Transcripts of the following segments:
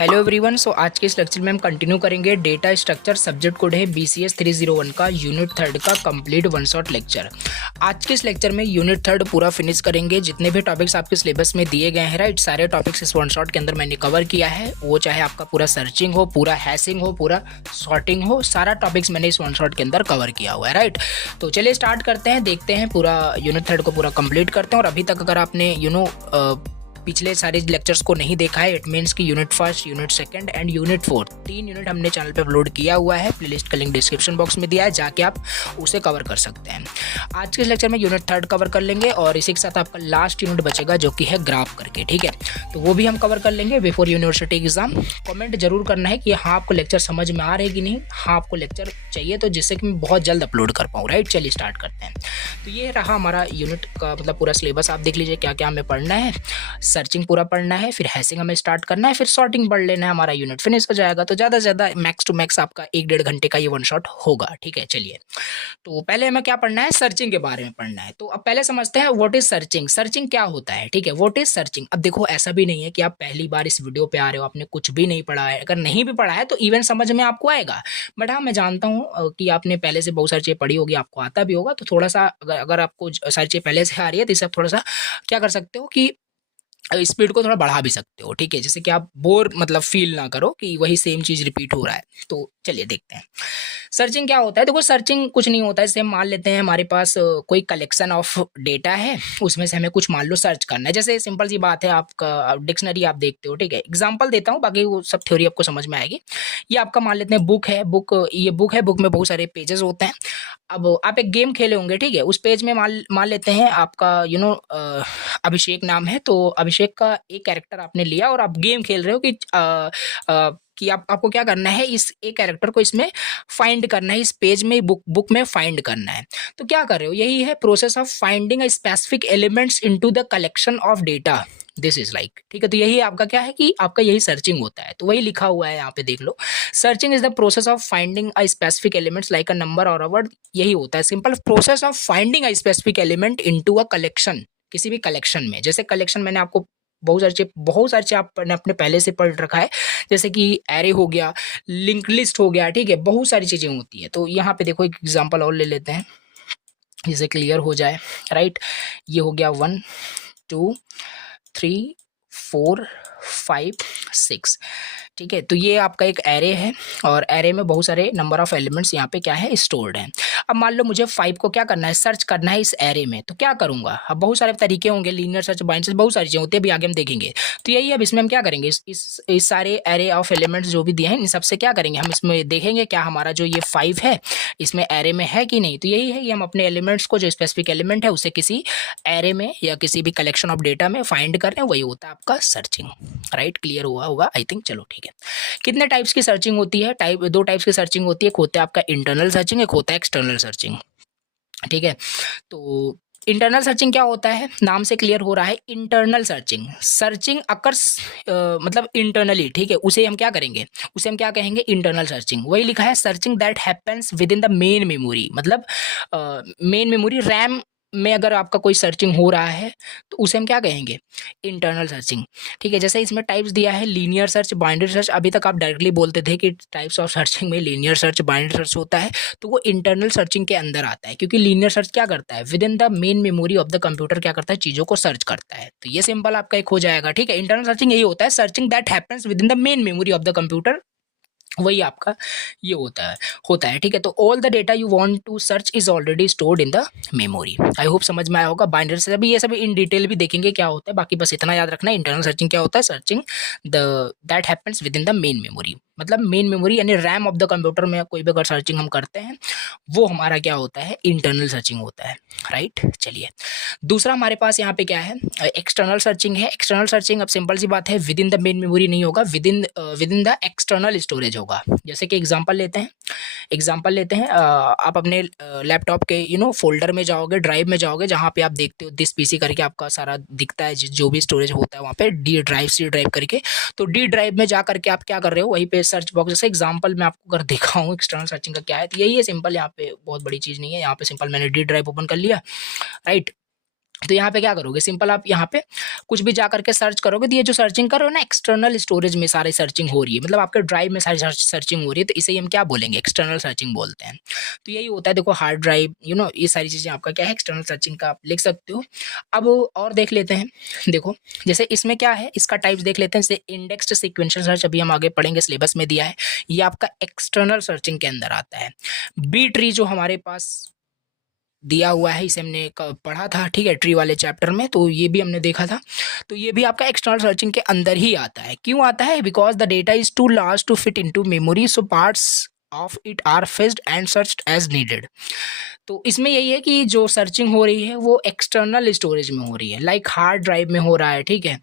Hello everyone. सो आज के इस लेक्चर में हम कंटिन्यू करेंगे डेटा स्ट्रक्चर। सब्जेक्ट कोड है BCS 301 का यूनिट थर्ड का कंप्लीट वन शॉट लेक्चर। आज के इस लेक्चर में यूनिट थर्ड पूरा फिनिश करेंगे। जितने भी टॉपिक्स आपके सिलेबस में दिए गए हैं राइट, सारे टॉपिक्स इस वन शॉट के अंदर मैंने कवर किया है। वो चाहे आपका पूरा सर्चिंग हो, पूरा हैशिंग हो, पूरा सॉर्टिंग हो, सारा टॉपिक्स मैंने इस वन शॉट के अंदर कवर किया हुआ है राइट। तो चलिए स्टार्ट करते हैं, देखते हैं पूरा यूनिट थर्ड को पूरा कंप्लीट करते हैं। और अभी तक अगर आपने पिछले सारे लेक्चर्स को नहीं देखा है, इट मीन्स कि unit first, unit second and unit fourth 3 unit हमने चैनल पे अपलोड किया हुआ है। प्लेलिस्ट का लिंक डिस्क्रिप्शन बॉक्स में दिया है, जाके आप उसे कवर कर सकते हैं। आज के इस लेक्चर में यूनिट थर्ड कवर कर लेंगे और इसी के साथ आपका लास्ट यूनिट बचेगा जो कि है ग्राफ करके, ठीक है। तो वो भी हम कवर कर लेंगे बिफोर यूनिवर्सिटी एग्जाम। कमेंट जरूर करना है कि हाँ आपको लेक्चर समझ में आ रहे कि नहीं, हाँ आपको लेक्चर चाहिए तो, जिससे कि मैं बहुत जल्द अपलोड कर पाऊँ राइट। चलिए स्टार्ट करते हैं। तो ये रहा हमारा यूनिट का मतलब पूरा सिलेबस। आप देख लीजिए क्या क्या हमें पढ़ना है। सर्चिंग पूरा पढ़ना है, फिर हैशिंग हमें स्टार्ट करना है, फिर सॉर्टिंग पढ़ लेना है, हमारा यूनिट फिनिश हो जाएगा। तो ज़्यादा से ज़्यादा मैक्स टू मैक्स आपका 1-1.5 घंटे का ये वन शॉट होगा, ठीक है। चलिए तो पहले हमें क्या पढ़ना है, सर्चिंग के बारे में पढ़ना है। तो अब पहले समझते हैं व्हाट इज सर्चिंग। सर्चिंग क्या होता है, ठीक है। What is searching. अब देखो ऐसा भी नहीं है कि आप पहली बार इस वीडियो पे आ रहे हो, आपने कुछ भी नहीं पढ़ा है। अगर नहीं भी पढ़ा है तो इवन समझ में आपको आएगा। बट हाँ मैं जानता हूँ कि आपने पहले से बहुत सारी चीज़ें पढ़ी होगी, आपको आता भी होगा। तो थोड़ा सा अगर आपको सारी चीज़ें पहले से आ रही है तो इसे आप थोड़ा सा क्या कर सकते हो कि स्पीड को थोड़ा बढ़ा भी सकते हो, ठीक है, जैसे कि आप बोर मतलब फील ना करो कि वही सेम चीज़ रिपीट हो रहा है। तो चलिए देखते हैं सर्चिंग क्या होता है। देखो सर्चिंग कुछ नहीं होता है। जैसे हम मान लेते हैं हमारे पास कोई कलेक्शन ऑफ डेटा है, उसमें से हमें कुछ मान लो सर्च करना है। जैसे सिंपल सी बात है, आपका डिक्शनरी आप देखते हो, ठीक है। एग्जाम्पल देता हूँ, बाकी वो सब थ्योरी आपको समझ में आएगी। ये आपका मान लेते हैं बुक है, ये बुक है, बुक में बहुत सारे पेजेस होते हैं। अब आप एक गेम खेले होंगे, ठीक है। उस पेज में मान लेते हैं आपका अभिषेक नाम है। तो अभिषेक का एक कैरेक्टर आपने लिया और आप गेम खेल रहे हो कि आपको क्या करना है, इस एक कैरेक्टर को इसमें फाइंड करना है, इस पेज में बुक में फाइंड करना है। तो क्या कर रहे हो, यही है process of finding a specific elements into the collection of data. This is like, ठीक है। तो यही आपका क्या है कि आपका यही सर्चिंग होता है। तो वही लिखा हुआ है यहाँ पे देख लो। Searching is the process of finding a specific elements like a number और अ वर्ड। यही होता है simple process of finding a specific element into a collection. किसी भी कलेक्शन में, जैसे कलेक्शन मैंने आपको बहुत सारे चीज आपने अपने पहले से पढ़ रखा है, जैसे कि एरे हो गया, लिंक लिस्ट हो गया, ठीक है। बहुत सारी चीजें होती है। तो यहाँ पे देखो एक एग्जांपल और ले लेते हैं जिससे क्लियर हो जाए राइट। ये हो गया 1 2 3 4 5 6, ठीक है। तो ये आपका एक एरे है और एरे में बहुत सारे नंबर ऑफ एलिमेंट्स यहाँ पे क्या है, स्टोर्ड हैं। अब मान लो मुझे 5 को क्या करना है, सर्च करना है इस एरे में। तो क्या करूंगा, अब बहुत सारे तरीके होंगे, लीनियर सर्च, बाइंड सर्च, बहुत सारी चीजें होती है, अभी आगे हम देखेंगे। तो यही अब इसमें हम क्या करेंगे, इस सारे एरे ऑफ एलिमेंट्स जो भी दिए हैं इन सबसे क्या करेंगे, हम इसमें देखेंगे क्या हमारा जो ये 5 है इसमें एरे में है कि नहीं। तो यही है कि हम अपने एलिमेंट्स को, जो स्पेसिफिक एलिमेंट है उसे किसी एरे में या किसी भी कलेक्शन ऑफ डेटा में फाइंड कर रहे हैं, वही होता है आपका सर्चिंग राइट। क्लियर हुआ होगा आई थिंक। चलो ठीक है। कितने टाइप्स की सर्चिंग होती है, दो टाइप्स की सर्चिंग होती है। एक होता है आपका इंटरनल सर्चिंग, एक होता है एक्सटर्नल सर्चिंग, ठीक है। तो इंटरनल सर्चिंग क्या होता है, नाम से क्लियर हो रहा है। इंटरनल सर्चिंग, सर्चिंग अकर्स मतलब इंटरनली, ठीक है। उसे हम क्या करेंगे, उसे हम क्या कहेंगे, इंटरनल सर्चिंग। वही लिखा है searching that happens within the main memory, मतलब मेन मेमोरी रैम में अगर आपका कोई सर्चिंग हो रहा है तो उसे हम क्या कहेंगे, इंटरनल सर्चिंग, ठीक है। जैसे इसमें टाइप्स दिया है लीनियर सर्च, बाइंडेड सर्च। अभी तक आप डायरेक्टली बोलते थे कि टाइप्स ऑफ सर्चिंग में लीनियर सर्च, बाइंडेड सर्च होता है, तो वो इंटरनल सर्चिंग के अंदर आता है। क्योंकि लीनियर सर्च क्या करता है, with in the main memory of the computer क्या करता है, चीज़ों को सर्च करता है। तो ये सिंपल आपका एक हो जाएगा, ठीक है। इंटरनल सर्चिंग यही होता है, searching that happens within the main memory of the computer, वही आपका ये होता है, ठीक है। तो all the data you want to search is already stored in the memory. I hope समझ में आया होगा। बाइंडर से अभी ये सब इन डिटेल भी देखेंगे क्या होता है, बाकी बस इतना याद रखना है। इंटरनल सर्चिंग क्या होता है, searching the that happens within the main memory, मतलब मेन मेमोरी यानी रैम ऑफ द कंप्यूटर में कोई भी अगर सर्चिंग हम करते हैं वो हमारा क्या होता है, इंटरनल सर्चिंग होता है राइट। चलिए दूसरा हमारे पास यहाँ पे क्या है, एक्सटर्नल सर्चिंग है। एक्सटर्नल सर्चिंग अब सिंपल सी बात है, with in the main memory नहीं होगा, with in the external storage होगा। जैसे कि एग्जांपल लेते हैं आप अपने लैपटॉप के फोल्डर में जाओगे, ड्राइव में जाओगे, जहाँ पे आप देखते हो दिस पीसी करके आपका सारा दिखता है, जो भी स्टोरेज होता है वहाँ पे डी ड्राइव, सी ड्राइव करके। तो डी ड्राइव में जा करके आप क्या कर रहे हो, वहीं पे सर्च बॉक्स, जैसे एग्जांपल मैं आपको अगर दिखाऊं एक्सटर्नल सर्चिंग का क्या है, तो यही है सिंपल। यहाँ पे बहुत बड़ी चीज़ नहीं है, यहाँ पे सिंपल मैंने डी ड्राइव ओपन कर लिया राइट। तो यहाँ पे क्या करोगे, सिंपल आप यहाँ पे कुछ भी जा करके सर्च करोगे तो ये जो सर्चिंग करो ना एक्सटर्नल स्टोरेज में सारी सर्चिंग हो रही है, मतलब आपके ड्राइव में सारी सर्चिंग हो रही है, तो इसे हम क्या बोलेंगे, एक्सटर्नल सर्चिंग बोलते हैं। तो यही होता है, देखो हार्ड ड्राइव ये सारी चीज़ें आपका क्या है, एक्सटर्नल सर्चिंग का आप लिख सकते हो। अब और देख लेते हैं, देखो जैसे इसमें क्या है, इसका टाइप्स देख लेते हैं। जैसे इंडेक्स्ड सीक्वेंशियल सर्च अभी हम आगे पढ़ेंगे, सिलेबस में दिया है, ये आपका एक्सटर्नल सर्चिंग के अंदर आता है। बी ट्री जो हमारे पास दिया हुआ है, इसे हमने पढ़ा था, ठीक है, ट्री वाले चैप्टर में, तो ये भी हमने देखा था। तो ये भी आपका एक्सटर्नल सर्चिंग के अंदर ही आता है। क्यों आता है, because the data is too large to fit into memory, so parts of it are fetched and searched as needed. तो इसमें यही है कि जो सर्चिंग हो रही है वो एक्सटर्नल स्टोरेज में हो रही है, लाइक हार्ड ड्राइव में हो रहा है, ठीक है।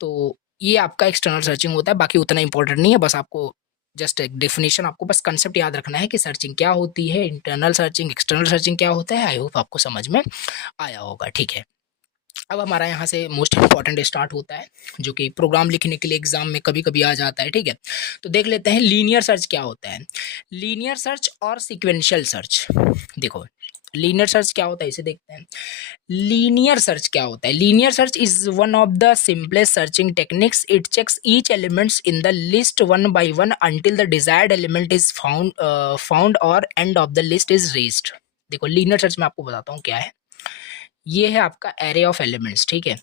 तो ये आपका एक्सटर्नल सर्चिंग होता है, बाकी उतना इंपॉर्टेंट नहीं है, बस आपको जस्ट एक डेफिनेशन, आपको बस कंसेप्ट याद रखना है कि सर्चिंग क्या होती है, इंटरनल सर्चिंग, एक्सटर्नल सर्चिंग क्या होता है। आई होप आपको समझ में आया होगा, ठीक है। अब हमारा यहाँ से मोस्ट इंपॉर्टेंट स्टार्ट होता है, जो कि प्रोग्राम लिखने के लिए एग्जाम में कभी कभी आ जाता है, ठीक है। तो देख लेते हैं लीनियर सर्च क्या होता है। लीनियर सर्च और सीक्वेंशियल सर्च, देखो लीनियर सर्च क्या होता है इसे देखते हैं। लीनियर सर्च क्या होता है, linear search is one of the simplest searching techniques, it checks each elements in the list one by one until the desired element is found और end of the list is reached. देखो linear search में आपको बताता हूँ क्या है, ये है आपका एरे ऑफ एलिमेंट्स, ठीक है।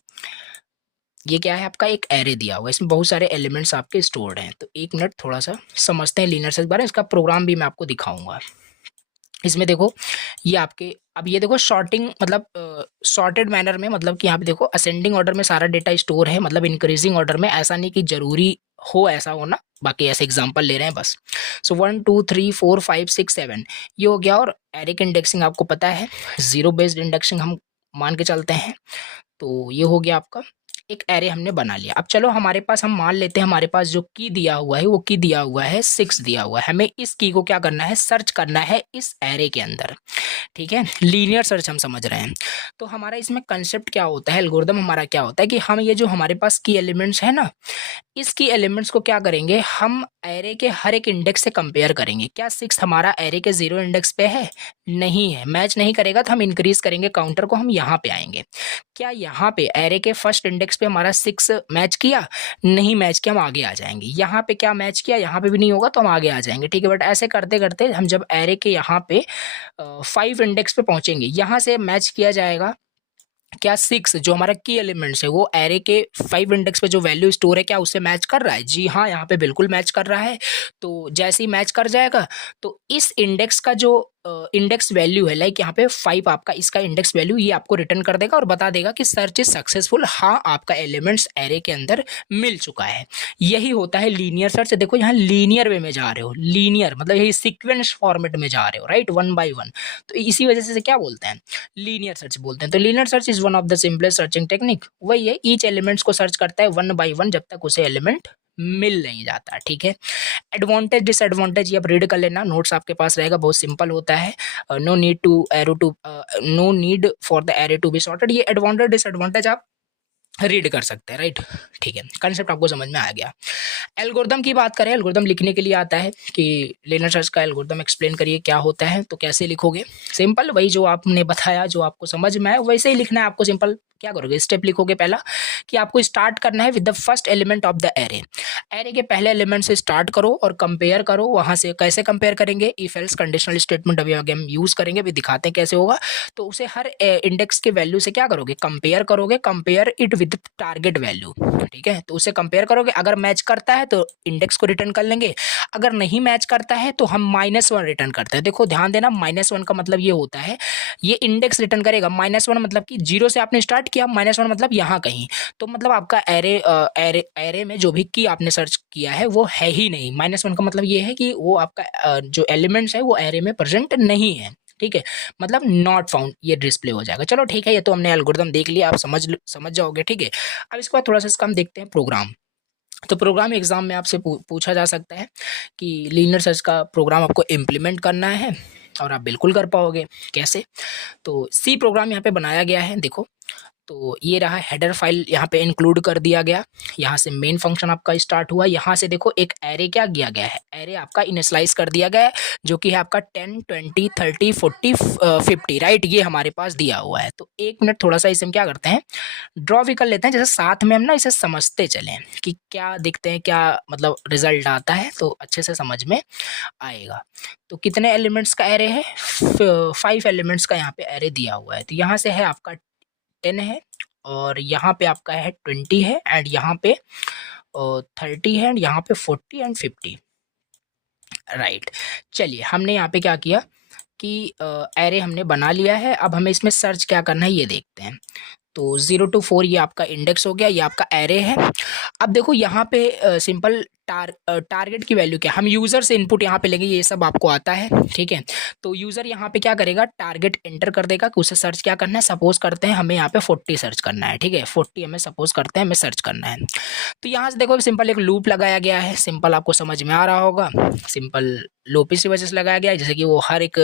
ये क्या है, आपका एक एरे दिया हुआ है, इसमें बहुत सारे एलिमेंट्स आपके स्टोर्ड हैं। तो एक मिनट थोड़ा सा समझते हैं लीनियर सर्च बारे में, इसका प्रोग्राम भी मैं आपको दिखाऊंगा। इसमें देखो ये आपके, अब ये देखो शॉर्टिंग मतलब सॉर्टेड मैनर में, मतलब कि यहाँ पे देखो असेंडिंग ऑर्डर में सारा डेटा स्टोर है, मतलब इंक्रीजिंग ऑर्डर में, ऐसा नहीं कि जरूरी हो ऐसा होना, बाकी ऐसे एग्जांपल ले रहे हैं बस। सो 1 2 3 4 5 6 7 ये हो गया। और एरे की इंडेक्सिंग आपको पता है, जीरो बेस्ड इंडेक्सिंग हम मान के चलते हैं। तो ये हो गया आपका एक एरे हमने बना लिया। अब चलो हमारे पास, हम मान लेते हैं हमारे पास जो की दिया हुआ है वो की दिया हुआ है 6 दिया हुआ है, हमें इस की को क्या करना है, सर्च करना है इस एरे के अंदर, ठीक है। लीनियर सर्च हम समझ रहे हैं। तो हमारा इसमें कंसेप्ट क्या होता है, एल्गोरिदम हमारा क्या होता है कि हम ये जो हमारे पास की एलिमेंट्स है ना, इस की एलिमेंट्स को क्या करेंगे, हम एरे के हर एक इंडेक्स से कंपेयर करेंगे। क्या 6 हमारा एरे के 0 इंडेक्स पे है, नहीं है, मैच नहीं करेगा, तो हम इंक्रीज करेंगे काउंटर को, हम यहाँ पे आएंगे। क्या यहाँ पे एरे के फर्स्ट इंडेक्स पे हमारा 6 मैच किया, नहीं मैच किया, हम आगे आ जाएंगे। यहाँ पे क्या मैच किया, यहाँ पे भी नहीं होगा, तो हम आगे आ जाएंगे, ठीक है। बट ऐसे करते करते हम जब एरे के यहाँ पे 5 इंडेक्स पे पहुंचेंगे, यहाँ से मैच किया जाएगा क्या 6 जो हमारा की एलिमेंट्स है वो एरे के 5 इंडेक्स पे जो वैल्यू स्टोर है, क्या उससे मैच कर रहा है, जी हाँ, यहाँ पे बिल्कुल मैच कर रहा है। तो जैसे ही मैच कर जाएगा तो इस इंडेक्स का जो इंडेक्स वैल्यू है, लाइक यहाँ पे 5 आपका इसका इंडेक्स वैल्यू, ये आपको रिटर्न कर देगा और बता देगा कि सर्च इज सक्सेसफुल, हाँ आपका एलिमेंट्स एरे के अंदर मिल चुका है। यही होता है लीनियर सर्च। देखो यहाँ लीनियर वे में जा रहे हो, लीनियर मतलब यही सीक्वेंस फॉर्मेट में जा रहे हो, राइट, वन बाय वन। तो इसी वजह से क्या बोलते हैं, लीनियर सर्च बोलते हैं। तो linear search is one of the simplest searching technique, वही है, ईच एलिमेंट्स को सर्च करता है वन बाय वन जब तक उसे एलिमेंट मिल नहीं जाता, ठीक है। एडवांटेज डिसएडवांटेज ये आप रीड कर लेना, नोट्स आपके पास रहेगा, बहुत सिंपल होता है। No need for the array to be sorted, ये एडवांटेज डिसएडवांटेज आप रीड कर सकते हैं, राइट, ठीक है। कंसेप्ट आपको समझ में आ गया। एल्गोरिदम की बात करें, एल्गोरिदम लिखने के लिए आता है कि लीनियर सर्च का एल्गोरिदम एक्सप्लेन करिए क्या होता है, तो कैसे लिखोगे, सिंपल वही जो आपने बताया, जो आपको समझ में आए वैसे ही लिखना है आपको। सिंपल क्या करोगे, स्टेप लिखोगे पहला कि आपको स्टार्ट करना है with the first element of the array. Array के पहले एलिमेंट से स्टार्ट करो और कंपेयर करो। वहां से कैसे कंपेयर करेंगे, इफ एल्स कंडीशनल स्टेटमेंट अभी आगे हम यूज करेंगे, अभी दिखाते हैं कैसे होगा। तो उसे हर इंडेक्स के वैल्यू से क्या करोगे, कंपेयर करोगे, compare it with target value, ठीक है। तो उसे कंपेयर करोगे, अगर मैच करता है तो इंडेक्स को रिटर्न कर लेंगे, अगर नहीं मैच करता है तो हम -1 रिटर्न करते हैं। देखो ध्यान देना, -1 का मतलब ये होता है, ये इंडेक्स रिटर्न करेगा। -1 मतलब कि 0 से आपने स्टार्ट किया, -1 मतलब यहाँ कहीं, तो मतलब आपका एरे में जो भी की आपने सर्च किया है वो है ही नहीं। -1 का मतलब ये है कि वो आपका जो एलिमेंट्स है वो एरे में प्रेजेंट नहीं है, ठीक है, मतलब नॉट फाउंड, ये डिस्प्ले हो जाएगा। चलो ठीक है, ये तो हमने एल्गोरिथम देख लिया, आप समझ जाओगे, ठीक है। अब इसके बाद थोड़ा सा इसका हम देखते हैं प्रोग्राम। तो प्रोग्राम एग्जाम में आपसे पूछा जा सकता है कि लीनियर सर्च का प्रोग्राम आपको इम्प्लीमेंट करना है, और आप बिल्कुल कर पाओगे, कैसे। तो सी प्रोग्राम यहाँ पे बनाया गया है, देखो। तो ये रहा हेडर फाइल, यहाँ पे इंक्लूड कर दिया गया। यहाँ से मेन फंक्शन आपका स्टार्ट हुआ। यहाँ से देखो एक एरे क्या किया गया है, एरे आपका इनिशियलाइज कर दिया गया है, जो कि है आपका 10, 20, 30, 40, 50, राइट। ये हमारे पास दिया हुआ है। तो 1 मिनट थोड़ा सा इसे हम क्या करते हैं, ड्रॉ भी कर लेते हैं, जैसे साथ में हम ना इसे समझते चलें कि क्या दिखते हैं, क्या मतलब रिजल्ट आता है, तो अच्छे से समझ में आएगा। तो कितने एलिमेंट्स का एरे है, 5 एलिमेंट्स का यहाँ पे एरे दिया हुआ है। तो यहाँ से है आपका 10 है, और यहाँ पे आपका है 20 है, एंड यहाँ पे 30 है, एंड यहाँ पे 40 एंड 50, राइट। चलिए हमने यहाँ पे क्या किया कि एरे हमने बना लिया है। अब हमें इसमें सर्च क्या करना है ये देखते हैं। तो 0 to 4 ये आपका इंडेक्स हो गया, ये आपका एरे है। अब देखो यहाँ पे सिंपल टारगेट की वैल्यू क्या, हम यूज़र से इनपुट यहाँ पे लेंगे, ये सब आपको आता है, ठीक है। तो यूज़र यहाँ पे क्या करेगा, टारगेट एंटर कर देगा कि उसे सर्च क्या करना है। सपोज करते हैं हमें यहाँ पे 40 सर्च करना है, ठीक है, 40 हमें सपोज करते हैं हमें सर्च करना है। तो यहाँ से देखो सिंपल एक लूप लगाया गया है, सिंपल आपको समझ में आ रहा होगा। सिंपल लूप इसी वजह से लगाया गया है जैसे कि वो हर एक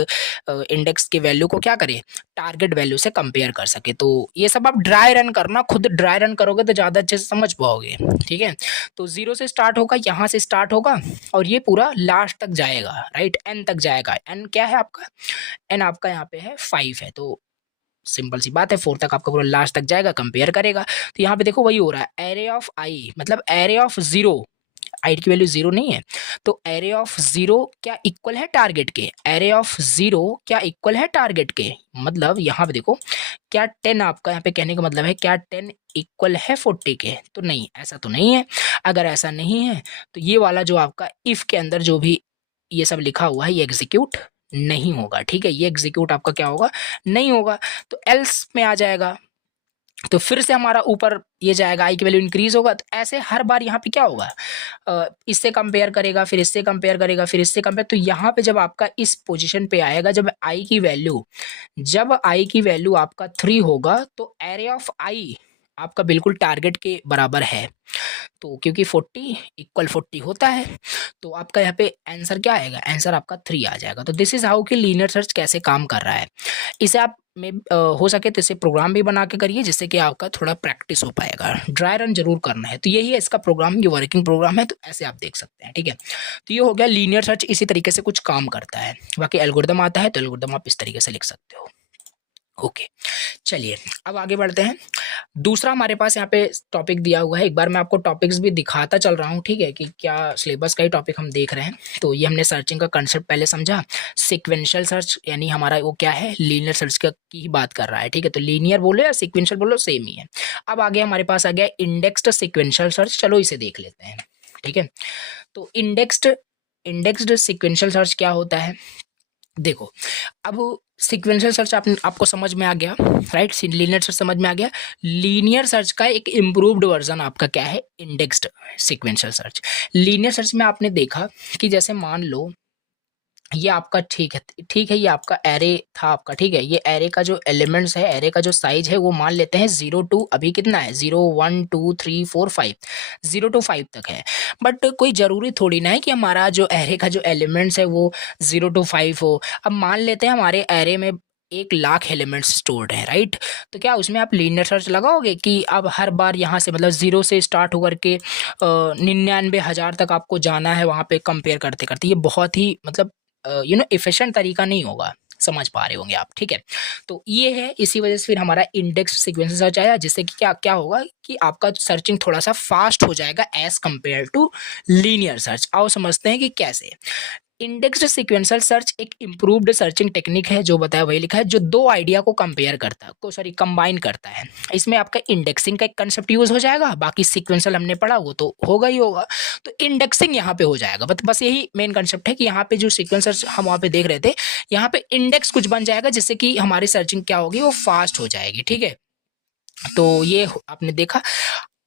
इंडेक्स की वैल्यू को क्या करे, टारगेट वैल्यू से कंपेयर कर सके। तो ये सब आप ड्राई रन करना, खुद ड्राई रन करोगे तो ज़्यादा अच्छे से समझ पाओगे, ठीक है। तो 0 से स्टार्ट होगा, यहाँ से स्टार्ट होगा और ये पूरा लास्ट तक जाएगा, राइट, एन तक जाएगा। एन क्या है आपका, एन आपका यहाँ पे है 5 है। तो सिंपल सी बात है 4 तक आपका पूरा लास्ट तक जाएगा, कंपेयर करेगा। तो यहाँ पे देखो वही हो रहा है, एरे ऑफ आई मतलब एरे ऑफ 0, आई की वैल्यू 0 नहीं है, तो एरे ऑफ 0 क्या इक्वल है टारगेट के, एरे ऑफ 0 क्या इक्वल है टारगेट के। मतलब यहाँ पे देखो क्या 10 आपका यहाँ पे कहने का मतलब है क्या 10 इक्वल है 40 के, तो नहीं, ऐसा तो नहीं है। अगर ऐसा नहीं है तो ये वाला जो आपका इफ के अंदर जो भी ये सब लिखा हुआ है ये एग्जीक्यूट नहीं होगा, ठीक है, ये एग्जीक्यूट आपका क्या होगा, नहीं होगा। तो एल्स में आ जाएगा, तो फिर से हमारा ऊपर ये जाएगा, आई की वैल्यू इंक्रीज होगा। तो ऐसे हर बार यहाँ पे क्या होगा, इससे कंपेयर करेगा, फिर इससे कंपेयर करेगा, फिर इससे कंपेयर। तो यहाँ पे जब आपका इस पोजीशन पे आएगा, जब आई की वैल्यू आपका 3 होगा, तो एरे ऑफ आई आपका बिल्कुल टारगेट के बराबर है। तो क्योंकि 40 इक्वल 40 होता है, तो आपका यहाँ पे आंसर क्या आएगा, आंसर आपका 3 आ जाएगा। तो दिस इज हाउ कि लीनियर सर्च कैसे काम कर रहा है। इसे आप में हो सके तो इसे प्रोग्राम भी बना के करिए, जिससे कि आपका थोड़ा प्रैक्टिस हो पाएगा। ड्राई रन जरूर करना है। तो यही है इसका प्रोग्राम, ये वर्किंग प्रोग्राम है, तो ऐसे आप देख सकते हैं, ठीक है। तो ये हो गया लीनियर सर्च, इसी तरीके से कुछ काम करता है। बाकी एल्गोरिदम आता है तो एल्गोरिदम आप इस तरीके से लिख सकते हो। ओके, चलिए अब आगे बढ़ते हैं। दूसरा हमारे पास यहाँ पे टॉपिक दिया हुआ है, एक बार मैं आपको टॉपिक्स भी दिखाता चल रहा हूँ, ठीक है, कि क्या सिलेबस का ही टॉपिक हम देख रहे हैं। तो ये हमने सर्चिंग का कंसेप्ट पहले समझा। सिक्वेंशियल सर्च यानी हमारा वो क्या है, लीनियर सर्च का की ही बात कर रहा है, ठीक है। तो लीनियर बोलो या सिक्वेंशियल बोलो सेम ही है। अब आगे हमारे पास आ गया इंडेक्स्ड सिक्वेंशियल सर्च, चलो इसे देख लेते हैं, ठीक है। तो इंडेक्स्ड सिक्वेंशियल सर्च क्या होता है, देखो अब सिक्वेंशियल सर्च आपको समझ में आ गया, राइट। लीनियर सर्च समझ में आ गया। लीनियर सर्च का एक इम्प्रूव्ड वर्जन आपका क्या है, indexed sequential search. Linear search में आपने देखा कि जैसे मान लो ये आपका ठीक है, ये आपका एरे था आपका, ठीक है। ये एरे का जो एलिमेंट्स है, एरे का जो साइज है वो मान लेते हैं 0 to अभी कितना है 0 1 2 3 4 5, 0 to 5 तक है। बट कोई ज़रूरी थोड़ी ना है कि हमारा जो एरे का जो एलिमेंट्स है वो 0 to 5 हो। अब मान लेते हैं हमारे एरे में 1,00,000 एलिमेंट्स स्टोर्ड हैं, राइट। तो क्या उसमें आप लीनियर सर्च लगाओगे कि अब हर बार यहाँ से मतलब 0 से स्टार्ट होकर के 99,000 तक आपको जाना है वहाँ पे कंपेयर करते करते। ये बहुत ही मतलब एफिशिएंट तरीका नहीं होगा, समझ पा रहे होंगे आप, ठीक है। तो ये है, इसी वजह से फिर हमारा इंडेक्स सीक्वेंस सर्च आया, जिससे कि क्या क्या होगा कि आपका सर्चिंग थोड़ा सा फास्ट हो जाएगा as compare to linear search. आओ समझते हैं कि कैसे। इंडेक्स्ड सीक्वेंशियल सर्च एक इम्प्रूव्ड सर्चिंग टेक्निक है, जो बताया वही लिखा है, जो दो आइडिया को कंपेयर करता है, कंबाइन करता है। इसमें आपका इंडेक्सिंग का एक कंसेप्ट यूज हो जाएगा, बाकी सीक्वेंशियल हमने पढ़ा वो तो होगा ही होगा। तो इंडेक्सिंग यहाँ पे हो जाएगा, बस यही मेन कंसेप्ट है कि यहाँ पे जो सीक्वेंस सर्च हम वहाँ पे देख रहे थे, यहाँ पे इंडेक्स कुछ बन जाएगा, जिससे कि हमारी सर्चिंग क्या होगी, वो फास्ट हो जाएगी, ठीक है। तो ये आपने देखा,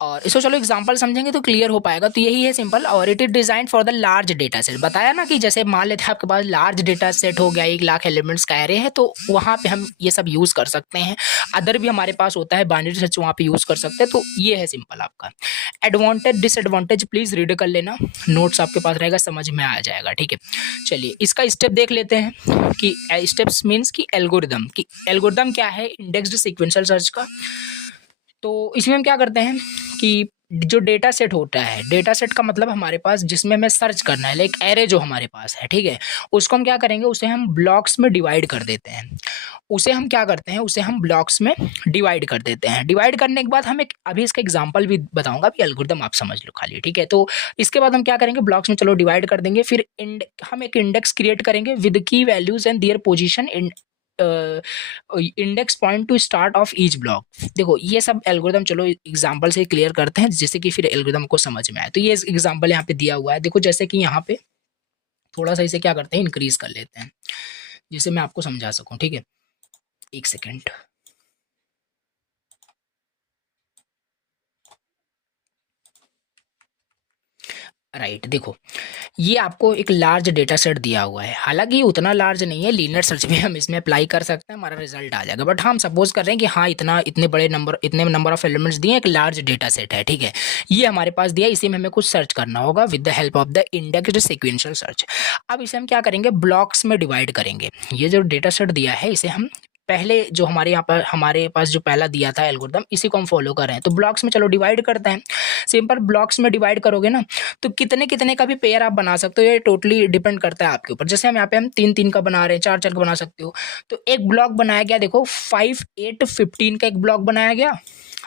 और इसको चलो एग्जांपल समझेंगे तो क्लियर हो पाएगा। तो यही है सिंपल, और it is design for the large data set. बताया ना कि जैसे मान लेते हैं आपके पास लार्ज डेटा सेट हो गया, 1,00,000 एलिमेंट्स का एरे है, तो वहाँ पे हम ये सब यूज़ कर सकते हैं। अदर भी हमारे पास होता है, बाइनरी सर्च वहाँ पे यूज़ कर सकते हैं। तो ये है सिंपल आपका। एडवांटेज डिसएडवांटेज प्लीज़ रीड कर लेना, नोट्स आपके पास रहेगा, समझ में आ जाएगा, ठीक है। चलिए इसका स्टेप देख लेते हैं कि स्टेप्स मीन्स कि एल्गोरिदम क्या है इंडेक्स्ड सीक्वेंशियल सर्च का। तो इसमें हम क्या करते हैं कि जो डेटा सेट होता है, डेटा सेट का मतलब हमारे पास जिसमें हमें सर्च करना है, लाइक एरे जो हमारे पास है, ठीक है, उसको हम क्या करेंगे, उसे हम ब्लॉक्स में डिवाइड कर देते हैं। उसे हम क्या करते हैं, उसे हम ब्लॉक्स में डिवाइड कर देते हैं। डिवाइड करने के बाद हम एक अभी इसका एग्जांपल भी बताऊंगा, अभी एल्गोरिथम आप समझ लो खाली, ठीक है। तो इसके बाद हम क्या करेंगे, ब्लॉक्स में चलो डिवाइड कर देंगे, फिर हम एक इंडेक्स क्रिएट करेंगे विद की values and their position in index point two start of each block. देखो ये सब एल्गोरिथम चलो एग्जांपल से क्लियर करते हैं, जिससे कि फिर एल्गोरिथम को समझ में आए। तो ये एग्जांपल यहाँ पे दिया हुआ है, देखो जैसे कि यहाँ पे थोड़ा सा इसे क्या करते हैं, इंक्रीज कर लेते हैं, जिससे मैं आपको समझा सकूं, ठीक है। एक सेकेंड, राइट, देखो ये आपको एक लार्ज डेटा सेट दिया हुआ है, हालांकि ये उतना लार्ज नहीं है, लीनियर सर्च में हम इसमें अप्लाई कर सकते हैं, हमारा रिजल्ट आ जाएगा। बट हम सपोज कर रहे हैं कि हाँ इतना इतने नंबर ऑफ एलिमेंट्स दिए, एक लार्ज डेटा सेट है, ठीक है, ये हमारे पास दिया, इसी में हमें कुछ सर्च करना होगा with the help of the indexed sequential search. अब इसे हम क्या करेंगे, ब्लॉक्स में डिवाइड करेंगे। ये जो डेटा सेट दिया है इसे हम पहले जो हमारे पास जो पहला दिया था एल्गोरिथम, इसी को हम फॉलो कर रहे हैं। तो ब्लॉक्स में चलो डिवाइड करते हैं। सिंपल ब्लॉक्स में डिवाइड करोगे ना, तो कितने कितने का भी पेयर आप बना सकते हो, ये टोटली डिपेंड करता है आपके ऊपर। जैसे हम यहाँ पे हम 3-3 का बना रहे हैं, 4-4 का बना सकते हो। तो एक ब्लॉक बनाया गया, देखो 5, 8, 15 का एक ब्लॉक बनाया गया,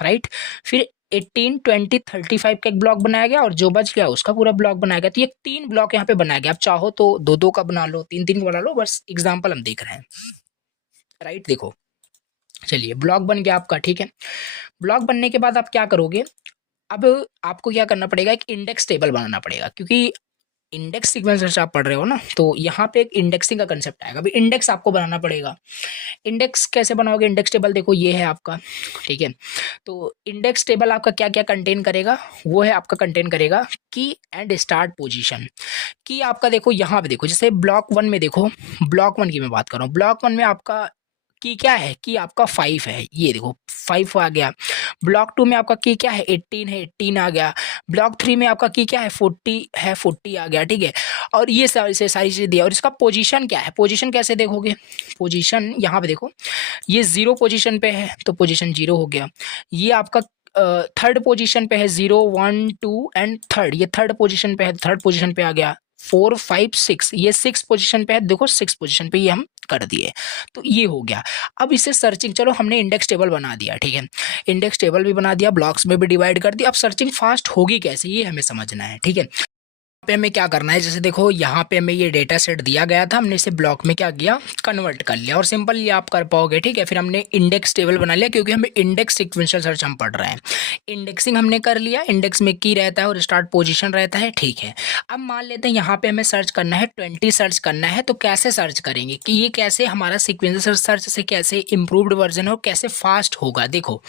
राइट। फिर 18, 20, 35 का एक ब्लॉक बनाया गया, और जो बच गया उसका पूरा ब्लॉक बनाया गया। तो ये 3 ब्लॉक यहाँ पे बनाया गया। आप चाहो तो 2-2 का बना लो, 3-3 का बना लो, बस एग्जाम्पल हम देख रहे हैं, राइट। देखो चलिए ब्लॉक बन गया आपका, ठीक है। ब्लॉक बनने के बाद आप क्या करोगे, अब आपको क्या करना पड़ेगा, एक इंडेक्स टेबल बनाना पड़ेगा, क्योंकि इंडेक्स सीक्वेंस सर्च आप पढ़ रहे हो ना, तो यहाँ पे एक इंडेक्सिंग का कंसेप्ट आएगा। अभी इंडेक्स आपको बनाना पड़ेगा। इंडेक्स कैसे बनाओगे, इंडेक्स टेबल देखो ये है आपका, ठीक है। तो इंडेक्स टेबल आपका क्या क्या कंटेन करेगा, वो है आपका कंटेन करेगा की एंड स्टार्ट पोजीशन। की आपका देखो यहाँ पे देखो, जैसे ब्लॉक 1 में देखो, ब्लॉक 1 की मैं बात कर रहा हूँ, ब्लॉक 1 में आपका की क्या है, की आपका 5 है, ये देखो 5 आ गया। ब्लॉक 2 में आपका की क्या है, 18 है, 18 आ गया। ब्लॉक 3 में आपका की क्या है, 40 है, 40 आ गया, ठीक है। और ये सारी चीज़ें दिया, और इसका पोजीशन क्या है, पोजीशन कैसे देखोगे, पोजीशन यहाँ पे देखो, ये 0 पोजीशन पे है तो पोजीशन 0 हो गया। ये आपका थर्ड पोजीशन पे है, 0, 1, 2 एंड थर्ड, ये थर्ड पोजीशन पे है, थर्ड पोजीशन पे आ गया। 4, 5, 6, ये 6 पोजीशन पे है, देखो 6 पोजीशन पे ये हम कर दिए। तो ये हो गया। अब इसे सर्चिंग, चलो हमने इंडेक्स टेबल बना दिया, ठीक है, इंडेक्स टेबल भी बना दिया, ब्लॉक्स में भी डिवाइड कर दिया। अब सर्चिंग फास्ट होगी कैसे, ये हमें समझना है, ठीक है। पे हमें क्या करना है, जैसे देखो यहाँ पे हमें ये डेटा सेट दिया गया था, हमने इसे ब्लॉक में क्या किया, कन्वर्ट कर लिया, और सिंपल ये आप कर पाओगे, ठीक है। फिर हमने इंडेक्स टेबल बना लिया, क्योंकि हमें इंडेक्स सीक्वेंशियल सर्च हम पढ़ रहे हैं। इंडेक्सिंग हमने कर लिया, इंडेक्स में की रहता है और स्टार्ट पोजीशन रहता है, ठीक है। अब मान लेते हैं यहाँ पे हमें सर्च करना है, 20 सर्च करना है, तो कैसे सर्च करेंगे, कि ये कैसे हमारा सीक्वेंशियल सर्च से कैसे इंप्रूव्ड वर्जन हो, कैसे फास्ट होगा। देखो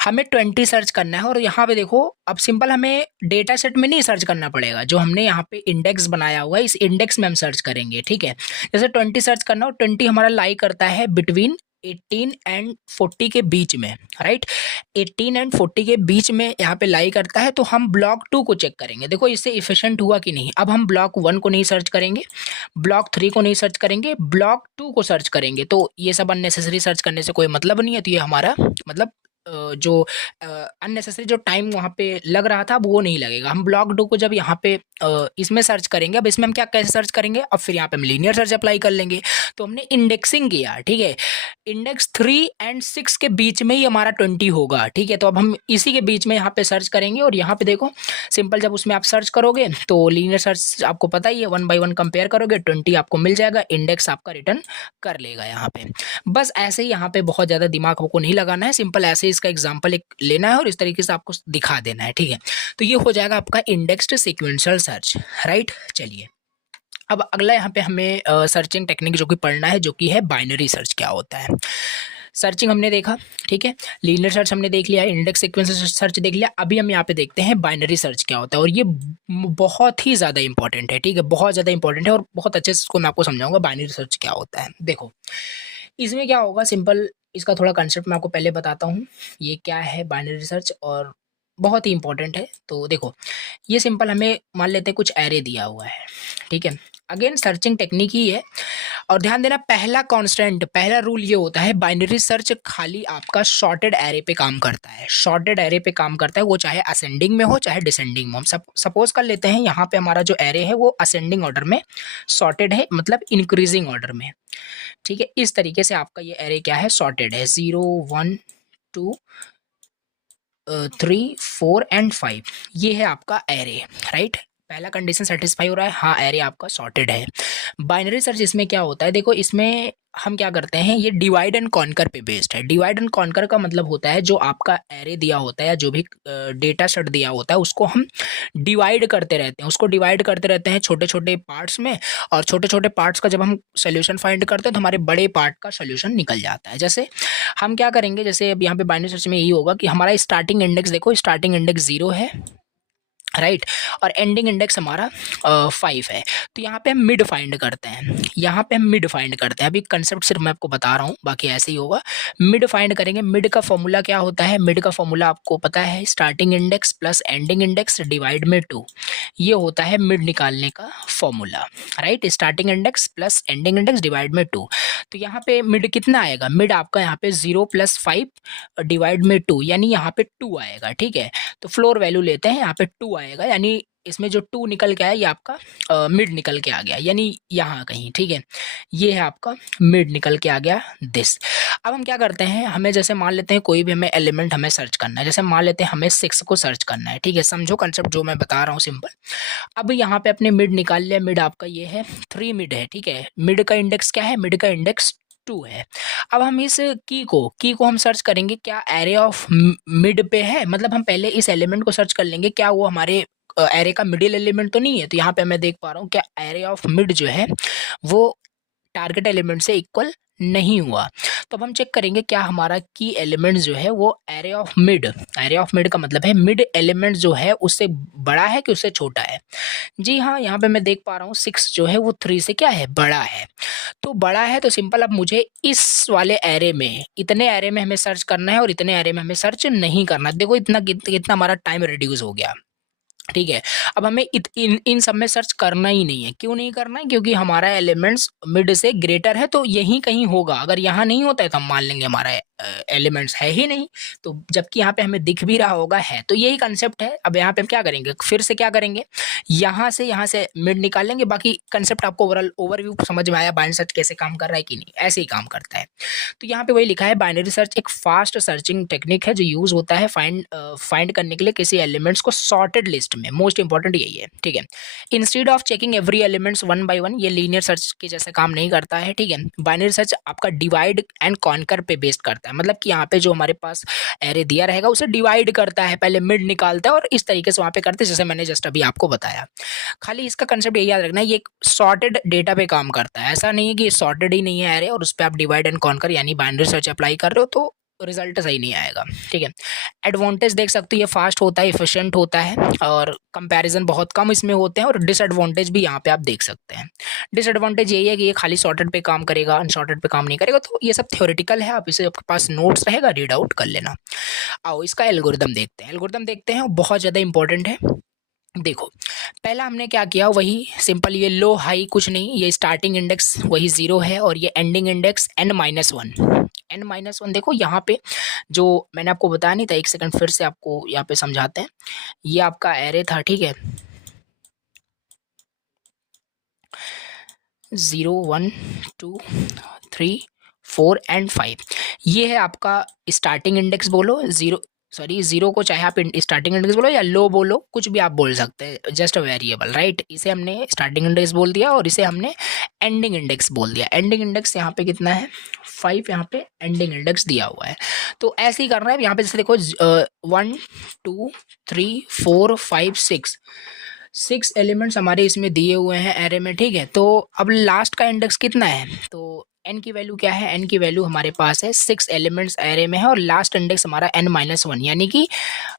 हमें 20 सर्च करना है, और यहाँ पे देखो अब सिंपल हमें डेटा सेट में नहीं सर्च करना पड़ेगा, जो हमने यहाँ पे इंडेक्स बनाया हुआ है, इस इंडेक्स में हम सर्च करेंगे, ठीक है। जैसे 20 सर्च करना हो, 20 हमारा लाई करता है बिटवीन 18 एंड 40 के बीच में, राइट। 18 एंड 40 के बीच में यहाँ पे लाई करता है। तो हम ब्लॉक 2 को चेक करेंगे, देखो इससे इफिशिएंट हुआ कि नहीं। अब हम ब्लॉक 1 को नहीं सर्च करेंगे, ब्लॉक 3 को नहीं सर्च करेंगे, ब्लॉक 2 को सर्च करेंगे। तो ये सब अननेसेसरी सर्च करने से कोई मतलब नहीं है। तो ये हमारा मतलब जो अननेसेसरी जो टाइम वहाँ पे लग रहा था, अब वो नहीं लगेगा। हम ब्लॉक 2 को जब यहाँ पे इसमें सर्च करेंगे, अब इसमें हम क्या कैसे सर्च करेंगे, अब फिर यहाँ पे हम लीनियर सर्च अप्लाई कर लेंगे। तो हमने इंडेक्सिंग किया, ठीक है, इंडेक्स 3 एंड 6 के बीच में ही हमारा 20 होगा, ठीक है। तो अब हम इसी के बीच में यहाँ पे सर्च करेंगे, और यहाँ पे देखो सिंपल जब उसमें आप सर्च करोगे तो लीनियर सर्च आपको पता ही है, 1 by 1 कंपेयर करोगे, 20 आपको मिल जाएगा, इंडेक्स आपका रिटर्न कर लेगा यहाँ पे। बस ऐसे ही यहाँ पे बहुत ज़्यादा दिमाग आपको नहीं लगाना है, सिंपल ऐसे इसका एग्जाम्पल एक लेना है और इस तरीके से आपको दिखा देना है, ठीक है। तो ये हो जाएगा आपका इंडेक्स्ड सीक्वेंशियल सर्च, राइट। चलिए अब अगला यहाँ पे हमें सर्चिंग टेक्निक जो कि पढ़ना है, जो कि है बाइनरी सर्च क्या होता है। सर्चिंग हमने देखा, ठीक है, लीनियर सर्च हमने देख लिया, इंडेक्स सीक्वेंशियल सर्च देख लिया। अभी हम यहाँ पे देखते हैं बाइनरी सर्च क्या होता है, और ये बहुत ही ज़्यादा इंपॉर्टेंट है, ठीक है, बहुत ज़्यादा इंपॉर्टेंट है, और बहुत अच्छे से इसको मैं आपको समझाऊंगा बाइनरी सर्च क्या होता है। देखो इसमें क्या होगा, सिंपल इसका थोड़ा कंसेप्ट मैं आपको पहले बताता हूँ, ये क्या है बाइनरी रिसर्च, और बहुत ही इंपॉर्टेंट है। तो देखो ये सिंपल हमें मान लेते हैं कुछ एरे दिया हुआ है, ठीक है, अगेन सर्चिंग टेक्निक ही है। और ध्यान देना, पहला कांस्टेंट, पहला रूल ये होता है, बाइनरी सर्च खाली आपका शॉर्टेड एरे पे काम करता है, शॉर्टेड एरे पे काम करता है, वो चाहे असेंडिंग में हो चाहे डिसेंडिंग में हो। हम सपोज कर लेते हैं यहाँ पे हमारा जो एरे है वो असेंडिंग ऑर्डर में सॉर्टेड है, मतलब इंक्रीजिंग ऑर्डर में, ठीक है। इस तरीके से आपका ये एरे क्या है, सॉर्टेड है, 0 1 2 3 4 एंड 5, ये है आपका एरे, राइट। पहला कंडीशन सेटिस्फाई हो रहा है, हाँ एरे आपका सॉर्टेड है। बाइनरी सर्च इसमें क्या होता है, देखो इसमें हम क्या करते हैं, ये डिवाइड एंड कॉन्कर पे बेस्ड है। डिवाइड एंड कॉन्कर का मतलब होता है जो आपका एरे दिया होता है या जो भी डेटा सेट दिया होता है उसको हम डिवाइड करते रहते हैं, उसको डिवाइड करते रहते हैं छोटे छोटे पार्ट्स में, और छोटे छोटे पार्ट्स का जब हम सोल्यूशन फाइंड करते हैं तो हमारे बड़े पार्ट का सोल्यूशन निकल जाता है। जैसे हम क्या करेंगे, जैसे अब यहाँ पे बाइनरी सर्च में यही होगा कि हमारा स्टार्टिंग इंडेक्स, देखो स्टार्टिंग इंडेक्स 0 है, राइट, और एंडिंग इंडेक्स हमारा 5 है। तो यहाँ पे हम मिड फाइंड करते हैं, यहाँ पे हम मिड फाइंड करते हैं। अभी कंसेप्ट सिर्फ मैं आपको बता रहा हूँ, बाकी ऐसे ही होगा। मिड फाइंड करेंगे, मिड का फॉर्मूला क्या होता है, मिड का फॉर्मूला आपको पता है, starting index plus ending index divide में 2, ये होता है मिड निकालने का formula, right. Starting index plus ending index divide में 2। तो यहाँ पे मिड कितना आएगा, मिड आपका यहाँ पे 0 + 5 डिवाइड में 2, यानी यहाँ पे 2 आएगा, ठीक है। तो फ्लोर वैल्यू लेते हैं, यहाँ पे 2 आएगा, यानी इसमें जो 2 निकल के आया ये आपका मिड निकल के आ गया, यानी यहाँ कहीं, ठीक है। ये है आपका मिड निकल के आ गया दिस। अब हम क्या करते हैं, हमें जैसे मान लेते हैं कोई भी हमें एलिमेंट हमें सर्च करना है, जैसे मान लेते हैं हमें 6 को सर्च करना है, ठीक है। समझो कंसेप्ट जो मैं बता रहा हूँ सिंपल। अब यहाँ पे अपने मिड निकाल लिया, मिड आपका ये है 3 मिड है, ठीक है। मिड का इंडेक्स क्या है, मिड का इंडेक्स 2 है। अब हम इस की को हम सर्च करेंगे, क्या एरे ऑफ मिड पे है, मतलब हम पहले इस एलिमेंट को सर्च कर लेंगे, क्या वो हमारे एरे का मिडिल एलिमेंट तो नहीं है। तो यहाँ पे मैं देख पा रहा हूँ क्या एरे ऑफ मिड जो है वो टारगेट एलिमेंट से इक्वल नहीं हुआ। तो अब हम चेक करेंगे क्या हमारा की एलिमेंट जो है वो एरे ऑफ मिड का मतलब है मिड एलिमेंट जो है उससे बड़ा है कि उससे छोटा है। जी हाँ, यहाँ पे मैं देख पा रहा हूँ 6 जो है वो 3 से क्या है, बड़ा है। तो बड़ा है तो सिंपल अब मुझे इस वाले एरे में, इतने एरे में हमें सर्च करना है और इतने एरे में हमें सर्च नहीं करना। देखो इतना कितना हमारा टाइम रिड्यूस हो गया, ठीक है। अब हमें इन सब में सर्च करना ही नहीं है। क्यों नहीं करना है, क्योंकि हमारा एलिमेंट्स मिड से ग्रेटर है, तो यहीं कहीं होगा। अगर यहाँ नहीं होता है तो हम मान लेंगे हमारा एलिमेंट्स है ही नहीं, तो जबकि यहाँ पे हमें दिख भी रहा होगा है। तो यही कंसेप्ट है। अब यहाँ पे हम क्या करेंगे, फिर से क्या करेंगे, यहाँ से मिड निकाल लेंगे। बाकी कंसेप्ट आपको ओवरव्यू समझ में आया, बाइनरी सर्च कैसे काम कर रहा है कि नहीं, ऐसे ही काम करता है। तो यहाँ पे वही लिखा है, बाइनरी सर्च एक फास्ट सर्चिंग टेक्निक है जो यूज होता है फाइंड करने के लिए किसी एलिमेंट्स को सॉर्टेड लिस्ट में। मोस्ट इंपॉर्टेंट यही है, ठीक है। Instead of checking every elements one by one, ये लीनियर सर्च के जैसे काम नहीं करता है, ठीक है। बाइनरी सर्च आपका डिवाइड एंड कॉन्कर पे बेस्ड करता है, मतलब कि यहाँ पे जो हमारे पास एरे दिया रहेगा उसे डिवाइड करता है, पहले मिड निकालता है और इस तरीके से वहाँ पे करते हैं जैसे मैंने जस्ट अभी आपको बताया। खाली इसका कंसेप्ट यही याद रखना है, ये सॉर्टेड डेटा पे काम करता है। ऐसा नहीं है कि सॉर्टेड ही नहीं है एरे और उस पर आप डिवाइड एंड कॉन्कर यानी बाइनरी सर्च अप्लाई कर रहे हो तो रिजल्ट सही नहीं आएगा, ठीक है। एडवांटेज देख सकते हो, ये फास्ट होता है, इफिशिएंट होता है और कंपैरिजन बहुत कम इसमें होते हैं। और डिसएडवांटेज भी यहाँ पे आप देख सकते हैं। डिसएडवांटेज यही है कि ये खाली सॉर्टेड पे काम करेगा, अनसॉर्टेड पे काम नहीं करेगा। तो ये सब थ्योरेटिकल है, आप इसे आपके पास नोट्स रहेगा, रीड आउट कर लेना। आओ इसका एल्गोरिदम देखते हैं, बहुत ज़्यादा इंपॉर्टेंट है। देखो पहला हमने क्या किया, वही सिंपल, ये लो हाई कुछ नहीं, ये स्टार्टिंग इंडेक्स वही 0 है और ये एंडिंग इंडेक्स n-1। देखो यहाँ पे जो मैंने आपको बताया नहीं था, एक सेकंड फिर से आपको यहाँ पे समझाते हैं। ये आपका एरे था, ठीक है, 0 1 2 3 4 एंड 5। ये है आपका स्टार्टिंग इंडेक्स, बोलो 0 को चाहे आप स्टार्टिंग इंडेक्स बोलो या लो बोलो, कुछ भी आप बोल सकते हैं, जस्ट अ वेरिएबल, राइट। इसे हमने स्टार्टिंग इंडेक्स बोल दिया और इसे हमने एंडिंग इंडेक्स बोल दिया। एंडिंग इंडेक्स यहाँ पे कितना है, 5, यहाँ पे एंडिंग इंडेक्स दिया हुआ है। तो ऐसे ही करना है। यहाँ पे जैसे देखो 1 2 3 4 5 6 एलिमेंट्स हमारे इसमें दिए हुए हैं एरे में, ठीक है। तो अब लास्ट का इंडेक्स कितना है, तो n की वैल्यू क्या है, n की वैल्यू हमारे पास है 6 एलिमेंट्स एरे में है और लास्ट इंडेक्स हमारा n-1, यानी कि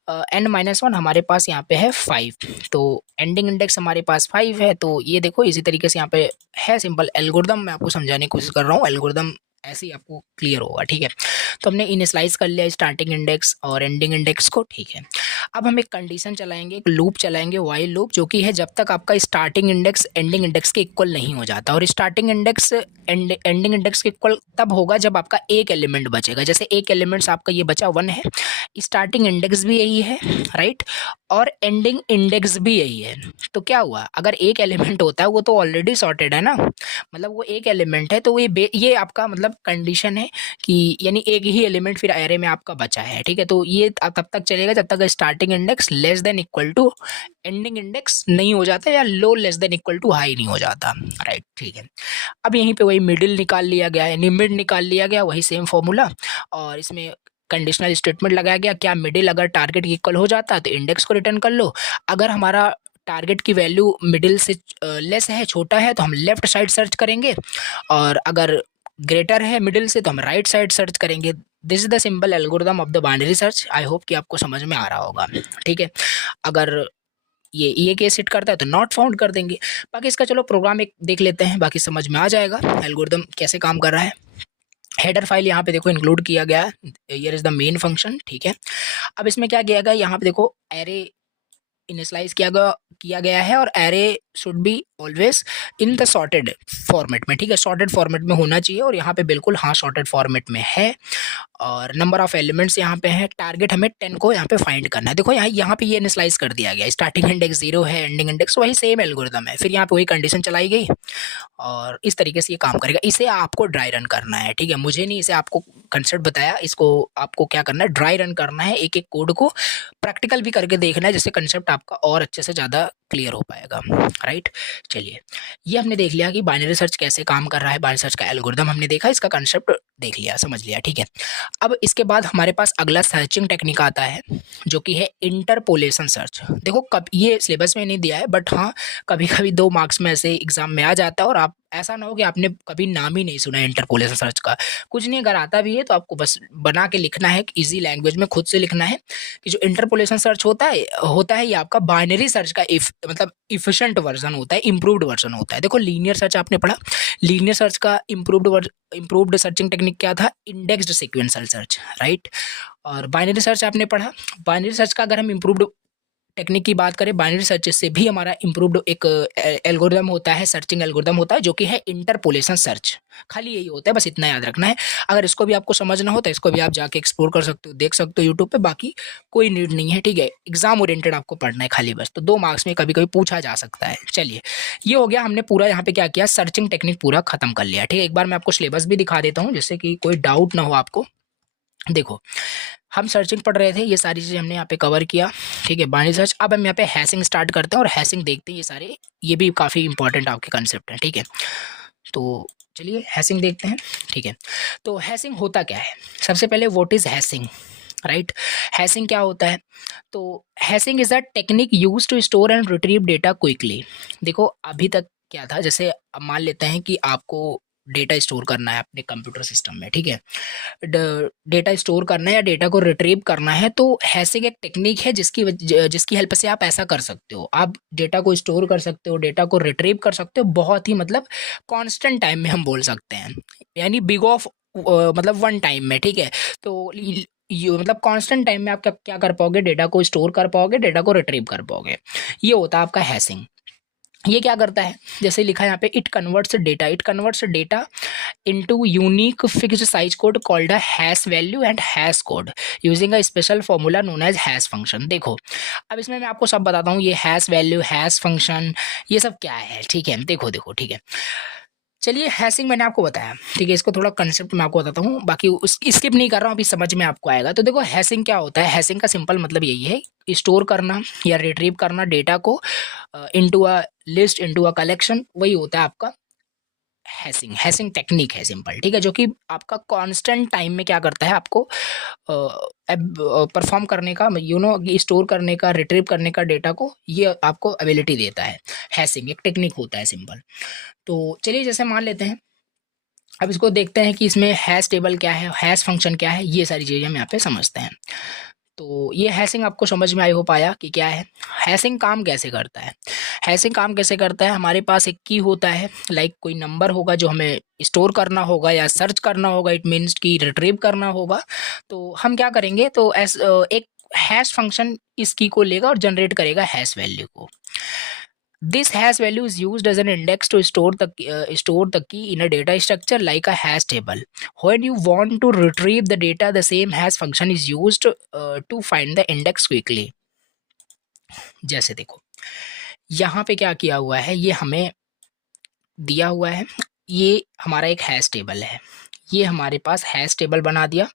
n-1 हमारे पास यहाँ पे है 5। तो एंडिंग इंडेक्स हमारे पास 5 है। तो ये देखो इसी तरीके से यहाँ पे है सिंपल एल्गोरिदम, मैं आपको समझाने की कोशिश कर रहा हूँ। एल्गोरिदम ऐसे ही आपको क्लियर होगा, ठीक है। तो हमने इनिशियलाइज कर लिया स्टार्टिंग इंडेक्स और एंडिंग इंडेक्स को, ठीक है। अब हम एक कंडीशन चलाएंगे, एक लूप चलाएंगे, वाइल लूप, जो कि है जब तक आपका स्टार्टिंग इंडेक्स एंडिंग इंडेक्स के इक्वल नहीं हो जाता। और स्टार्टिंग इंडेक्स एंडिंग इंडेक्स के इक्वल तब होगा जब आपका एक एलिमेंट बचेगा। जैसे एक एलिमेंट्स आपका ये बचा 1 है, स्टार्टिंग इंडेक्स भी यही है, राइट, और एंडिंग इंडेक्स भी यही है। तो क्या हुआ, अगर एक एलिमेंट होता है वो तो ऑलरेडी सॉर्टेड है ना, मतलब वो एक एलिमेंट है, तो ये आपका मतलब कंडीशन है कि यानी एक ही एलिमेंट फिर एरे में आपका बचा है, ठीक है। तो ये तब तक चलेगा जब तक starting index less than equal to ending index नहीं हो जाता, या low less than equal to high नहीं हो जाता, राइट, ठीक है। अब यहीं पे वही मिडिल निकाल लिया गया, यानी मिड निकाल लिया गया, वही सेम फॉर्मूला, और इसमें कंडीशनल स्टेटमेंट लगाया गया। क्या मिडिल अगर टारगेट के इक्वल हो जाता है तो इंडेक्स को रिटर्न कर लो, अगर हमारा टारगेट की वैल्यू मिडिल से लेस है, छोटा है, तो हम लेफ्ट साइड सर्च करेंगे, और अगर ग्रेटर है मिडिल से तो हम राइट साइड सर्च करेंगे। This is the simple algorithm of the binary search. I hope कि आपको समझ में आ रहा होगा, ठीक है। अगर ये केस हिट करता है तो नॉट फाउंड कर देंगे। बाकी इसका चलो प्रोग्राम एक देख लेते हैं, बाकी समझ में आ जाएगा एल्गोरिथम कैसे काम कर रहा है। हेडर फाइल यहाँ पे देखो इंक्लूड किया गया है, here is the main function, ठीक है। अब इसमें क्या किया गया, यहाँ पे देखो एरे इनिशियलाइज किया गया है, और array should be always in the sorted format में, ठीक है, सॉर्टेड फॉर्मेट में होना चाहिए, और यहाँ पे बिल्कुल हाँ सॉर्टेड फॉर्मेट में है। और नंबर ऑफ एलिमेंट्स यहाँ पे है, टारगेट हमें 10 को यहाँ पे फाइंड करना है। देखो यहाँ पे ये इनिशियलाइज कर दिया गया, स्टार्टिंग इंडेक्स 0 है, एंडिंग इंडेक्स वही सेम एल्गोरिथम है, फिर यहाँ पे वही कंडीशन चलाई गई, और इस तरीके से ये काम करेगा। इसे आपको ड्राई रन करना है, ठीक है, मुझे नहीं, इसे आपको कंसेप्ट बताया, इसको आपको क्या करना है, ड्राई रन करना है, एक एक कोड को प्रैक्टिकल भी करके देखना है, जिससे कंसेप्ट आपका और अच्छे से ज़्यादा क्लियर हो पाएगा, राइट। चलिए, ये हमने देख लिया कि बाइनरी सर्च कैसे काम कर रहा है, बाइनरी सर्च का एल्गोरिथम हमने देखा, इसका कंसेप्ट देख लिया, समझ लिया, ठीक है। अब इसके बाद हमारे पास अगला सर्चिंग टेक्निक आता है, जो कि है इंटरपोलेशन सर्च। देखो कब ये सिलेबस में नहीं दिया है, बट हाँ कभी कभी 2 मार्क्स में ऐसे एग्जाम में आ जाता है, और आप ऐसा ना हो कि आपने कभी नाम ही नहीं सुना है इंटरपोलेशन सर्च का। कुछ नहीं, अगर आता भी है तो आपको बस बना के लिखना है, इजी लैंग्वेज में खुद से लिखना है कि जो इंटरपोलेशन सर्च होता है ये आपका बाइनरी सर्च का मतलब इफिशिएंट वर्जन होता है, इम्प्रूव्ड वर्जन होता है। देखो लीनियर सर्च आपने पढ़ा, लीनियर सर्च का इम्प्रूव्ड सर्चिंग टेक्निक क्या था, इंडेक्स्ड सीक्वेंशियल सर्च, राइट। और बाइनरी सर्च आपने पढ़ा, बाइनरी सर्च का अगर हम इम्प्रूव्ड टेक्निक की बात करें, बाइनरी सर्च से भी हमारा इम्प्रूव्ड एक एल्गोरिथम होता है, सर्चिंग एल्गोरिथम होता है, जो कि है इंटरपोलेशन सर्च। खाली यही होता है, बस इतना याद रखना है। अगर इसको भी आपको समझना हो तो इसको भी आप जाके एक्सप्लोर कर सकते हो, देख सकते हो यूट्यूब पे, बाकी कोई नीड नहीं है, ठीक है। एग्जाम ओरिएंटेड आपको पढ़ना है खाली बस, तो 2 मार्क्स में कभी कभी पूछा जा सकता है। चलिए, ये हो गया, हमने पूरा यहाँ पे क्या किया, सर्चिंग टेक्निक पूरा खत्म कर लिया, ठीक है। एक बार मैं आपको सिलेबस भी दिखा देता हूँ, जिससे कि कोई डाउट ना हो आपको। देखो, हम सर्चिंग पढ़ रहे थे, ये सारी चीज़ें हमने यहाँ पे कवर किया, ठीक है, बाइनरी सर्च। अब हम यहाँ पे हैशिंग स्टार्ट करते हैं, और हैशिंग देखते हैं, ये सारे ये भी काफ़ी इंपॉर्टेंट आपके कंसेप्ट हैं, ठीक है। तो चलिए हैशिंग देखते हैं, ठीक है। तो हैशिंग होता क्या है, सबसे पहले what is hashing, right. Hashing क्या होता है, तो hashing is a technique use to store and retrieve data quickly. देखो अभी तक क्या था, जैसे अब मान लेते हैं कि आपको डेटा स्टोर करना है अपने कंप्यूटर सिस्टम में, ठीक है, डेटा स्टोर करना है या डेटा को रिट्रीव करना है, तो हैशिंग एक टेक्निक है जिसकी हेल्प से आप ऐसा कर सकते हो। आप डेटा को स्टोर कर सकते हो, डेटा को रिट्रीव कर सकते हो, बहुत ही मतलब कांस्टेंट टाइम में हम बोल सकते हैं, यानी बिग ऑफ मतलब 1 टाइम में, ठीक है। तो ये मतलब कांस्टेंट टाइम में आप क्या कर पाओगे, डेटा को स्टोर कर पाओगे, डेटा को रिट्रीव कर पाओगे, ये होता है आपका हैशिंग। ये क्या करता है, जैसे लिखा है यहाँ पे, it converts data into unique fixed size code called a hash value and hash code using a special formula known as hash function. देखो अब इसमें मैं आपको सब बताता हूँ, ये हैश वैल्यू, हैश फंक्शन, ये सब क्या है, ठीक है। देखो ठीक है, चलिए हैशिंग मैंने आपको बताया, ठीक है। इसको थोड़ा कंसेप्ट मैं आपको बताता हूँ, बाकी स्किप नहीं कर रहा हूँ, अभी समझ में आपको आएगा। तो देखो हैशिंग क्या होता है, हैशिंग का सिंपल मतलब यही है, स्टोर करना या रिट्रीव करना डेटा को into a list, into a collection, वही होता है आपका हैशिंग टेक्निक है, सिंपल, ठीक है, जो कि आपका कांस्टेंट टाइम में क्या करता है, आपको परफॉर्म करने का, स्टोर करने का, रिट्रीव करने का डेटा को, ये आपको एबिलिटी देता है। हैशिंग एक टेक्निक होता है, सिंपल। तो चलिए जैसे मान लेते हैं, अब इसको देखते हैं कि इसमें हैश टेबल क्या है, हैश फंक्शन क्या है, ये सारी चीज़ें हम यहाँ पे समझते हैं। तो ये हैशिंग आपको समझ में आई हो पाया कि क्या है हैशिंग काम कैसे करता है। हैशिंग काम कैसे करता है, हमारे पास एक की होता है, लाइक कोई नंबर होगा जो हमें स्टोर करना होगा या सर्च करना होगा, इट मीन्स कि रिट्रीव करना होगा। तो हम क्या करेंगे, तो एक हैश फंक्शन इस की को लेगा और जनरेट करेगा हैश वैल्यू को। This hash value is used as an index to store the key in a data structure like a hash table. When you want to retrieve the data, the same hash function is used to find the index quickly. जैसे देखो यहाँ पे क्या किया हुआ है, ये हमें दिया हुआ है, ये हमारा एक हैश टेबल है, ये हमारे पास हैश टेबल बना दिया।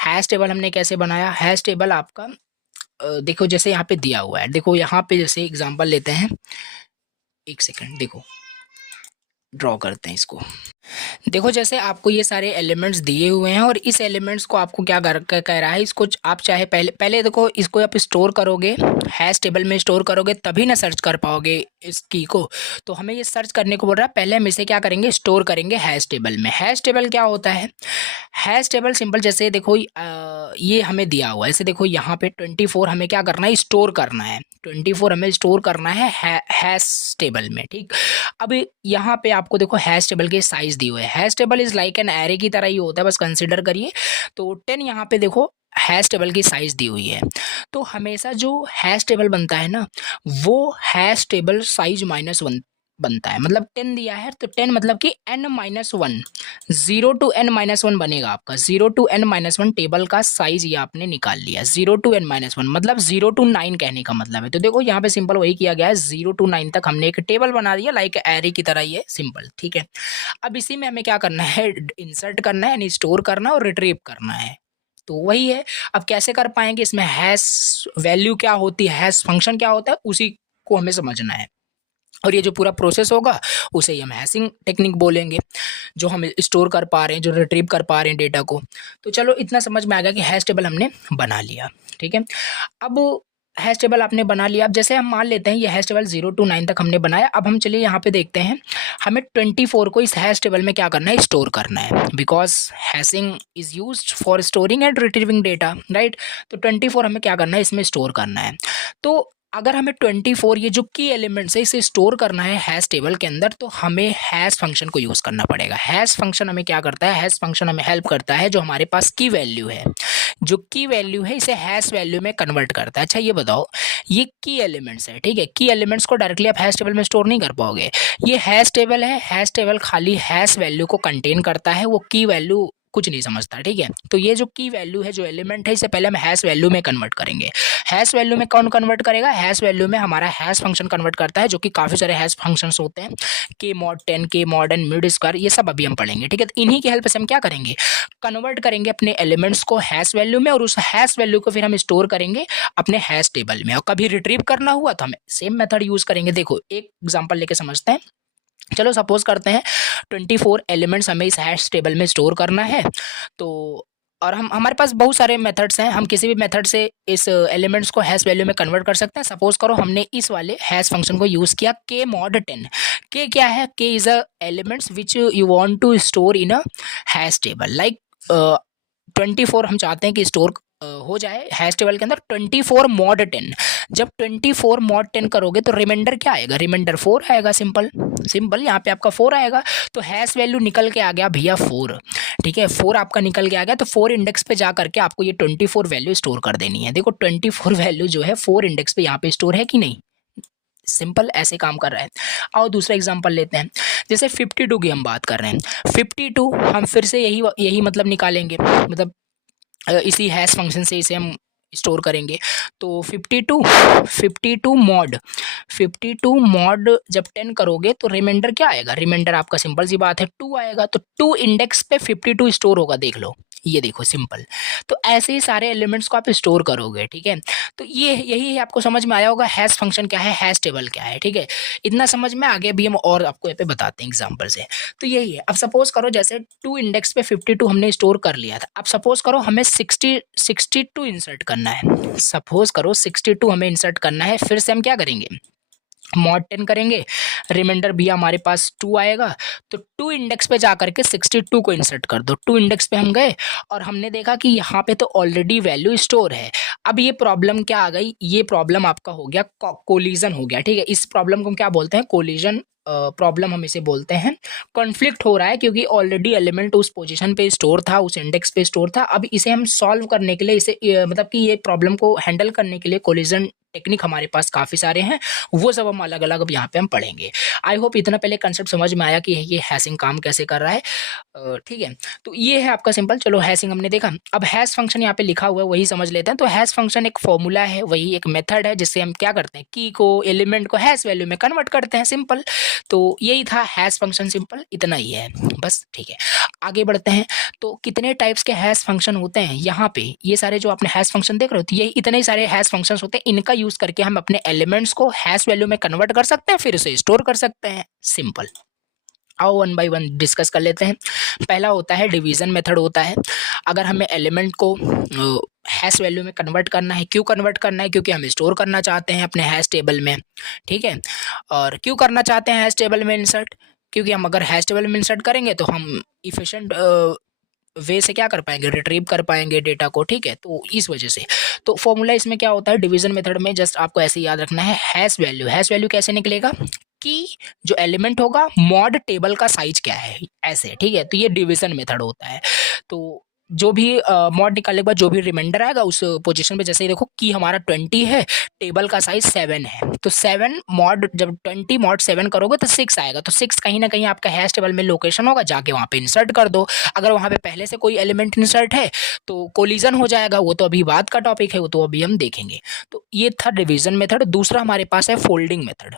हैश टेबल हमने कैसे बनाया, हैश टेबल आपका देखो जैसे यहाँ पे दिया हुआ है, देखो यहाँ पे जैसे एग्जांपल लेते हैं, एक सेकंड देखो ड्रॉ करते हैं इसको। देखो जैसे आपको ये सारे एलिमेंट्स दिए हुए हैं और इस एलिमेंट्स को आपको क्या कह रहा है, इसको आप चाहे पहले देखो इसको आप स्टोर करोगे, हैश टेबल में स्टोर करोगे तभी ना सर्च कर पाओगे इस की को। तो हमें ये सर्च करने को बोल रहा है, पहले हम इसे क्या करेंगे, स्टोर करेंगे हैश टेबल में। हैश टेबल क्या होता है, हैश टेबल सिंपल जैसे देखो ये हमें दिया हुआ है, ऐसे देखो यहाँ पे 24 हमें क्या करना है, स्टोर करना है, 24 हमें स्टोर करना है हैश टेबल में, ठीक। अब यहाँ पे आपको देखो हैश टेबल के साइज दिए हुए हैं, hash table is like an array की तरह ही होता है, बस कंसिडर करिए। तो 10 यहाँ पे देखो हैश टेबल की साइज दी हुई है। तो हमेशा जो हैश टेबल बनता है ना, वो हैश टेबल साइज -1 बनता है, मतलब 10 दिया है तो 10 मतलब कि n-1, 0 to n-1 बनेगा आपका, 0 to n-1 टेबल का साइज ये आपने निकाल लिया, 0 to n-1 मतलब 0 to 9 कहने का मतलब है। तो देखो यहाँ पे सिंपल वही किया गया है, 0 to 9 तक हमने एक टेबल बना दिया लाइक एरे की तरह, ये सिंपल, ठीक है। अब इसी में हमें क्या करना है, इंसर्ट करना है यानी स्टोर करना और रिट्रीव करना है। तो वही है, अब कैसे कर पाएंगे, इसमें हैश वैल्यू क्या होती है, हैश फंक्शन क्या होता है, उसी को हमें समझना है। और ये जो पूरा प्रोसेस होगा उसे ही हम हैशिंग टेक्निक बोलेंगे, जो हम स्टोर कर पा रहे हैं, जो रिट्रीव कर पा रहे हैं डेटा को। तो चलो इतना समझ में आ गया कि हैश टेबल हमने बना लिया, ठीक है। अब हैश टेबल आपने बना लिया, अब जैसे हम मान लेते हैं ये हैश टेबल 0 to 9 तक हमने बनाया। अब हम चलिए यहाँ पे देखते हैं, हमें 24 को इस हैश टेबल में क्या करना है, स्टोर करना है, because hashing is used for storing and retrieving data, right. तो 24 हमें क्या करना है, इसमें स्टोर करना है। तो अगर हमें 24 ये जो की एलिमेंट्स है इसे स्टोर करना है हैश टेबल के अंदर, तो हमें हैश फंक्शन को यूज़ करना पड़ेगा। हैश फंक्शन हमें क्या करता है, हैश फंक्शन हमें हेल्प करता है, जो हमारे पास की वैल्यू है, जो की वैल्यू है इसे हैश वैल्यू में कन्वर्ट करता है। अच्छा ये बताओ, ये की एलिमेंट्स है, ठीक है, की एलिमेंट्स को डायरेक्टली आप हैश टेबल में स्टोर नहीं कर पाओगे। ये हैश टेबल है, हैश टेबल खाली हैश वैल्यू को कंटेन करता है, वो की वैल्यू कुछ नहीं समझता, ठीक है। तो ये जो की वैल्यू है, जो एलिमेंट है, इसे पहले हम हैश वैल्यू में कन्वर्ट करेंगे। हैश वैल्यू में कौन कन्वर्ट करेगा, हैश वैल्यू में हमारा हैश फंक्शन कन्वर्ट करता है, जो कि काफ़ी सारे हैश फंक्शंस होते हैं, के मॉड 10, के मॉड एंड मिड स्क्वायर, ये सब अभी हम पढ़ेंगे, ठीक है। तो इन्हीं की हेल्प से हम क्या करेंगे, कन्वर्ट करेंगे अपने एलिमेंट्स को हैश वैल्यू में, और उस हैश वैल्यू को फिर हम स्टोर करेंगे अपने हैश टेबल में। और कभी रिट्रीव करना हुआ तो हम सेम मेथड यूज़ करेंगे। देखो एक एग्जाम्पल लेके समझते हैं। चलो सपोज करते हैं 24 एलिमेंट्स हमें इस हैश टेबल में स्टोर करना है। तो और हमारे पास बहुत सारे मेथड्स हैं, हम किसी भी मेथड से इस एलिमेंट्स को हैश वैल्यू में कन्वर्ट कर सकते हैं। सपोज करो हमने इस वाले हैश फंक्शन को यूज़ किया, के मॉड 10। के क्या है, K is a elements which you want to store in a hash table, like 24 हम चाहते हैं कि स्टोर हो जाए हैश टेबल के अंदर 24 मॉड 10। जब 24 मॉड 10 करोगे तो रिमाइंडर क्या आएगा, रिमाइंडर 4 आएगा, सिंपल सिंपल यहाँ पे आपका 4 आएगा। तो हैश वैल्यू निकल के आ गया भैया 4, ठीक है, 4 आपका निकल के आ गया। तो 4 इंडेक्स पे जा करके आपको ये 24 वैल्यू स्टोर कर देनी है। देखो 24 वैल्यू जो है 4 इंडेक्स पे यहाँ पे स्टोर है कि नहीं, सिंपल ऐसे काम कर रहा है। और दूसरा एग्जांपल लेते हैं, जैसे 52 की हम बात कर रहे हैं। 52 हम फिर से यही मतलब निकालेंगे, मतलब इसी हैश फंक्शन से इसे हम स्टोर करेंगे। तो 52 मॉड जब 10 करोगे तो रिमाइंडर क्या आएगा, रिमाइंडर आपका सिंपल सी बात है 2 आएगा। तो 2 इंडेक्स पे 52 स्टोर होगा, देख लो, ये देखो सिंपल। तो ऐसे ही सारे एलिमेंट्स को आप स्टोर करोगे, ठीक है। तो यही आपको समझ में आया होगा हैश फंक्शन क्या है, हैश टेबल क्या है, ठीक है। इतना समझ में आगे भी हम और आपको यहाँ पे बताते हैं एग्जांपल से। तो यही है। अब सपोज करो जैसे 2 इंडेक्स पे 52 हमने स्टोर कर लिया था। अब सपोज करो हमें 62 इंसर्ट करना है। सपोज करो 62 हमें इंसर्ट करना है। फिर से हम क्या करेंगे, मॉड 10 करेंगे, रिमाइंडर भी हमारे पास 2 आएगा, तो 2 इंडेक्स पे जा करके 62 को इंसर्ट कर दो। 2 इंडेक्स पे हम गए और हमने देखा कि यहाँ पे तो ऑलरेडी वैल्यू स्टोर है। अब ये प्रॉब्लम क्या आ गई, ये प्रॉब्लम आपका हो गया कोलिजन हो गया, ठीक है। इस प्रॉब्लम को क्या बोलते हैं, कोलिजन प्रॉब्लम हम इसे बोलते हैं। कॉन्फ्लिक्ट हो रहा है क्योंकि ऑलरेडी एलिमेंट उस पोजीशन पे स्टोर था, उस इंडेक्स पे स्टोर था। अब इसे हम सॉल्व करने के लिए, इसे मतलब कि ये प्रॉब्लम को हैंडल करने के लिए कोलिजन टेक्निक हमारे पास काफ़ी सारे हैं, वो सब हम अलग अलग अब यहाँ पे हम पढ़ेंगे। आई होप इतना पहले कंसेप्ट समझ में आया कि ये हैशिंग काम कैसे कर रहा है, ठीक है। तो ये है आपका सिंपल, चलो हैशिंग हमने देखा। अब हैश फंक्शन यहाँ पे लिखा हुआ है वही समझ लेते हैं। तो हैश फंक्शन एक फॉर्मूला है, वही एक मेथड है जिससे हम क्या करते हैं, की को एलिमेंट को हैश वैल्यू में कन्वर्ट करते हैं, सिंपल। तो यही था हैश फंक्शन, सिंपल इतना ही है बस, ठीक है। आगे बढ़ते हैं। तो कितने टाइप्स के हैश फंक्शन होते हैं यहाँ पे, ये सारे जो आपने हैश फंक्शन देख रहे हो, तो यही इतने ही सारे हैश फंक्शंस होते हैं। इनका यूज करके हम अपने एलिमेंट्स को हैश वैल्यू में कन्वर्ट कर सकते हैं, फिर उसे स्टोर कर सकते हैं, सिंपल। आओ वन बाय वन डिस्कस कर लेते हैं। पहला होता है डिवीजन मेथड होता है। अगर हमें एलिमेंट को हैश वैल्यू में कन्वर्ट करना है, क्यों कन्वर्ट करना है, क्योंकि हम स्टोर करना चाहते हैं अपने हैश टेबल में, ठीक है। और क्यों करना चाहते हैं हैश टेबल में इंसर्ट, क्योंकि हम अगर हैश टेबल में इंसर्ट करेंगे तो हम इफिशिएंट वे से क्या कर पाएंगे, रिट्रीव कर पाएंगे डेटा को, ठीक है। तो इस वजह से तो फॉर्मूला इसमें क्या होता है डिवीजन मेथड में, जस्ट आपको ऐसे याद रखना है, हैश वैल्यू कैसे निकलेगा कि जो एलिमेंट होगा मॉड टेबल का साइज क्या है, ऐसे, ठीक है। तो ये डिवीजन मेथड होता है। तो जो भी मॉड निकालने के बाद जो भी रिमाइंडर आएगा उस पोजीशन पे, जैसे ही देखो कि हमारा 20 है, टेबल का साइज 7 है, तो 7 मॉड, जब 20 मॉड 7 करोगे तो 6 आएगा। तो 6 कहीं ना कहीं आपका हैश टेबल में लोकेशन होगा, जाके वहाँ पे इंसर्ट कर दो। अगर वहाँ पे पहले से कोई एलिमेंट इंसर्ट है तो कोलिजन हो जाएगा, वो तो अभी बाद का टॉपिक है, वो तो अभी हम देखेंगे। तो ये था डिवीजन मेथड। दूसरा हमारे पास है फोल्डिंग मेथड।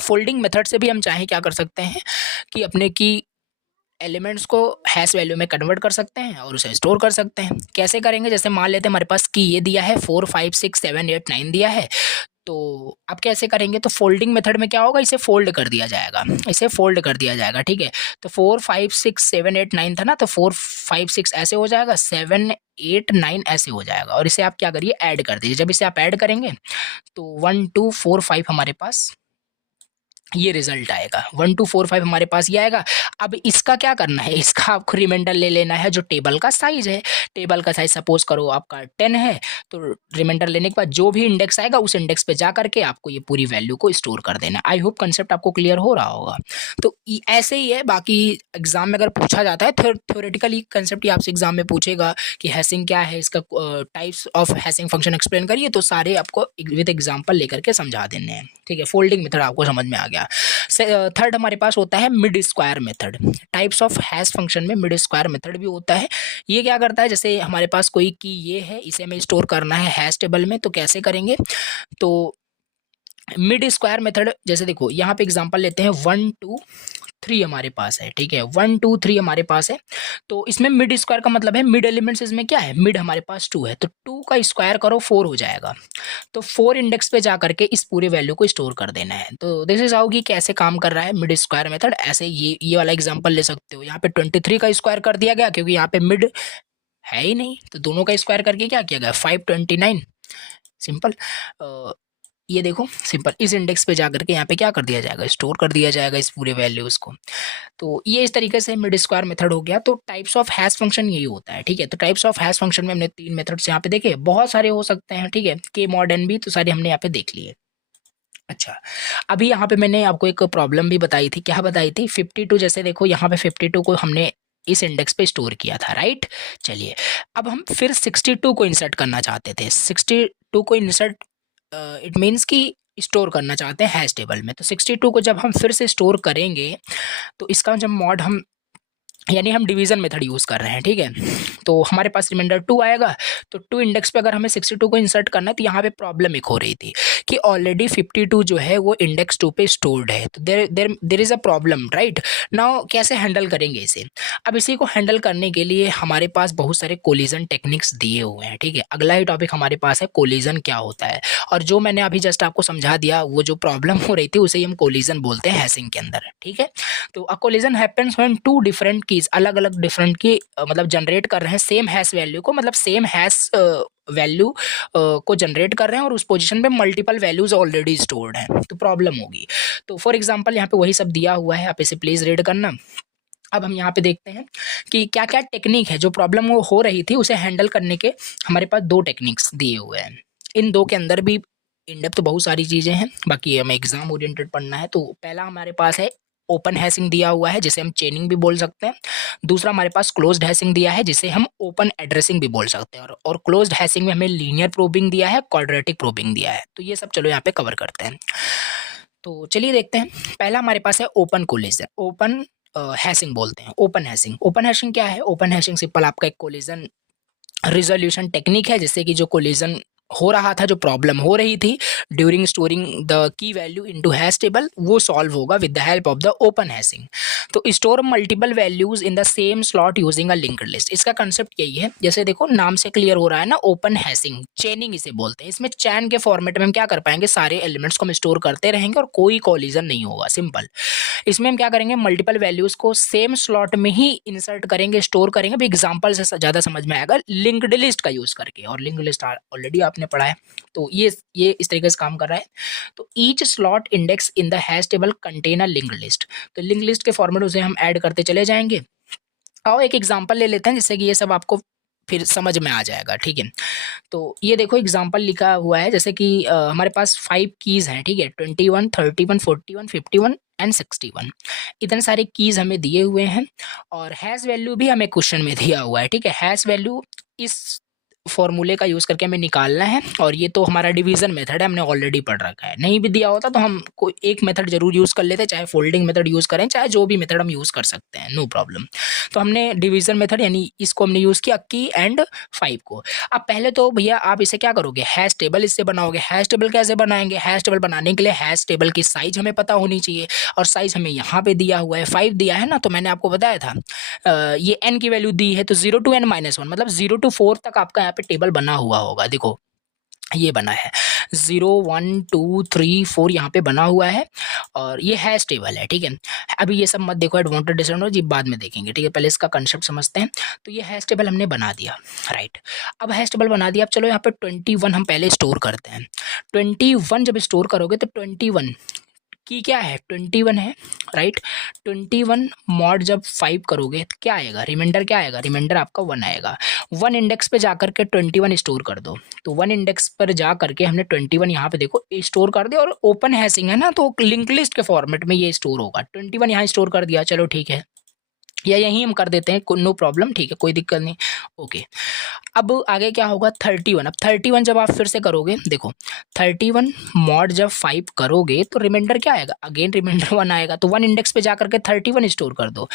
फोल्डिंग मेथड से भी हम चाहे क्या कर सकते हैं कि अपने की एलिमेंट्स को हैश वैल्यू में कन्वर्ट कर सकते हैं और उसे स्टोर कर सकते हैं। कैसे करेंगे, जैसे मान लेते हैं हमारे पास की ये दिया है 4 5 6 7 8 9 दिया है, तो अब कैसे करेंगे, तो फोल्डिंग मेथड में क्या होगा, इसे फोल्ड कर दिया जाएगा, इसे फोल्ड कर दिया जाएगा, ठीक है। तो 4 5 6 7 8 9 था ना, तो 4 5 6 ऐसे हो जाएगा, 7 8 9 ऐसे हो जाएगा, और इसे आप क्या करिए ऐड कर दीजिए। जब इसे आप ऐड करेंगे तो 1 2 4 5 हमारे पास ये रिजल्ट आएगा, 1 2 4 5 हमारे पास ये आएगा। अब इसका क्या करना है, इसका आपको रिमाइंडर ले लेना है जो टेबल का साइज है। टेबल का साइज सपोज करो आपका 10 है, तो रिमाइंडर लेने के बाद जो भी इंडेक्स आएगा उस इंडेक्स पे जा करके आपको ये पूरी वैल्यू को स्टोर कर देना। आई होप कंसेप्ट आपको क्लियर हो रहा होगा। तो ऐसे ही है, बाकी एग्जाम में अगर पूछा जाता है थ्योरेटिकली कंसेप्ट ही आपसे एग्जाम में पूछेगा कि हैशिंग क्या है, इसका types of hashing function explain करिए, तो सारे आपको विद एग्जाम्पल लेकर के समझा देने हैं, ठीक है। फोल्डिंग मेथड आपको समझ में आ गया। थर्ड हमारे पास होता है mid square method. Types of hash function में मिड स्क्वायर मेथड भी होता है। ये क्या करता है, जैसे हमारे पास कोई की ये है, इसे हमें स्टोर करना है हैश टेबल में, तो कैसे करेंगे, तो मिड स्क्वायर मेथड, जैसे देखो यहाँ पे एग्जांपल लेते हैं 1 2 3 हमारे पास है, ठीक है। 1 2 3 हमारे पास है, तो इसमें मिड स्क्वायर का मतलब है मिड एलिमेंट्स इसमें क्या है, मिड हमारे पास 2 है, तो 2 का स्क्वायर करो 4 हो जाएगा। तो 4 इंडेक्स पे जा करके इस पूरे वैल्यू को स्टोर कर देना है। तो दिस इज हाउ कि कैसे काम कर रहा है मिड स्क्वायर मेथड। ऐसे ये वाला एग्जांपल ले सकते हो, यहाँ पे 23 का स्क्वायर कर दिया गया क्योंकि यहाँ पे मिड है ही नहीं, तो दोनों का स्क्वायर करके क्या किया गया 529, सिंपल। ये देखो सिंपल, इस इंडेक्स पे जाकर के यहाँ पे क्या कर दिया जाएगा, स्टोर कर दिया जाएगा इस पूरे वैल्यूज को। तो ये इस तरीके से मिड स्क्वायर मेथड हो गया। तो टाइप्स ऑफ हैश फंक्शन यही होता है, ठीक है। तो टाइप्स ऑफ हैश फंक्शन में हमने 3 मेथड्स यहाँ पे देखे, बहुत सारे हो सकते हैं, ठीक है, के मॉड एन भी, तो सारे हमने यहाँ पे देख लिए। अच्छा, अभी यहाँ पे मैंने आपको एक प्रॉब्लम भी बताई थी, क्या बताई थी, 52, जैसे देखो यहाँ पे 52 को हमने इस इंडेक्स पे स्टोर किया था, राइट। चलिए अब हम फिर 62 को इंसर्ट करना चाहते थे। 62 को इंसर्ट इट मीन्स कि स्टोर करना चाहते हैं हैश टेबल में। तो 62 को जब हम फिर से स्टोर करेंगे तो इसका जब मॉड हम, यानी हम डिवीजन मेथड यूज़ कर रहे हैं, ठीक है। तो हमारे पास रिमाइंडर 2 आएगा, तो 2 इंडेक्स पे अगर हमें 62 को इंसर्ट करना है, तो यहाँ पे प्रॉब्लम एक हो रही थी कि ऑलरेडी 52 जो है वो इंडेक्स 2 पे स्टोर्ड है, तो there is a problem, right. Now कैसे हैंडल करेंगे इसे। अब इसी को हैंडल करने के लिए हमारे पास बहुत सारे कोलिजन टेक्निक्स दिए हुए हैं, ठीक है। अगला ही टॉपिक हमारे पास है कोलिजन क्या होता है, और जो मैंने अभी जस्ट आपको समझा दिया वो जो प्रॉब्लम हो रही थी उसे ही हम कोलिजन बोलते हैं हैशिंग के अंदर, ठीक है। तो a collision happens when two different key keys अलग अलग डिफरेंट की मतलब जनरेट कर रहे हैं सेम हैश वैल्यू को, मतलब सेम हैश वैल्यू को जनरेट कर रहे हैं और उस पोजीशन पे मल्टीपल वैल्यूज ऑलरेडी स्टोर्ड हैं, तो प्रॉब्लम होगी। तो फॉर एग्जांपल यहाँ पे वही सब दिया हुआ है, आप इसे प्लीज रीड करना। अब हम यहाँ पे देखते हैं कि क्या क्या टेक्निक है, जो प्रॉब्लम वो हो रही थी उसे हैंडल करने के हमारे पास दो टेक्निक्स दिए हुए हैं। इन दो के अंदर भी इन डेप्थ तो बहुत सारी चीज़ें हैं, बाकी हमें एग्जाम ओरिएंटेड पढ़ना है। तो पहला हमारे पास है ओपन हैशिंग दिया हुआ है, जिसे हम चेनिंग भी बोल सकते हैं। दूसरा हमारे पास क्लोज्ड हैशिंग दिया है, जिसे हम ओपन एड्रेसिंग भी बोल सकते हैं। और क्लोज्ड हैशिंग में हमें लीनियर प्रोबिंग दिया है, क्वाड्रेटिक प्रोबिंग दिया है। तो ये सब चलो यहाँ पे कवर करते हैं। तो चलिए देखते हैं। पहला हमारे पास है ओपन कोलिजन, ओपन हैशिंग बोलते हैं। ओपन हैशिंग, ओपन हैशिंग क्या है? ओपन हैशिंग सिंपल आपका एक कोलिजन रिजोल्यूशन टेक्निक है, जिससे कि जो कोलिजन हो रहा था, जो प्रॉब्लम हो रही थी during storing the key value into hash table, वो सॉल्व होगा with the help of the open hashing. तो store multiple values in the same slot using a linked list. इसका कंसेप्ट यही है, जैसे देखो नाम से क्लियर हो रहा है ना, ओपन हैशिंग, चेनिंग इसे बोलते हैं। इसमें चैन के फॉर्मेट में हम क्या कर पाएंगे, सारे एलिमेंट्स को हम स्टोर करते रहेंगे और कोई कोलिजन नहीं होगा, सिंपल। इसमें हम क्या करेंगे, मल्टीपल वैल्यूज को सेम स्लॉट में ही इंसर्ट करेंगे, स्टोर करेंगे। अभी एग्जांपल से ज़्यादा समझ में आएगा लिंक्ड लिस्ट का यूज़ करके, और लिंक्ड लिस्ट ऑलरेडी आपने पढ़ा है। तो ये इस तरीके से काम कर रहा है। तो each slot index in the hash table contain a linked list. तो लिंक्ड लिस्ट के फॉर्मेट उसे हम ऐड करते चले जाएंगे। आओ एक एग्जांपल ले लेते हैं, जिससे कि ये सब आपको फिर समझ में आ जाएगा, ठीक है। तो ये देखो एग्जांपल लिखा हुआ है, जैसे कि हमारे पास 5 कीज़ हैं, ठीक है, 21, 31, 41, 51 एंड 61। इतने सारे कीज़ हमें दिए हुए हैं और हैश वैल्यू भी हमें क्वेश्चन में दिया हुआ है, ठीक है। हैश वैल्यू इस फॉर्मूले का यूज़ करके हमें निकालना है, और ये तो हमारा डिवीजन मेथड है, हमने ऑलरेडी पढ़ रखा है। नहीं भी दिया होता तो हम कोई एक मेथड जरूर यूज़ कर लेते, चाहे फोल्डिंग मेथड यूज़ करें, चाहे जो भी मेथड हम यूज़ कर सकते हैं, नो प्रॉब्लम। तो हमने डिवीजन मेथड यानी इसको हमने यूज़ किया की एंड 5 को। अब पहले तो भैया आप इसे क्या करोगे, हैश टेबल इससे बनाओगे। हैश टेबल कैसे बनाएंगे, हैश टेबल बनाने के लिए हैश टेबल की साइज हमें पता होनी चाहिए, और साइज हमें यहाँ पे दिया हुआ है 5 दिया है ना। तो मैंने आपको बताया था ये n की वैल्यू दी है, तो 0 to n - 1 मतलब 0 to 4 तक आपका यहाँ पे टेबल बना हुआ होगा। देखो ये बना है 0 1 2 3 4 यहाँ पे बना हुआ है, और ये हैश टेबल है, ठीक है। अभी ये सब मत देखो, एडवांटेज डिसएडवांटेज ये बाद में देखेंगे, ठीक है। पहले इसका कंसेप्ट समझते हैं। तो ये हैश टेबल हमने बना दिया, राइट। अब हैश टेबल बना दिया, अब चलो यहाँ पे 21 हम पहले स्टोर करते हैं। 21 जब स्टोर करोगे तो 21 की क्या है, 21 है, राइट। 21 मॉड जब 5 करोगे तो क्या आएगा, रिमाइंडर क्या आएगा, रिमाइंडर आपका 1 आएगा। 1 इंडेक्स पे जा करके 21 स्टोर कर दो। तो 1 इंडेक्स पर जा करके हमने 21 यहाँ पे देखो स्टोर कर दिया, और ओपन हैशिंग है ना, तो लिंक लिस्ट के फॉर्मेट में ये स्टोर होगा। 21 यहाँ स्टोर कर दिया, चलो ठीक है, या यहीं हम कर देते हैं, नो प्रॉब्लम, ठीक है, कोई दिक्कत नहीं, ओके। अब आगे क्या होगा, 31। अब 31 जब आप फिर से करोगे, देखो 31 मॉड जब 5 करोगे तो रिमाइंडर क्या आएगा, अगेन रिमाइंडर 1 आएगा। तो 1 इंडेक्स पे जा करके 31 स्टोर कर दो।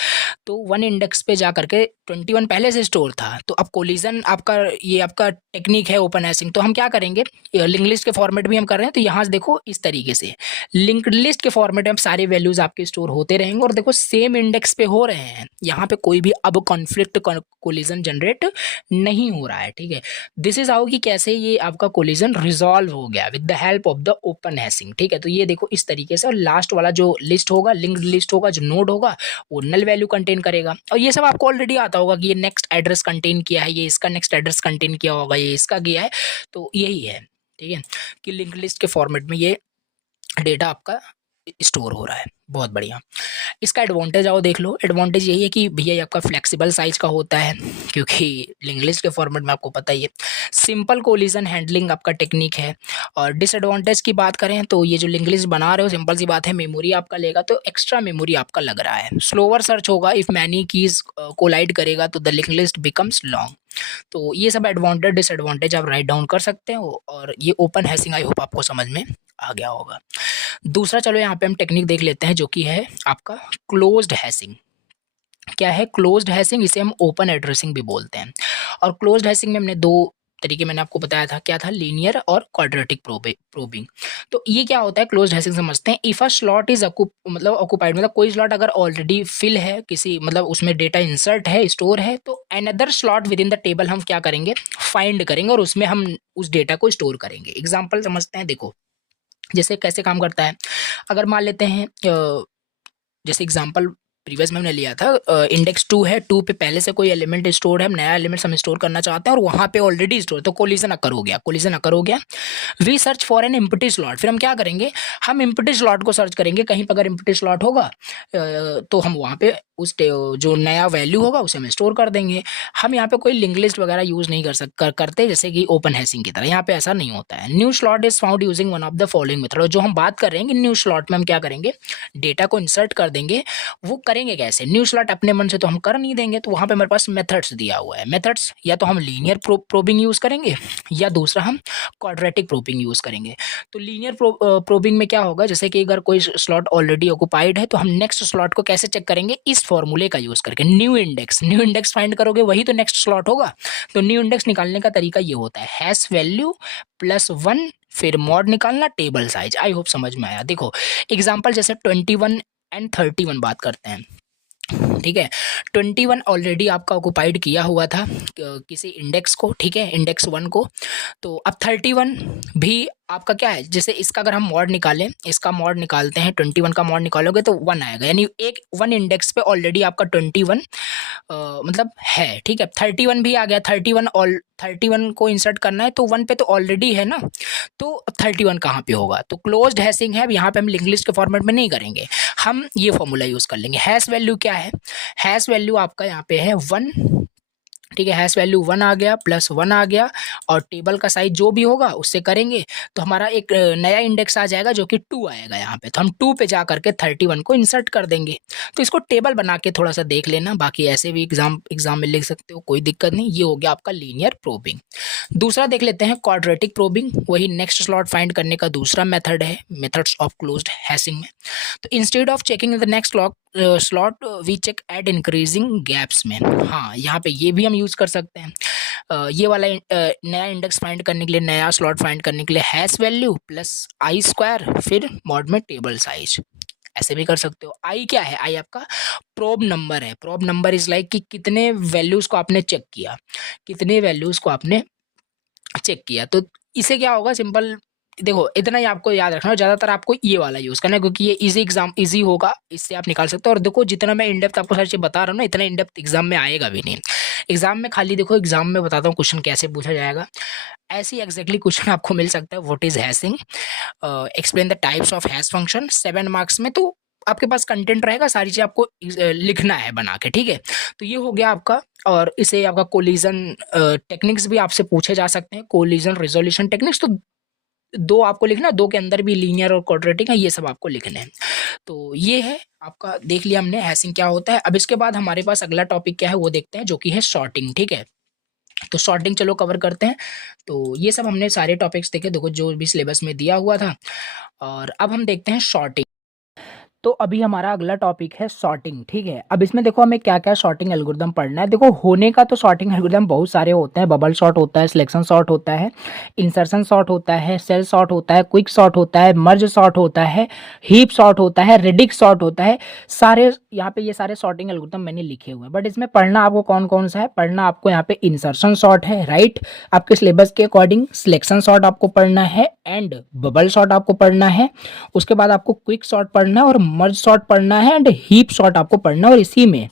तो 1 इंडेक्स पे जा करके 21 पहले से स्टोर था, तो अब कोलिजन आपका, ये आपका टेक्निक है ओपन हैशिंग। तो हम क्या करेंगे, लिंक लिस्ट के फॉर्मेट भी हम कर रहे हैं, तो यहाँ से देखो इस तरीके से लिंक्ड लिस्ट के फॉर्मेट में सारे वैल्यूज आपके स्टोर होते रहेंगे, और देखो सेम इंडेक्स पे हो रहे हैं, यहाँ पे कोई भी अब कॉन्फ्लिक्ट कोलिजन जनरेट नहीं हो रहा है, ठीक है। दिस इज हाउ कि कैसे ये आपका कोलिजन रिजॉल्व हो गया with the help of the open hashing, ठीक है। तो ये देखो इस तरीके से, और लास्ट वाला जो लिस्ट होगा, लिंक्ड लिस्ट होगा, जो नोड होगा वो नल वैल्यू कंटेन करेगा। और ये सब आपको ऑलरेडी आता होगा कि ये नेक्स्ट एड्रेस कंटेन किया है, ये इसका नेक्स्ट एड्रेस कंटेन किया होगा, ये इसका किया है। तो यही है, ठीक है, कि लिंक्ड लिस्ट के फॉर्मेट में ये डेटा आपका स्टोर हो रहा है। बहुत बढ़िया। इसका एडवांटेज आओ देख लो। एडवांटेज यही है कि भैया ये आपका फ्लेक्सिबल साइज का होता है, क्योंकि लिंक लिस्ट के फॉर्मेट में आपको पता ही है। सिंपल कोलिजन हैंडलिंग आपका टेक्निक है। और डिसएडवांटेज की बात करें तो ये जो लिंक लिस्ट बना रहे हो, सिंपल सी बात है, मेमोरी आपका लेगा, तो एक्स्ट्रा मेमोरी आपका लग रहा है। स्लोअर सर्च होगा, इफ़ मैनी कीज कोलाइड करेगा तो the link list becomes long. तो ये सब एडवांटेज डिसएडवांटेज आप राइट डाउन कर सकते हो, और ये ओपन हैशिंग आई होप आपको समझ में आ गया होगा। दूसरा चलो यहाँ पे हम टेक्निक देख लेते हैं, जो कि है आपका क्लोज्ड हैशिंग। क्या है क्लोज्ड हैशिंग, इसे हम ओपन एड्रेसिंग भी बोलते हैं। और क्लोज्ड हैशिंग में हमने दो तरीके मैंने आपको बताया था, क्या था, लीनियर और क्वाड्रेटिक प्रोबिंग। तो ये क्या होता है, क्लोज्ड हैशिंग समझते हैं। इफ अ स्लॉट इज मतलब ऑक्यूपाइड, मतलब कोई स्लॉट अगर ऑलरेडी फिल है, किसी मतलब उसमें डेटा इंसर्ट है, स्टोर है, तो another slot with in the table हम क्या करेंगे, फाइंड करेंगे, और उसमें हम उस डेटा को स्टोर करेंगे। एग्जाम्पल समझते हैं, देखो जैसे कैसे काम करता है। अगर मान लेते हैं जैसे एग्जांपल प्रीवियस में हमने लिया था, इंडेक्स 2 है, 2 पे पहले से कोई एलिमेंट स्टोर है, नया एलिमेंट हम स्टोर करना चाहते हैं और वहाँ पे ऑलरेडी स्टोर, तो कोलिजन अकर हो गया, कोलिजन अकर हो गया। We search for an empty slot, फिर हम क्या करेंगे, हम एम्प्टी स्लॉट को सर्च करेंगे, कहीं पर अगर एम्प्टी स्लॉट होगा तो हम वहाँ पे उस जो नया वैल्यू होगा उसे हम स्टोर कर देंगे। हम यहाँ पे कोई लिंक लिस्ट वगैरह यूज़ नहीं करते जैसे कि ओपन हैशिंग की तरह, यहाँ पे ऐसा नहीं होता है। New slot is found using one of the following method, जो हम बात कर रहे हैं कि न्यू स्लॉट में हम क्या करेंगे, डेटा को इंसर्ट कर देंगे। वो करेंगे कैसे, न्यू स्लॉट अपने मन से तो हम कर नहीं देंगे, तो वहाँ पे हमारे पास मेथड्स दिया हुआ है। मेथड्स या तो हम लीनियर प्रोबिंग यूज़ करेंगे या दूसरा हम क्वाड्रेटिक प्रोबिंग यूज़ करेंगे। तो लीनियर प्रोबिंग में क्या होगा, जैसे कि अगर कोई स्लॉट ऑलरेडी ऑक्युपाइड है तो हम नेक्स्ट स्लॉट को कैसे चेक करेंगे, इस फॉर्मूले का यूज़ करके, न्यू इंडेक्स फाइंड करोगे वही तो नेक्स्ट स्लॉट होगा। तो न्यू इंडेक्स निकालने का तरीका ये होता है, हैश वैल्यू +1 फिर मॉड निकालना, टेबल साइज। आई होप समझ में आया। देखो एग्जांपल जैसे 21 एंड 31 बात करते हैं, ठीक है। 21 ऑलरेडी आपका ऑक्युपाइड किया हुआ था किसी इंडेक्स को, ठीक है, इंडेक्स 1 को। तो अब 31 भी आपका क्या है, जैसे इसका अगर हम मॉड निकालें, इसका मॉड निकालते हैं, 21 का मॉड निकालोगे तो 1 आएगा, यानी एक 1 इंडेक्स पे ऑलरेडी आपका 21 मतलब है, ठीक है। 31 भी आ गया, 31 को इंसर्ट करना है तो 1 पे तो ऑलरेडी है ना, तो 31 कहाँ पे होगा, तो क्लोज्ड हैशिंग है, यहाँ पे हम लिंक लिस्ट के फॉर्मेट में नहीं करेंगे, हम ये फॉर्मूला यूज़ कर लेंगे। हैश वैल्यू क्या है, हैश वैल्यू आपका यहाँ पे है 1, ठीक है, हैश वैल्यू 1 आ गया, +1 आ गया, और टेबल का साइज जो भी होगा उससे करेंगे तो हमारा एक नया इंडेक्स आ जाएगा जो कि 2 आएगा यहाँ पे, तो हम 2 पे जा करके 31 को इंसर्ट कर देंगे। तो इसको टेबल बना के थोड़ा सा देख लेना, बाकी ऐसे भी एग्जाम में लिख सकते हो, कोई दिक्कत नहीं। ये हो गया आपका लीनियर प्रोबिंग। दूसरा देख लेते हैं क्वाड्रेटिक प्रोबिंग, वही नेक्स्ट स्लॉट फाइंड करने का दूसरा मेथड है, मेथड्स ऑफ क्लोज्ड हैशिंग में। तो instead of checking the next slot we check at increasing gaps में। हाँ, यहाँ पे ये भी हम यूज़ कर सकते हैं, ये वाला नया इंडेक्स फाइंड करने के लिए, नया स्लॉट फाइंड करने के लिए हैश वैल्यू +i² फिर मॉड में टेबल साइज, ऐसे भी कर सकते हो। आई क्या है, आई आपका प्रोब नंबर है। प्रोब नंबर इज लाइक कि कितने वैल्यूज़ को आपने चेक किया, कितने वैल्यूज़ को आपने चेक किया। तो इसे क्या होगा, सिंपल देखो इतना ही आपको याद रखना है, ज़्यादातर आपको ये वाला यूज़ करना है क्योंकि ये इजी होगा, इससे आप निकाल सकते हो। और देखो जितना मैं इनडेप्थ आपको सारी चीज़ बता रहा हूँ ना, इतना इनडेप्थ एग्जाम में आएगा भी नहीं। एग्जाम में खाली देखो, एग्जाम में बताता हूँ क्वेश्चन कैसे पूछा जाएगा, ऐसे ही एग्जैक्टली क्वेश्चन आपको मिल सकता है। What is hashing, explain the types of hash function, 7 marks में। तो आपके पास कंटेंट रहेगा, सारी चीज़ आपको लिखना है बना के, ठीक है। तो ये हो गया आपका, और इसे आपका कोलिजन टेक्निक्स भी आपसे पूछे जा सकते हैं, कोलिजन रिजोल्यूशन टेक्निक्स। तो 2 आपको लिखना, 2 के अंदर भी लीनियर और क्वाड्रेटिक है, ये सब आपको लिखने हैं। तो ये है आपका, देख लिया हमने हैशिंग क्या होता है। अब इसके बाद हमारे पास अगला टॉपिक क्या है वो देखते हैं, जो कि है सॉर्टिंग, ठीक है। तो सॉर्टिंग चलो कवर करते हैं। तो ये सब हमने सारे टॉपिक्स देखे, देखो जो भी सिलेबस में दिया हुआ था। और अब हम देखते हैं सॉर्टिंग। तो अभी हमारा अगला टॉपिक है सॉर्टिंग, ठीक है। अब इसमें देखो हमें क्या क्या सॉर्टिंग एल्गोरिदम पढ़ना है। देखो होने का तो सॉर्टिंग एल्गोरिदम बहुत सारे होते हैं, बबल सॉर्ट होता है, सिलेक्शन सॉर्ट होता है, इंसर्शन सॉर्ट होता है, सेल सॉर्ट होता है, क्विक सॉर्ट होता है, मर्ज सॉर्ट होता है, हीप सॉर्ट होता है, रेडिक्स सॉर्ट होता है। सारे यहाँ पे ये सारे सॉर्टिंग एल्गोरिदम मैंने लिखे हुए हैं, बट इसमें पढ़ना आपको कौन कौन सा है, पढ़ना आपको यहाँ पे इंसर्शन सॉर्ट है, राइट, आपके सिलेबस के अकॉर्डिंग। सिलेक्शन सॉर्ट आपको पढ़ना है, एंड बबल सॉर्ट आपको पढ़ना है। उसके बाद आपको क्विक सॉर्ट पढ़ना है, और मर्ज सॉर्ट पढ़ना है, एंड हीप सॉर्ट आपको पढ़ना है। और इसी में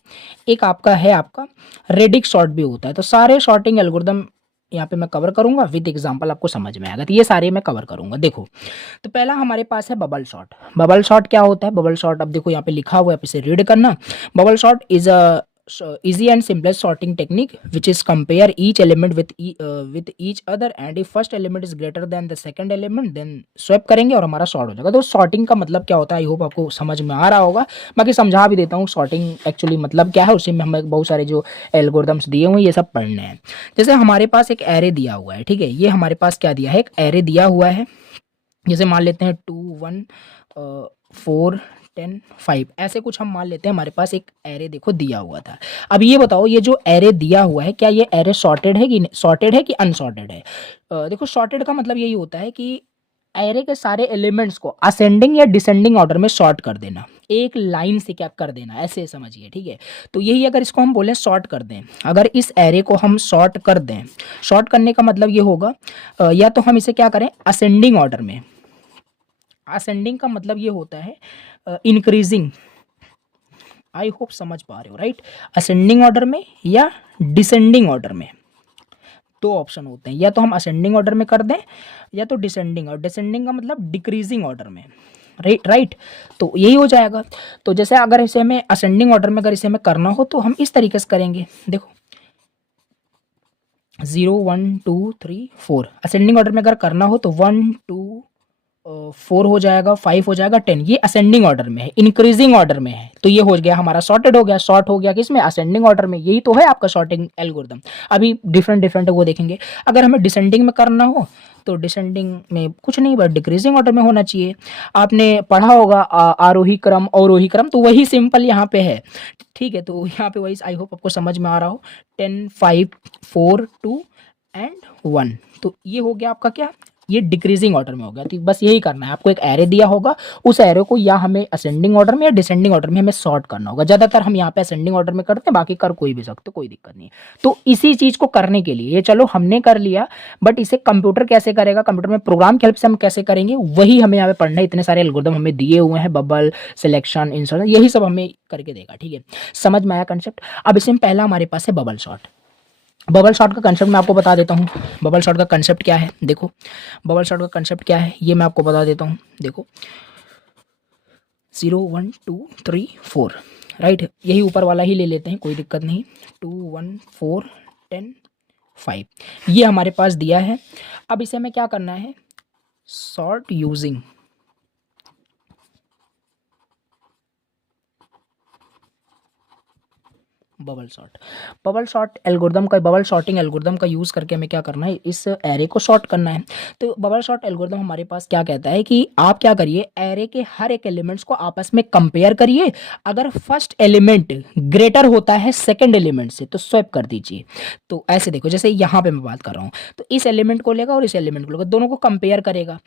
एक आपका है, आपका रेडिक्स सॉर्ट भी होता है। तो सारे सॉर्टिंग एल्गोरिदम यहाँ पे मैं कवर करूंगा, विद एग्जांपल आपको समझ में आएगा। तो ये सारे मैं कवर करूंगा। देखो तो पहला हमारे पास है बबल शॉट। बबल शॉट क्या होता है, बबल शॉट अब देखो यहाँ पे लिखा हुआ है, आप इसे रीड करना। Bubble shot is a easy and simplest sorting technique which is compare each element with each other, and if first element is greater than the second element then swap करेंगे और हमारा सॉर्ट हो जाएगा। तो sorting का मतलब क्या होता है, आई होप आपको समझ में आ रहा होगा। बाकी समझा भी देता हूँ सॉर्टिंग एक्चुअली मतलब क्या है, उसी में हमें बहुत सारे जो एल्गोरिदम्स दिए हुए हैं ये सब पढ़ने हैं। जैसे हमारे पास एक एरे दिया हुआ है, ठीक है, ये हमारे पास क्या दिया है, एक एरे दिया हुआ है। जैसे मान लेते हैं 2 1 4 10 5, ऐसे कुछ हम मान लेते हैं। हमारे पास एक एरे देखो दिया हुआ था। अब ये बताओ, ये जो एरे दिया हुआ है, क्या ये एरे सॉर्टेड है कि अनसॉर्टेड है। देखो सॉर्टेड का मतलब यही होता है कि एरे के सारे एलिमेंट्स को असेंडिंग या डिसेंडिंग ऑर्डर में सॉर्ट कर देना, एक लाइन से क्या कर देना, ऐसे समझिए, ठीक है। तो यही अगर इसको हम बोले सॉर्ट कर दें, अगर इस एरे को हम सॉर्ट कर दें, सॉर्ट करने का मतलब ये होगा, या तो हम इसे क्या करें असेंडिंग ऑर्डर में। असेंडिंग का मतलब ये होता है इंक्रीजिंग आई होप समझ पा रहे हो, राइट। असेंडिंग ऑर्डर में या डिसेंडिंग ऑर्डर में दो ऑप्शन होते हैं, या तो हम असेंडिंग ऑर्डर में कर दें या तो डिसेंडिंग, और डिसेंडिंग का मतलब डिक्रीजिंग ऑर्डर में, राइट राइट। तो यही हो जाएगा। तो जैसे अगर इसे हमें असेंडिंग ऑर्डर में अगर इसे हमें करना हो तो हम इस तरीके से करेंगे, देखो 0 1 2 3 4। असेंडिंग ऑर्डर में अगर करना हो तो 1 2 4 हो जाएगा, 5 हो जाएगा, 10। ये असेंडिंग ऑर्डर में है। इंक्रीजिंग ऑर्डर में है तो ये हो गया हमारा सॉर्टेड हो गया। सॉर्ट हो गया किसमें? असेंडिंग ऑर्डर में। यही तो है आपका सॉर्टिंग एल्गोरिदम। अभी डिफरेंट डिफरेंट वो देखेंगे। अगर हमें डिसेंडिंग में करना हो तो डिसेंडिंग में कुछ नहीं बट डिक्रीजिंग ऑर्डर में होना चाहिए। आपने पढ़ा होगा आरोही क्रम अवरोही क्रम, तो वही सिंपल यहाँ पे है, ठीक है। तो यहाँ पे वही, आई होप आपको समझ में आ रहा हो। 10 5 4 2 एंड 1। तो ये हो गया आपका क्या, ये डिक्रीजिंग ऑर्डर में हो गया। तो बस यही करना है, आपको एक एरे दिया होगा, उस एरे को या हमें असेंडिंग ऑर्डर में या डिसेंडिंग ऑर्डर में हमें सॉर्ट करना होगा। ज्यादातर हम यहाँ पे असेंडिंग ऑर्डर में करते हैं, बाकी कर कोई भी सकते, कोई दिक्कत नहीं है। तो इसी चीज को करने के लिए, ये चलो हमने कर लिया, बट इसे कंप्यूटर कैसे करेगा, कंप्यूटर में प्रोग्राम की हेल्प से हम कैसे करेंगे, वही हमें यहाँ पे पढ़ना है। इतने सारे एल्गोरिदम हमें दिए हुए हैं, बबल, सिलेक्शन, इंसर्शन, यही सब हमें करके देगा, ठीक है। समझ में आया कंसेप्ट? अब इसमें पहला हमारे पास है बबल शॉट। बबल शॉट का कंसेप्ट मैं आपको बता देता हूँ। बबल शॉट का कंसेप्ट क्या है, देखो बबल शॉट का कंसेप्ट क्या है ये मैं आपको बता देता हूँ। देखो 0 1 2 3 4, राइट। यही ऊपर वाला ही ले लेते हैं, कोई दिक्कत नहीं। 2 1 4 10 5 ये हमारे पास दिया है। अब इसे हमें क्या करना है, sort using bubble shot. Bubble shot algorithm का, बबल शॉटिंग एल्गोरिदम का यूज़ करके हमें क्या करना है, इस एरे को शॉर्ट करना है। तो बबल शॉट एल्गोरिदम हमारे पास क्या कहता है कि आप क्या करिए, एरे के हर एक एलिमेंट्स को आपस में कंपेयर करिए। अगर फर्स्ट एलिमेंट ग्रेटर होता है सेकेंड एलिमेंट से तो स्वैप कर दीजिए। तो ऐसे देखो, जैसे यहाँ पे मैं बात कर रहा हूँ, तो इस एलिमेंट को लेगा और इस एलिमेंट को लेगा, दोनों को कंपेयर करेगा,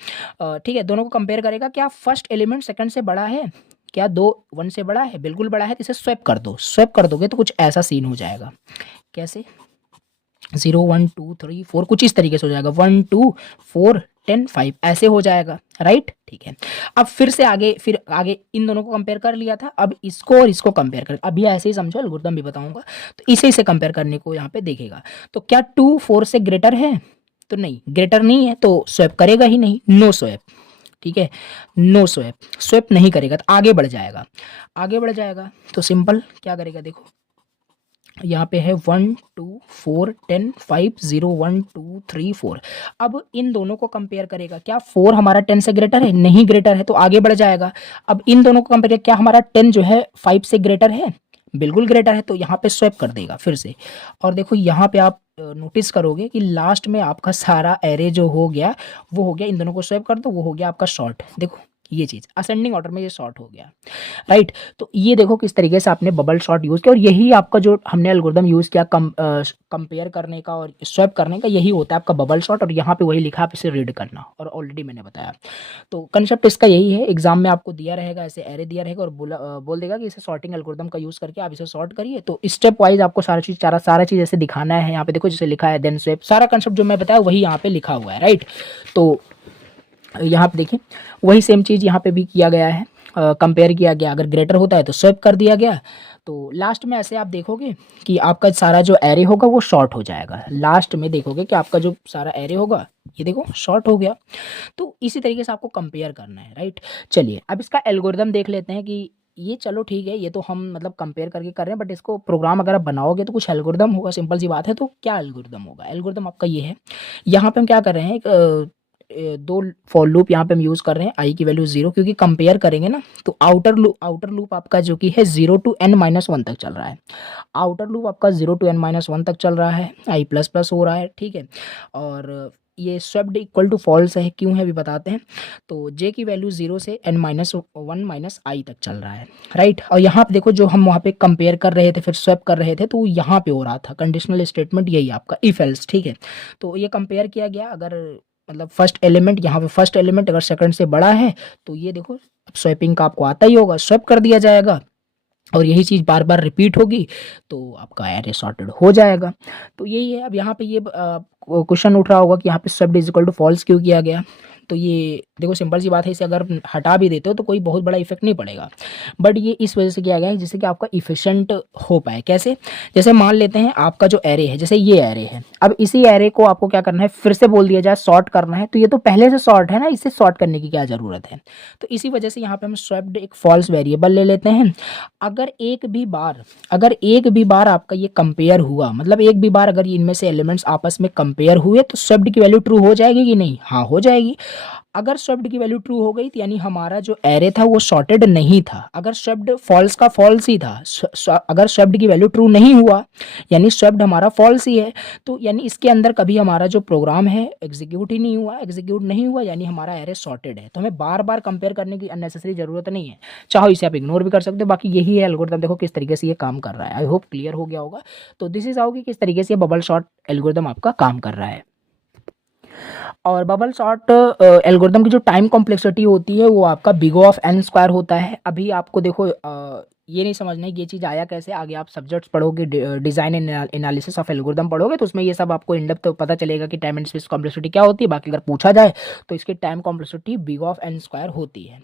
ठीक है। दोनों को कंपेयर करेगा, क्या फर्स्ट एलिमेंट सेकंड से बड़ा है, क्या 2 1 से बड़ा है, बिल्कुल बड़ा है, तो इसे स्वैप कर दो। स्वैप कर दोगे तो कुछ ऐसा सीन हो जाएगा, कैसे 0 1 2 3 4 कुछ इस तरीके से हो जाएगा, 1 2 4 10 5 ऐसे हो जाएगा, राइट, ठीक है। अब फिर से आगे, फिर आगे इन दोनों को कंपेयर कर लिया था, अब इसको और इसको कंपेयर कर, अभी ऐसे ही समझो, एल्गोरिथम भी बताऊंगा। तो इसे इसे कंपेयर करने को यहाँ पे देखेगा। तो क्या 2 4 से ग्रेटर है, तो नहीं, ग्रेटर नहीं है तो स्वैप करेगा ही नहीं, नो स्वैप, ठीक है, नो स्वैप, स्वैप नहीं करेगा तो आगे बढ़ जाएगा। आगे बढ़ जाएगा तो सिंपल क्या करेगा, देखो यहाँ पे है 1 2 4 10 5 0 1 2 3 4। अब इन दोनों को कंपेयर करेगा, क्या 4 हमारा 10 से ग्रेटर है, नहीं ग्रेटर है तो आगे बढ़ जाएगा। अब इन दोनों को कंपेयर, क्या हमारा 10 जो है 5 से ग्रेटर है, बिल्कुल ग्रेटर है, तो यहाँ पे स्वैप कर देगा फिर से। और देखो यहाँ पे आप नोटिस करोगे कि लास्ट में आपका सारा एरे जो हो गया वो हो गया, इन दोनों को स्वैप कर दो, वो हो गया आपका शॉर्ट। देखो ये चीज़ असेंडिंग ऑर्डर में ये शॉर्ट हो गया, राइट। तो ये देखो किस तरीके से आपने बबल शॉट यूज़ किया, और यही आपका जो हमने एल्गोरिदम यूज़ किया कंपेयर करने का और स्वैप करने का, यही होता है आपका बबल शॉट। और यहाँ पे वही लिखा, आप इसे रीड करना, और ऑलरेडी मैंने बताया। तो कंसेप्ट इसका यही है, एग्जाम में आपको दिया रहेगा, ऐसे एरे दिया रहेगा और बोल देगा कि इसे सॉर्टिंग एल्गोरिदम का यूज़ करके आप इसे सॉर्ट करिए। तो स्टेप वाइज आपको सारा चीज़ ऐसे दिखाना है। यहाँ पे देखो जैसे लिखा है देन स्वैप, सारा कंसेप्ट जो मैं बताया वही यहाँ पे लिखा हुआ है, राइट। तो यहाँ पे देखिए वही सेम चीज़ यहाँ पे भी किया गया है, कंपेयर किया गया, अगर ग्रेटर होता है तो स्वैप कर दिया गया। तो लास्ट में ऐसे आप देखोगे कि आपका सारा जो एरे होगा वो शॉर्ट हो जाएगा। लास्ट में देखोगे कि आपका जो सारा एरे होगा ये देखो शॉर्ट हो गया। तो इसी तरीके से आपको कंपेयर करना है, राइट। चलिए अब इसका एल्गोरिदम देख लेते हैं कि ये, चलो ठीक है, ये तो हम मतलब कंपेयर करके कर रहे हैं, बट इसको प्रोग्राम अगर आप बनाओगे तो कुछ एल्गोरिदम होगा, सिंपल सी बात है। तो क्या एल्गोरिदम होगा, एल्गोरिदम आपका ये है। यहाँ पे हम क्या कर रहे हैं, दो फॉर लूप यहाँ पे हम यूज़ कर रहे हैं, आई की वैल्यू 0, क्योंकि कंपेयर करेंगे ना तो आउटर लूप आपका जो कि है 0 to n-1 तक चल रहा है। आउटर लूप आपका 0 to n-1 तक चल रहा है, आई प्लस प्लस हो रहा है, ठीक है। और ये स्वेप्ड इक्वल टू फॉल्स है, क्यों है अभी बताते हैं। तो जे की वैल्यू 0 से n-1 - i तक चल रहा है, राइट। और यहाँ पे देखो जो हम वहाँ पे कंपेयर कर रहे थे फिर स्वैप कर रहे थे, तो यहाँ पे हो रहा था कंडीशनल स्टेटमेंट, यही आपका इफ एल्स, ठीक है। तो ये कंपेयर किया गया, अगर मतलब फर्स्ट एलिमेंट, यहाँ पे फर्स्ट एलिमेंट अगर सेकंड से बड़ा है तो ये देखो, अब स्वैपिंग का आपको आता ही होगा, स्वैप कर दिया जाएगा और यही चीज़ बार बार रिपीट होगी तो आपका एरे सॉर्टेड हो जाएगा। तो यही है। अब यहाँ पे ये क्वेश्चन उठ रहा होगा कि यहाँ पे swapped is equal to false क्यों किया गया। तो ये देखो सिंपल सी बात है, इसे अगर हटा भी देते हो तो कोई बहुत बड़ा इफेक्ट नहीं पड़ेगा, बट ये इस वजह से किया गया है जिससे कि आपका इफिशिएंट हो पाए। कैसे? जैसे मान लेते हैं आपका जो एरे है, जैसे ये एरे है, अब इसी एरे को आपको क्या करना है, फिर से बोल दिया जाए सॉर्ट करना है, तो ये तो पहले से सॉर्ट है ना, इसे सॉर्ट करने की क्या ज़रूरत है। तो इसी वजह से यहाँ पे हम स्वैप्ड एक फॉल्स वेरिएबल ले लेते हैं। अगर एक भी बार आपका ये कंपेयर हुआ, मतलब एक भी बार अगर इनमें से एलिमेंट्स आपस में कंपेयर हुए तो स्वैप्ड की वैल्यू ट्रू हो जाएगी कि नहीं? हाँ, हो जाएगी। अगर स्वैप्ड की वैल्यू ट्रू हो गई तो यानी हमारा जो एरे था वो सॉर्टेड नहीं था। अगर स्वैप्ड फॉल्स का फॉल्स ही था, अगर स्वैप्ड की वैल्यू ट्रू नहीं हुआ यानी स्वैप्ड हमारा फॉल्स ही है, तो यानी इसके अंदर कभी हमारा जो प्रोग्राम है एग्जीक्यूट ही नहीं हुआ। एग्जीक्यूट नहीं हुआ यानी हमारा एरे सॉर्टेड है। तो हमें बार बार कंपेयर करने की अननेसेसरी जरूरत नहीं है, चाहो इसे आप इग्नोर भी कर सकते हो। बाकी यही है एल्गोरिथम, देखो किस तरीके से ये काम कर रहा है। आई होप क्लियर हो गया होगा। तो दिस इज हाउ कि किस तरीके से बबल सॉर्ट एल्गोरिथम आपका काम कर रहा है। और बबल सॉर्ट एल्गोरिथम की जो टाइम कॉम्प्लेक्सिटी होती है वो आपका बिग ऑफ एन स्क्वायर होता है। अभी आपको देखो ये नहीं समझना है कि ये चीज़ आया कैसे, आगे आप सब्जेक्ट्स पढ़ोगे, डिज़ाइन एनालिसिस ऑफ एल्गोरिथम पढ़ोगे तो उसमें ये सब आपको इन डेप्थ पता चलेगा कि टाइम एंड स्पेस कॉम्प्लेक्सिटी क्या होती है। बाकी अगर पूछा जाए तो इसकी time complexity big of n square होती है।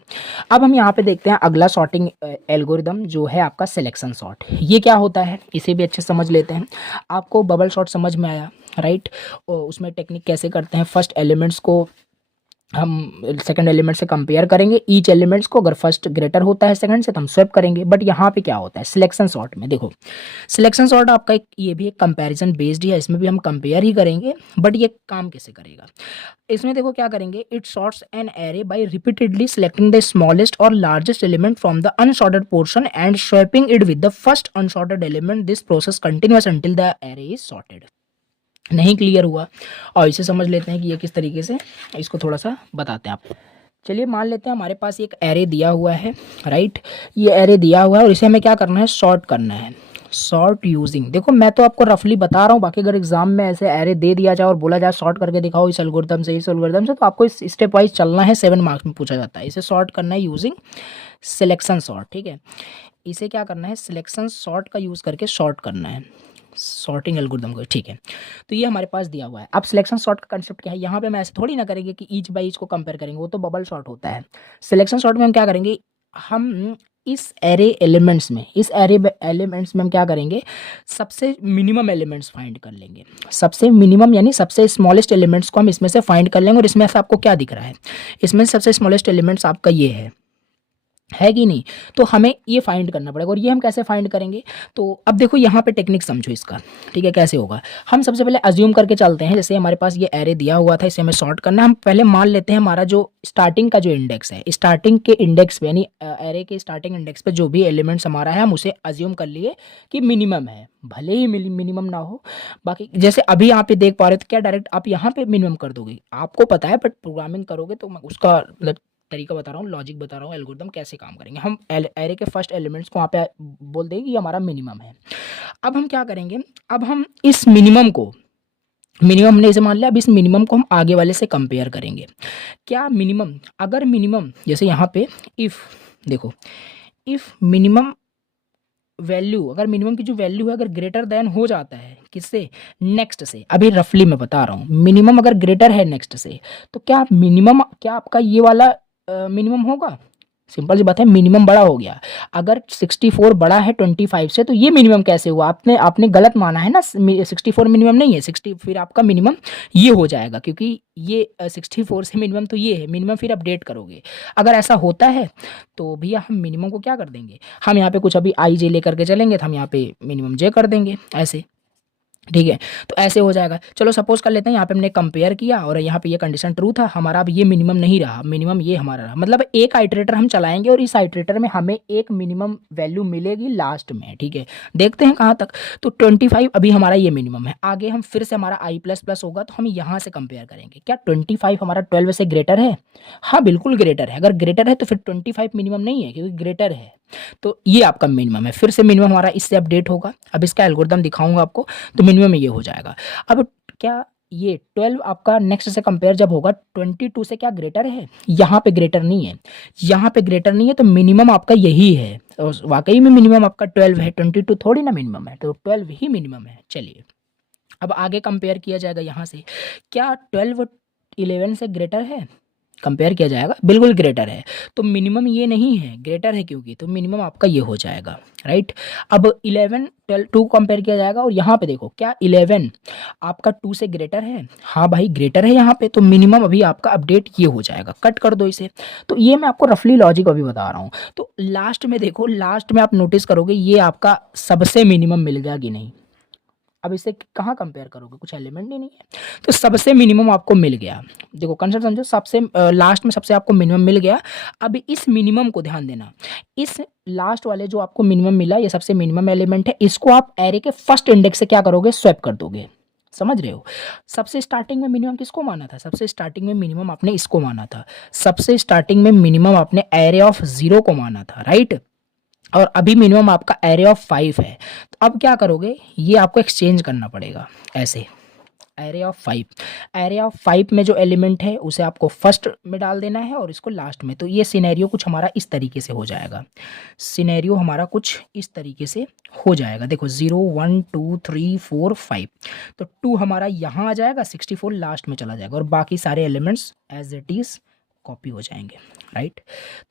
अब हम यहाँ पे देखते हैं अगला सॉर्टिंग एल्गोरिथम जो है आपका सिलेक्शन सॉर्ट। ये क्या होता है इसे भी अच्छे समझ लेते हैं। आपको बबल सॉर्ट समझ में आया, राइट? उसमें टेक्निक कैसे करते हैं, फर्स्ट एलिमेंट्स को हम सेकंड एलिमेंट से कंपेयर करेंगे, ईच एलिमेंट्स को, अगर फर्स्ट ग्रेटर होता है सेकंड से तो हम स्वैप करेंगे। बट यहाँ पे क्या होता है सिलेक्शन सॉर्ट में, देखो सिलेक्शन सॉर्ट आपका ये भी एक कंपैरिजन बेस्ड है, इसमें भी हम कंपेयर ही करेंगे। बट ये काम कैसे करेगा, इसमें देखो क्या करेंगे, it sorts an array by repeatedly selecting the smallest और largest element from the unsorted portion and swapping it with the first unsorted element. This process continuous until the array is sorted. नहीं clear हुआ? और इसे समझ लेते हैं कि ये किस तरीके से, इसको थोड़ा सा बताते हैं आपको। चलिए मान लेते हैं हमारे पास एक एरे दिया हुआ है, राइट? ये एरे दिया हुआ है और इसे हमें क्या करना है, सॉर्ट करना है। सॉर्ट यूजिंग, देखो मैं तो आपको रफली बता रहा हूँ, बाकी अगर एग्जाम में ऐसे एरे दे दिया जाए और बोला जाए सॉर्ट करके दिखाओ इस एल्गोरिथम से, इस एल्गोरिथम से, तो आपको इस स्टेप वाइज चलना है। 7 मार्क्स में पूछा जाता है। इसे सॉर्ट करना है यूजिंग सिलेक्शन सॉर्ट, ठीक है? इसे क्या करना है, सिलेक्शन सॉर्ट का यूज़ करके सॉर्ट करना है, सॉर्टिंग एल्गोरिथम को, ठीक है? तो ये हमारे पास दिया हुआ है। अब सिलेक्शन सॉर्ट का कंसेप्ट क्या है, यहाँ पे मैं ऐसे थोड़ी ना करेंगे कि ईच बाय ईच को कंपेयर करेंगे, वो तो बबल सॉर्ट होता है। सिलेक्शन सॉर्ट में हम क्या करेंगे, हम इस एरे एलिमेंट्स में, इस एरे एलिमेंट्स में हम क्या करेंगे, सबसे मिनिमम एलिमेंट्स फाइंड कर लेंगे। सबसे मिनिमम यानी सबसे स्मॉलेस्ट एलिमेंट्स को हम इसमें से फाइंड कर लेंगे। और इसमें से आपको क्या दिख रहा है, इसमें सबसे स्मॉलेस्ट एलिमेंट्स आपका ये है कि नहीं? तो हमें ये फाइंड करना पड़ेगा। और ये हम कैसे फाइंड करेंगे, तो अब देखो यहाँ पे टेक्निक समझो इसका, ठीक है? कैसे होगा, हम सबसे पहले अज्यूम करके चलते हैं, जैसे हमारे पास ये एरे दिया हुआ था, इसे हमें सॉर्ट करना है। हम पहले मान लेते हैं हमारा जो स्टार्टिंग का जो इंडेक्स है, स्टार्टिंग के इंडेक्स पे यानी एरे के स्टार्टिंग इंडेक्स पे जो भी एलिमेंट्स हमारा है हम उसे अज्यूम कर लिए कि मिनिमम है, भले ही मिनिमम ना हो। बाकी जैसे अभी यहाँ पे देख पा रहे हो तो क्या डायरेक्ट आप यहाँ पे मिनिमम कर दोगे, आपको पता है, बट प्रोग्रामिंग करोगे तो मैं उसका मतलब तरीका बता रहा हूँ, लॉजिक बता रहा हूँ, एल्गोरिथम कैसे काम करेंगे। हम एरे के फर्स्ट एलिमेंट्स को वहाँ पे बोल देंगे कि ये हमारा मिनिमम है। अब हम क्या करेंगे, अब हम इस मिनिमम को, मिनिमम हमने इसे मान लिया, अब इस मिनिमम को हम आगे वाले से कंपेयर करेंगे। क्या मिनिमम, अगर मिनिमम जैसे यहाँ पे इफ़, देखो इफ़ मिनिमम वैल्यू, अगर मिनिमम की जो वैल्यू है अगर ग्रेटर देन हो जाता है किससे, नेक्स्ट से, अभी रफली मैं बता रहा हूँ, मिनिमम अगर ग्रेटर है नेक्स्ट से, तो क्या मिनिमम, क्या आपका ये वाला मिनिमम होगा? सिंपल सी बात है, मिनिमम बड़ा हो गया। अगर 64 बड़ा है 25 से तो ये मिनिमम कैसे हुआ, आपने गलत माना है ना। 64 मिनिमम नहीं है, 60 फिर आपका मिनिमम ये हो जाएगा, क्योंकि ये 64 से मिनिमम तो ये है, मिनिमम फिर अपडेट करोगे। अगर ऐसा होता है तो भैया हम मिनिमम को क्या कर देंगे, हम यहाँ पे कुछ अभी आई जे लेकर के चलेंगे तो हम यहाँ पे मिनिमम जे कर देंगे ऐसे, ठीक है? तो ऐसे हो जाएगा। चलो सपोज कर लेते हैं यहाँ पे हमने कंपेयर किया और यहाँ पे ये कंडीशन ट्रू था हमारा, अब ये मिनिमम नहीं रहा, मिनिमम ये हमारा रहा। मतलब एक आइटरेटर हम चलाएंगे और इस आइटरेटर में हमें एक मिनिमम वैल्यू मिलेगी लास्ट में, ठीक है? देखते हैं कहाँ तक। तो 25 अभी हमारा ये मिनिमम है। आगे हम फिर से हमारा आई प्लस प्लस होगा तो हम यहाँ से कंपेयर करेंगे। क्या 25 हमारा 12 से ग्रेटर है? हाँ बिल्कुल ग्रेटर है। अगर ग्रेटर है तो फिर 25 मिनिमम नहीं है, क्योंकि ग्रेटर है। तो ये आपका मिनिमम है। फिर से मिनिमम हमारा इससे अपडेट होगा। अब इसका एल्गोरिथम दिखाऊंगा आपको, तो मिनिमम ये हो जाएगा। अब क्या ये 12 आपका नेक्स्ट से कंपेयर जब होगा 22 से क्या ग्रेटर है? यहाँ पे ग्रेटर नहीं है, यहाँ पे ग्रेटर नहीं है, तो मिनिमम आपका यही है। तो वाकई में मिनिमम आपका 12 है, 22 थोड़ी ना मिनिमम है, तो 12 ही मिनिमम है। चलिए अब आगे कंपेयर किया जाएगा यहाँ से। क्या 12 11 से ग्रेटर है? कंपेयर किया जाएगा, बिल्कुल ग्रेटर है। तो मिनिमम ये नहीं है, ग्रेटर है क्योंकि, तो मिनिमम आपका ये हो जाएगा, राइट। अब 11 12 2 कंपेयर किया जाएगा और यहाँ पे देखो क्या 11 आपका 2 से ग्रेटर है, हाँ भाई ग्रेटर है यहाँ पे, तो मिनिमम अभी आपका अपडेट ये हो जाएगा, कट कर दो इसे। तो ये मैं आपको रफली लॉजिक अभी बता रहा हूँ। तो लास्ट में देखो, लास्ट में आप नोटिस करोगे ये आपका सबसे मिनिमम मिल गया कि नहीं। अब इसे कहाँ कंपेयर करोगे, कुछ एलिमेंट ही नहीं है, तो सबसे मिनिमम आपको मिल गया। देखो कंसेप्ट समझो, सबसे लास्ट में सबसे आपको मिनिमम मिल गया। अब इस मिनिमम को ध्यान देना, इस लास्ट वाले जो आपको मिनिमम मिला, ये सबसे मिनिमम एलिमेंट है, इसको आप एरे के फर्स्ट इंडेक्स से क्या करोगे, स्वैप कर दोगे। समझ रहे हो, सबसे स्टार्टिंग में मिनिमम किसको माना था, सबसे स्टार्टिंग में मिनिमम आपने इसको माना था, सबसे स्टार्टिंग में मिनिमम आपने एरे ऑफ 0 को माना था, राइट। और अभी मिनिमम आपका एरे ऑफ 5 है। तो अब क्या करोगे, ये आपको एक्सचेंज करना पड़ेगा ऐसे, एरे ऑफ 5, एरे ऑफ 5 में जो एलिमेंट है उसे आपको फर्स्ट में डाल देना है और इसको लास्ट में। तो ये सिनेरियो कुछ हमारा इस तरीके से हो जाएगा, सिनेरियो हमारा कुछ इस तरीके से हो जाएगा। देखो 0 1 2 3 4 5, तो 2 हमारा यहाँ आ जाएगा, 64 लास्ट में चला जाएगा और बाकी सारे elements as it is copy हो जाएंगे, राइट।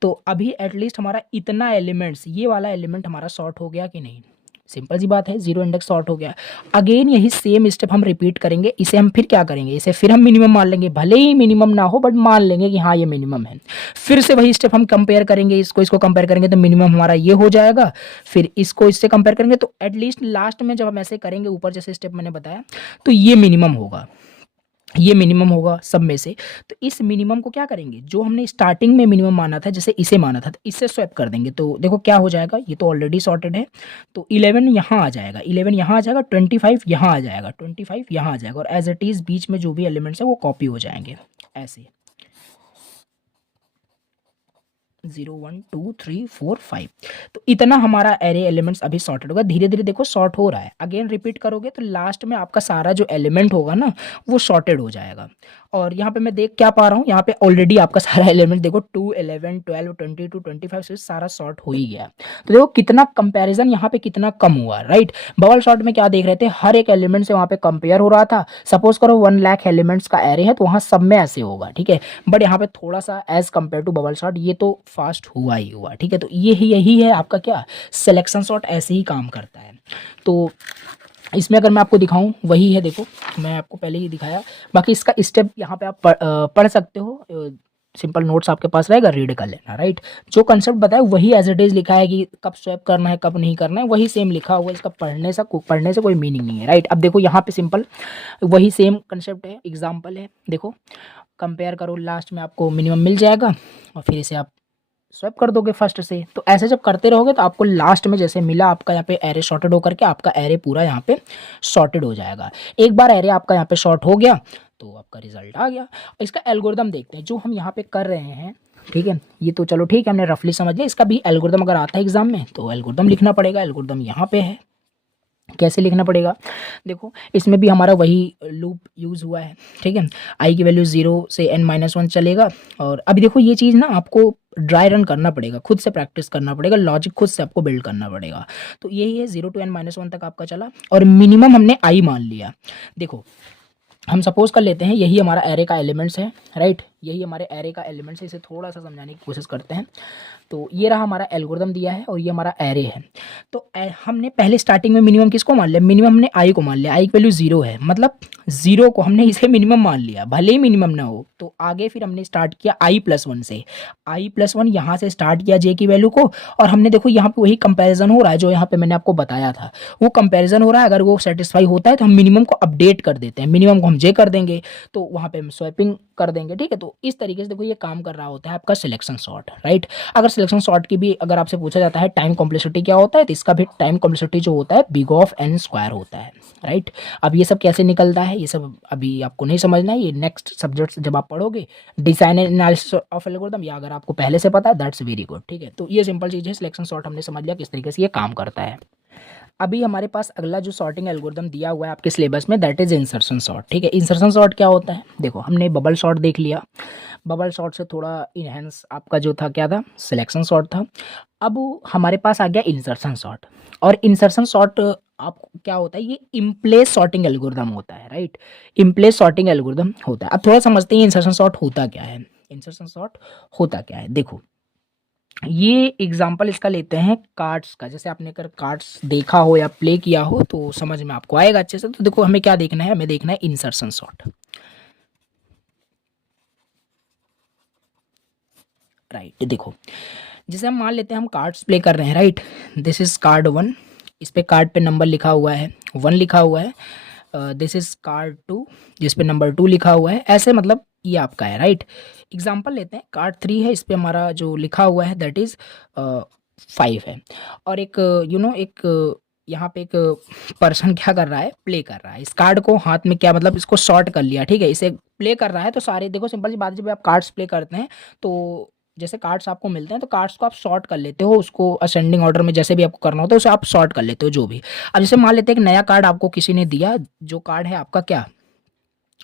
तो अभी एटलीस्ट हमारा इतना एलिमेंट्स, ये वाला एलिमेंट हमारा सॉर्ट हो गया कि नहीं, सिंपल सी बात है, 0 इंडेक्स सॉर्ट हो गया। अगेन यही सेम स्टेप हम रिपीट करेंगे, इसे हम फिर क्या करेंगे, इसे फिर हम मिनिमम मान लेंगे, भले ही मिनिमम ना हो बट मान लेंगे कि हाँ ये मिनिमम है। फिर से वही स्टेप हम कंपेयर करेंगे, इसको कंपेयर करेंगे तो मिनिमम हमारा ये हो जाएगा, फिर इसको इससे कंपेयर करेंगे, तो एटलीस्ट लास्ट में जब हम ऐसे करेंगे ऊपर जैसे स्टेप मैंने बताया, तो ये मिनिमम होगा, ये मिनिमम होगा सब में से। तो इस मिनिमम को क्या करेंगे, जो हमने स्टार्टिंग में मिनिमम माना था, जैसे इसे माना था, तो इससे स्वैप कर देंगे। तो देखो क्या हो जाएगा, ये तो ऑलरेडी सॉर्टेड है, तो 11 यहाँ आ जाएगा, 11 यहाँ आ जाएगा, 25 यहाँ आ जाएगा, 25 यहाँ आ जाएगा, और एज इट इज़ बीच में जो भी एलिमेंट्स है वो कॉपी हो जाएंगे ऐसे, 0 1 2 3 4 5। तो इतना हमारा एरे एलिमेंट्स अभी सॉर्टेड होगा, धीरे धीरे देखो सॉर्ट हो रहा है। अगेन रिपीट करोगे तो लास्ट में आपका सारा जो एलिमेंट होगा ना वो सॉर्टेड हो जाएगा। और यहाँ पे मैं देख क्या पा रहा हूँ, यहाँ पे ऑलरेडी आपका सारा एलिमेंट देखो 2 11 12 22 25 से सारा सॉर्ट हो ही गया। तो देखो कितना कंपैरिजन यहाँ पे कितना कम हुआ, राइट। बबल सॉर्ट में क्या देख रहे थे, हर एक एलिमेंट से वहाँ पे कंपेयर हो रहा था। सपोज करो 1 लाख एलिमेंट्स का एरे है तो वहाँ सब में ऐसे होगा, ठीक है। बट यहाँ पे थोड़ा सा as compare to bubble sort ये तो फास्ट हुआ ही हुआ, ठीक है। तो यही है आपका क्या सिलेक्शन सॉर्ट, ऐसे ही काम करता है। तो इसमें अगर मैं आपको दिखाऊं वही है, देखो मैं आपको पहले ही दिखाया, बाकी इसका स्टेप यहाँ पे आप पढ़ सकते हो, सिंपल नोट्स आपके पास रहेगा, रीड कर लेना, राइट। जो कंसेप्ट बताया वही एज इट इज लिखा है कि कब स्वैप करना है कब नहीं करना है, वही सेम लिखा हुआ है, इसका पढ़ने से कोई मीनिंग नहीं है, राइट। अब देखो यहाँ पे सिंपल वही सेम कंसेप्ट है, एग्जाम्पल है, देखो कंपेयर करो, लास्ट में आपको मिनिमम मिल जाएगा और फिर इसे आप स्वैप कर दोगे फर्स्ट से। तो ऐसे जब करते रहोगे तो आपको लास्ट में जैसे मिला आपका यहाँ पे एरे सॉर्टेड होकर के आपका एरे पूरा यहाँ पे सॉर्टेड हो जाएगा। एक बार एरे आपका यहाँ पे शॉर्ट हो गया तो आपका रिजल्ट आ गया। इसका एल्गोरिदम देखते हैं जो हम यहाँ पे कर रहे हैं, ठीक है। ये तो चलो ठीक है, हमने रफली समझ लिया। इसका भी एल्गोरिदम अगर आता है एग्जाम में तो एल्गोरिदम लिखना पड़ेगा। एल्गोरिदम यहाँ पे है, कैसे लिखना पड़ेगा, देखो इसमें भी हमारा वही लूप यूज़ हुआ है, ठीक है। आई की वैल्यू 0 से n-1 चलेगा। और अभी देखो ये चीज़ ना आपको ड्राई रन करना पड़ेगा, खुद से प्रैक्टिस करना पड़ेगा, लॉजिक खुद से आपको बिल्ड करना पड़ेगा। तो यही है 0 to n-1 तक आपका चला और मिनिमम हमने आई मान लिया। देखो हम सपोज कर लेते हैं यही हमारा एरे का एलिमेंट्स है, राइट। यही हमारे एरे का एलिमेंट्स है, इसे थोड़ा सा समझाने की कोशिश करते हैं। तो ये रहा हमारा एल्गोरिदम दिया है और ये हमारा एरे है। तो हमने पहले स्टार्टिंग में मिनिमम किसको मान लिया, मिनिमम हमने आई को मान लिया। आई की वैल्यू 0 है, मतलब 0 को हमने इसे मिनिमम मान लिया, भले ही मिनिमम ना हो। तो आगे फिर हमने स्टार्ट किया i+1 से, i+1 यहाँ से स्टार्ट किया जे की वैल्यू को। और हमने देखो यहाँ पे वही कंपैरिजन हो रहा है जो यहाँ पे मैंने आपको बताया था, वो कंपैरिजन हो रहा है। अगर वो सेटिस्फाई होता है तो हम मिनिमम को अपडेट कर देते हैं, मिनिमम को हम जे कर देंगे तो वहाँ पे हम स्वैपिंग कर देंगे, ठीक है। तो इस तरीके से देखो ये काम कर रहा होता है आपका सिलेक्शन सॉर्ट, राइट। अगर सिलेक्शन सॉर्ट की भी अगर आपसे पूछा जाता है टाइम कॉम्प्लेक्सिटी क्या होता है, तो इसका भी टाइम कॉम्प्लेक्सिटी जो होता है बिग ऑफ n² होता है, राइट। अब ये सब कैसे निकलता है ये सब अभी आपको नहीं समझना है, ये नेक्स्ट सब्जेक्ट जब आप पढ़ोगे, डिजाइन एनालिसिस ऑफ एल्गोरिथम, या अगर आपको पहले से पता है दैट्स वेरी गुड, ठीक है। तो ये सिंपल चीज़ है, सिलेक्शन सॉर्ट हमने समझ लिया किस तरीके से ये काम करता है। अभी हमारे पास अगला जो सॉर्टिंग एल्गोरिथम दिया हुआ है आपके सिलेबस में, दैट इज इंसर्शन सॉर्ट, ठीक है। इंसर्शन सॉर्ट क्या होता है, देखो हमने बबल सॉर्ट देख लिया, बबल सॉर्ट से थोड़ा इनहेंस आपका जो था क्या था, सिलेक्शन सॉर्ट था। अब हमारे पास आ गया इंसर्शन सॉर्ट। और इंसर्शन सॉर्ट आप क्या होता है, ये इम्प्लेस सॉर्टिंग एल्गोरिथम होता है, राइट। इम्प्लेस सॉर्टिंग एल्गोरिथम होता है। अब थोड़ा समझते हैं इंसर्शन सॉर्ट होता क्या है। इंसर्शन सॉर्ट होता क्या है, देखो ये एग्जाम्पल इसका लेते हैं कार्ड्स का। जैसे आपने अगर कार्ड्स देखा हो या प्ले किया हो तो समझ में आपको आएगा अच्छे से। तो देखो हमें क्या देखना है, हमें देखना है इंसर्शन सॉर्ट, राइट। देखो जैसे हम मान लेते हैं हम कार्ड्स प्ले कर रहे हैं, राइट, दिस इज कार्ड 1, इस पे कार्ड पे नंबर लिखा हुआ है 1 लिखा हुआ है, दिस इज कार्ड 2 जिस पे नंबर 2 लिखा हुआ है, ऐसे मतलब ये आपका है, राइट। एग्जाम्पल लेते हैं कार्ड 3 है, इस पे हमारा जो लिखा हुआ है दैट इज 5 है। और एक एक यहाँ पे एक पर्सन क्या कर रहा है, प्ले कर रहा है इस कार्ड को हाथ में, क्या मतलब इसको शॉर्ट कर लिया, ठीक है, इसे प्ले कर रहा है। तो सारे देखो सिंपल सी बात है, जब आप कार्ड्स प्ले करते हैं तो जैसे कार्ड्स आपको मिलते हैं तो कार्ड्स को आप शॉर्ट कर लेते हो, उसको असेंडिंग ऑर्डर में जैसे भी आपको करना होता है उसे आप शॉर्ट कर लेते हो जो भी। अब जैसे मान लेते हैं एक नया कार्ड आपको किसी ने दिया, जो कार्ड है आपका क्या,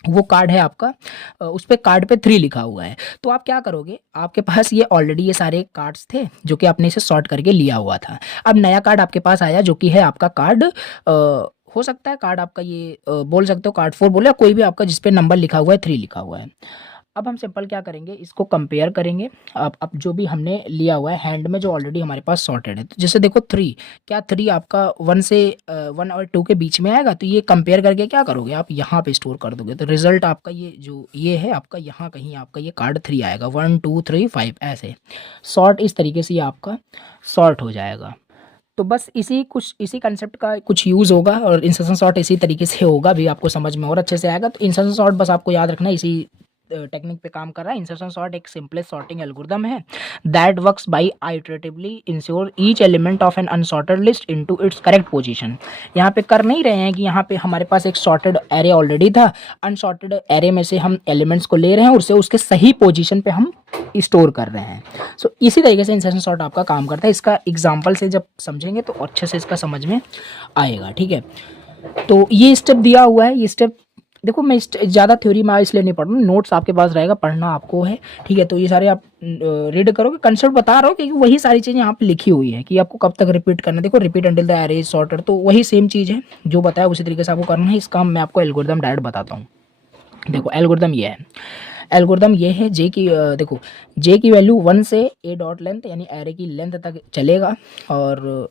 वो कार्ड है आपका, उस पे कार्ड पे 3 लिखा हुआ है। तो आप क्या करोगे, आपके पास ये ऑलरेडी ये सारे कार्ड्स थे जो कि आपने इसे शॉर्ट करके लिया हुआ था। अब नया कार्ड आपके पास आया जो कि है आपका कार्ड, हो सकता है कार्ड आपका ये बोल सकते हो कार्ड 4 बोले, या कोई भी आपका जिस पे नंबर लिखा हुआ है 3 लिखा हुआ है। अब हम सिंपल क्या करेंगे, इसको कंपेयर करेंगे। अब जो भी हमने लिया हुआ है हैंड में, जो ऑलरेडी हमारे पास सॉर्टेड है, तो जैसे देखो 3, क्या 3 आपका 1 से 1 और 2 के बीच में आएगा, तो ये कंपेयर करके क्या करोगे आप यहाँ पे स्टोर कर दोगे, तो रिजल्ट आपका ये जो ये है आपका, यहाँ कहीं आपका ये कार्ड 3 आएगा, 1 2 3 5 ऐसे सॉर्ट, इस तरीके से ये आपका सॉर्ट हो जाएगा। तो बस इसी कंसेप्ट का कुछ यूज़ होगा, और इंसर्शन सॉर्ट इसी तरीके से होगा भी, आपको समझ में और अच्छे से आएगा। तो इंसर्शन सॉर्ट बस आपको याद रखना है, इसी टेक्निक पे काम कर रहा है। इंसर्शन सॉर्ट एक सिंपलेस्ट सॉर्टिंग एल्गोरिदम है that works by iteratively ensure each element of an unsorted list into its correct position. यहाँ पे कर नहीं रहे हैं कि यहाँ पे हमारे पास एक सॉर्टेड एरे ऑलरेडी था, अनसॉर्टेड एरे में से हम एलिमेंट्स को ले रहे हैं और उसे उसके सही पोजीशन पे हम स्टोर कर रहे हैं। सो इसी तरीके से इंसर्शन सॉर्ट आपका काम करता है। इसका एग्जाम्पल से जब समझेंगे तो अच्छे से इसका समझ में आएगा, ठीक है। तो ये स्टेप दिया हुआ है, ये स्टेप देखो मैं ज़्यादा थ्योरी में इसलिए नहीं पढ़ रहा हूँ, नोट्स आपके पास रहेगा, पढ़ना आपको है, ठीक है। तो ये सारे आप रीड करोगे, कंसेप्ट बता रहा हूँ क्योंकि वही सारी चीज़ें यहाँ पे लिखी हुई है कि आपको कब तक रिपीट करना है। देखो repeat until the array is sorted, तो वही सेम चीज़ है जो बताया उसी तरीके से आपको करना है। इसका मैं आपको एल्गोरिदम डायरेक्ट बताता हूँ। देखो एल्गोरिदम ये है, एल्गोरिदम ये है जे की देखो जे की वैल्यू 1 से ए डॉट लेंथ यानी एरे की लेंथ तक चलेगा, और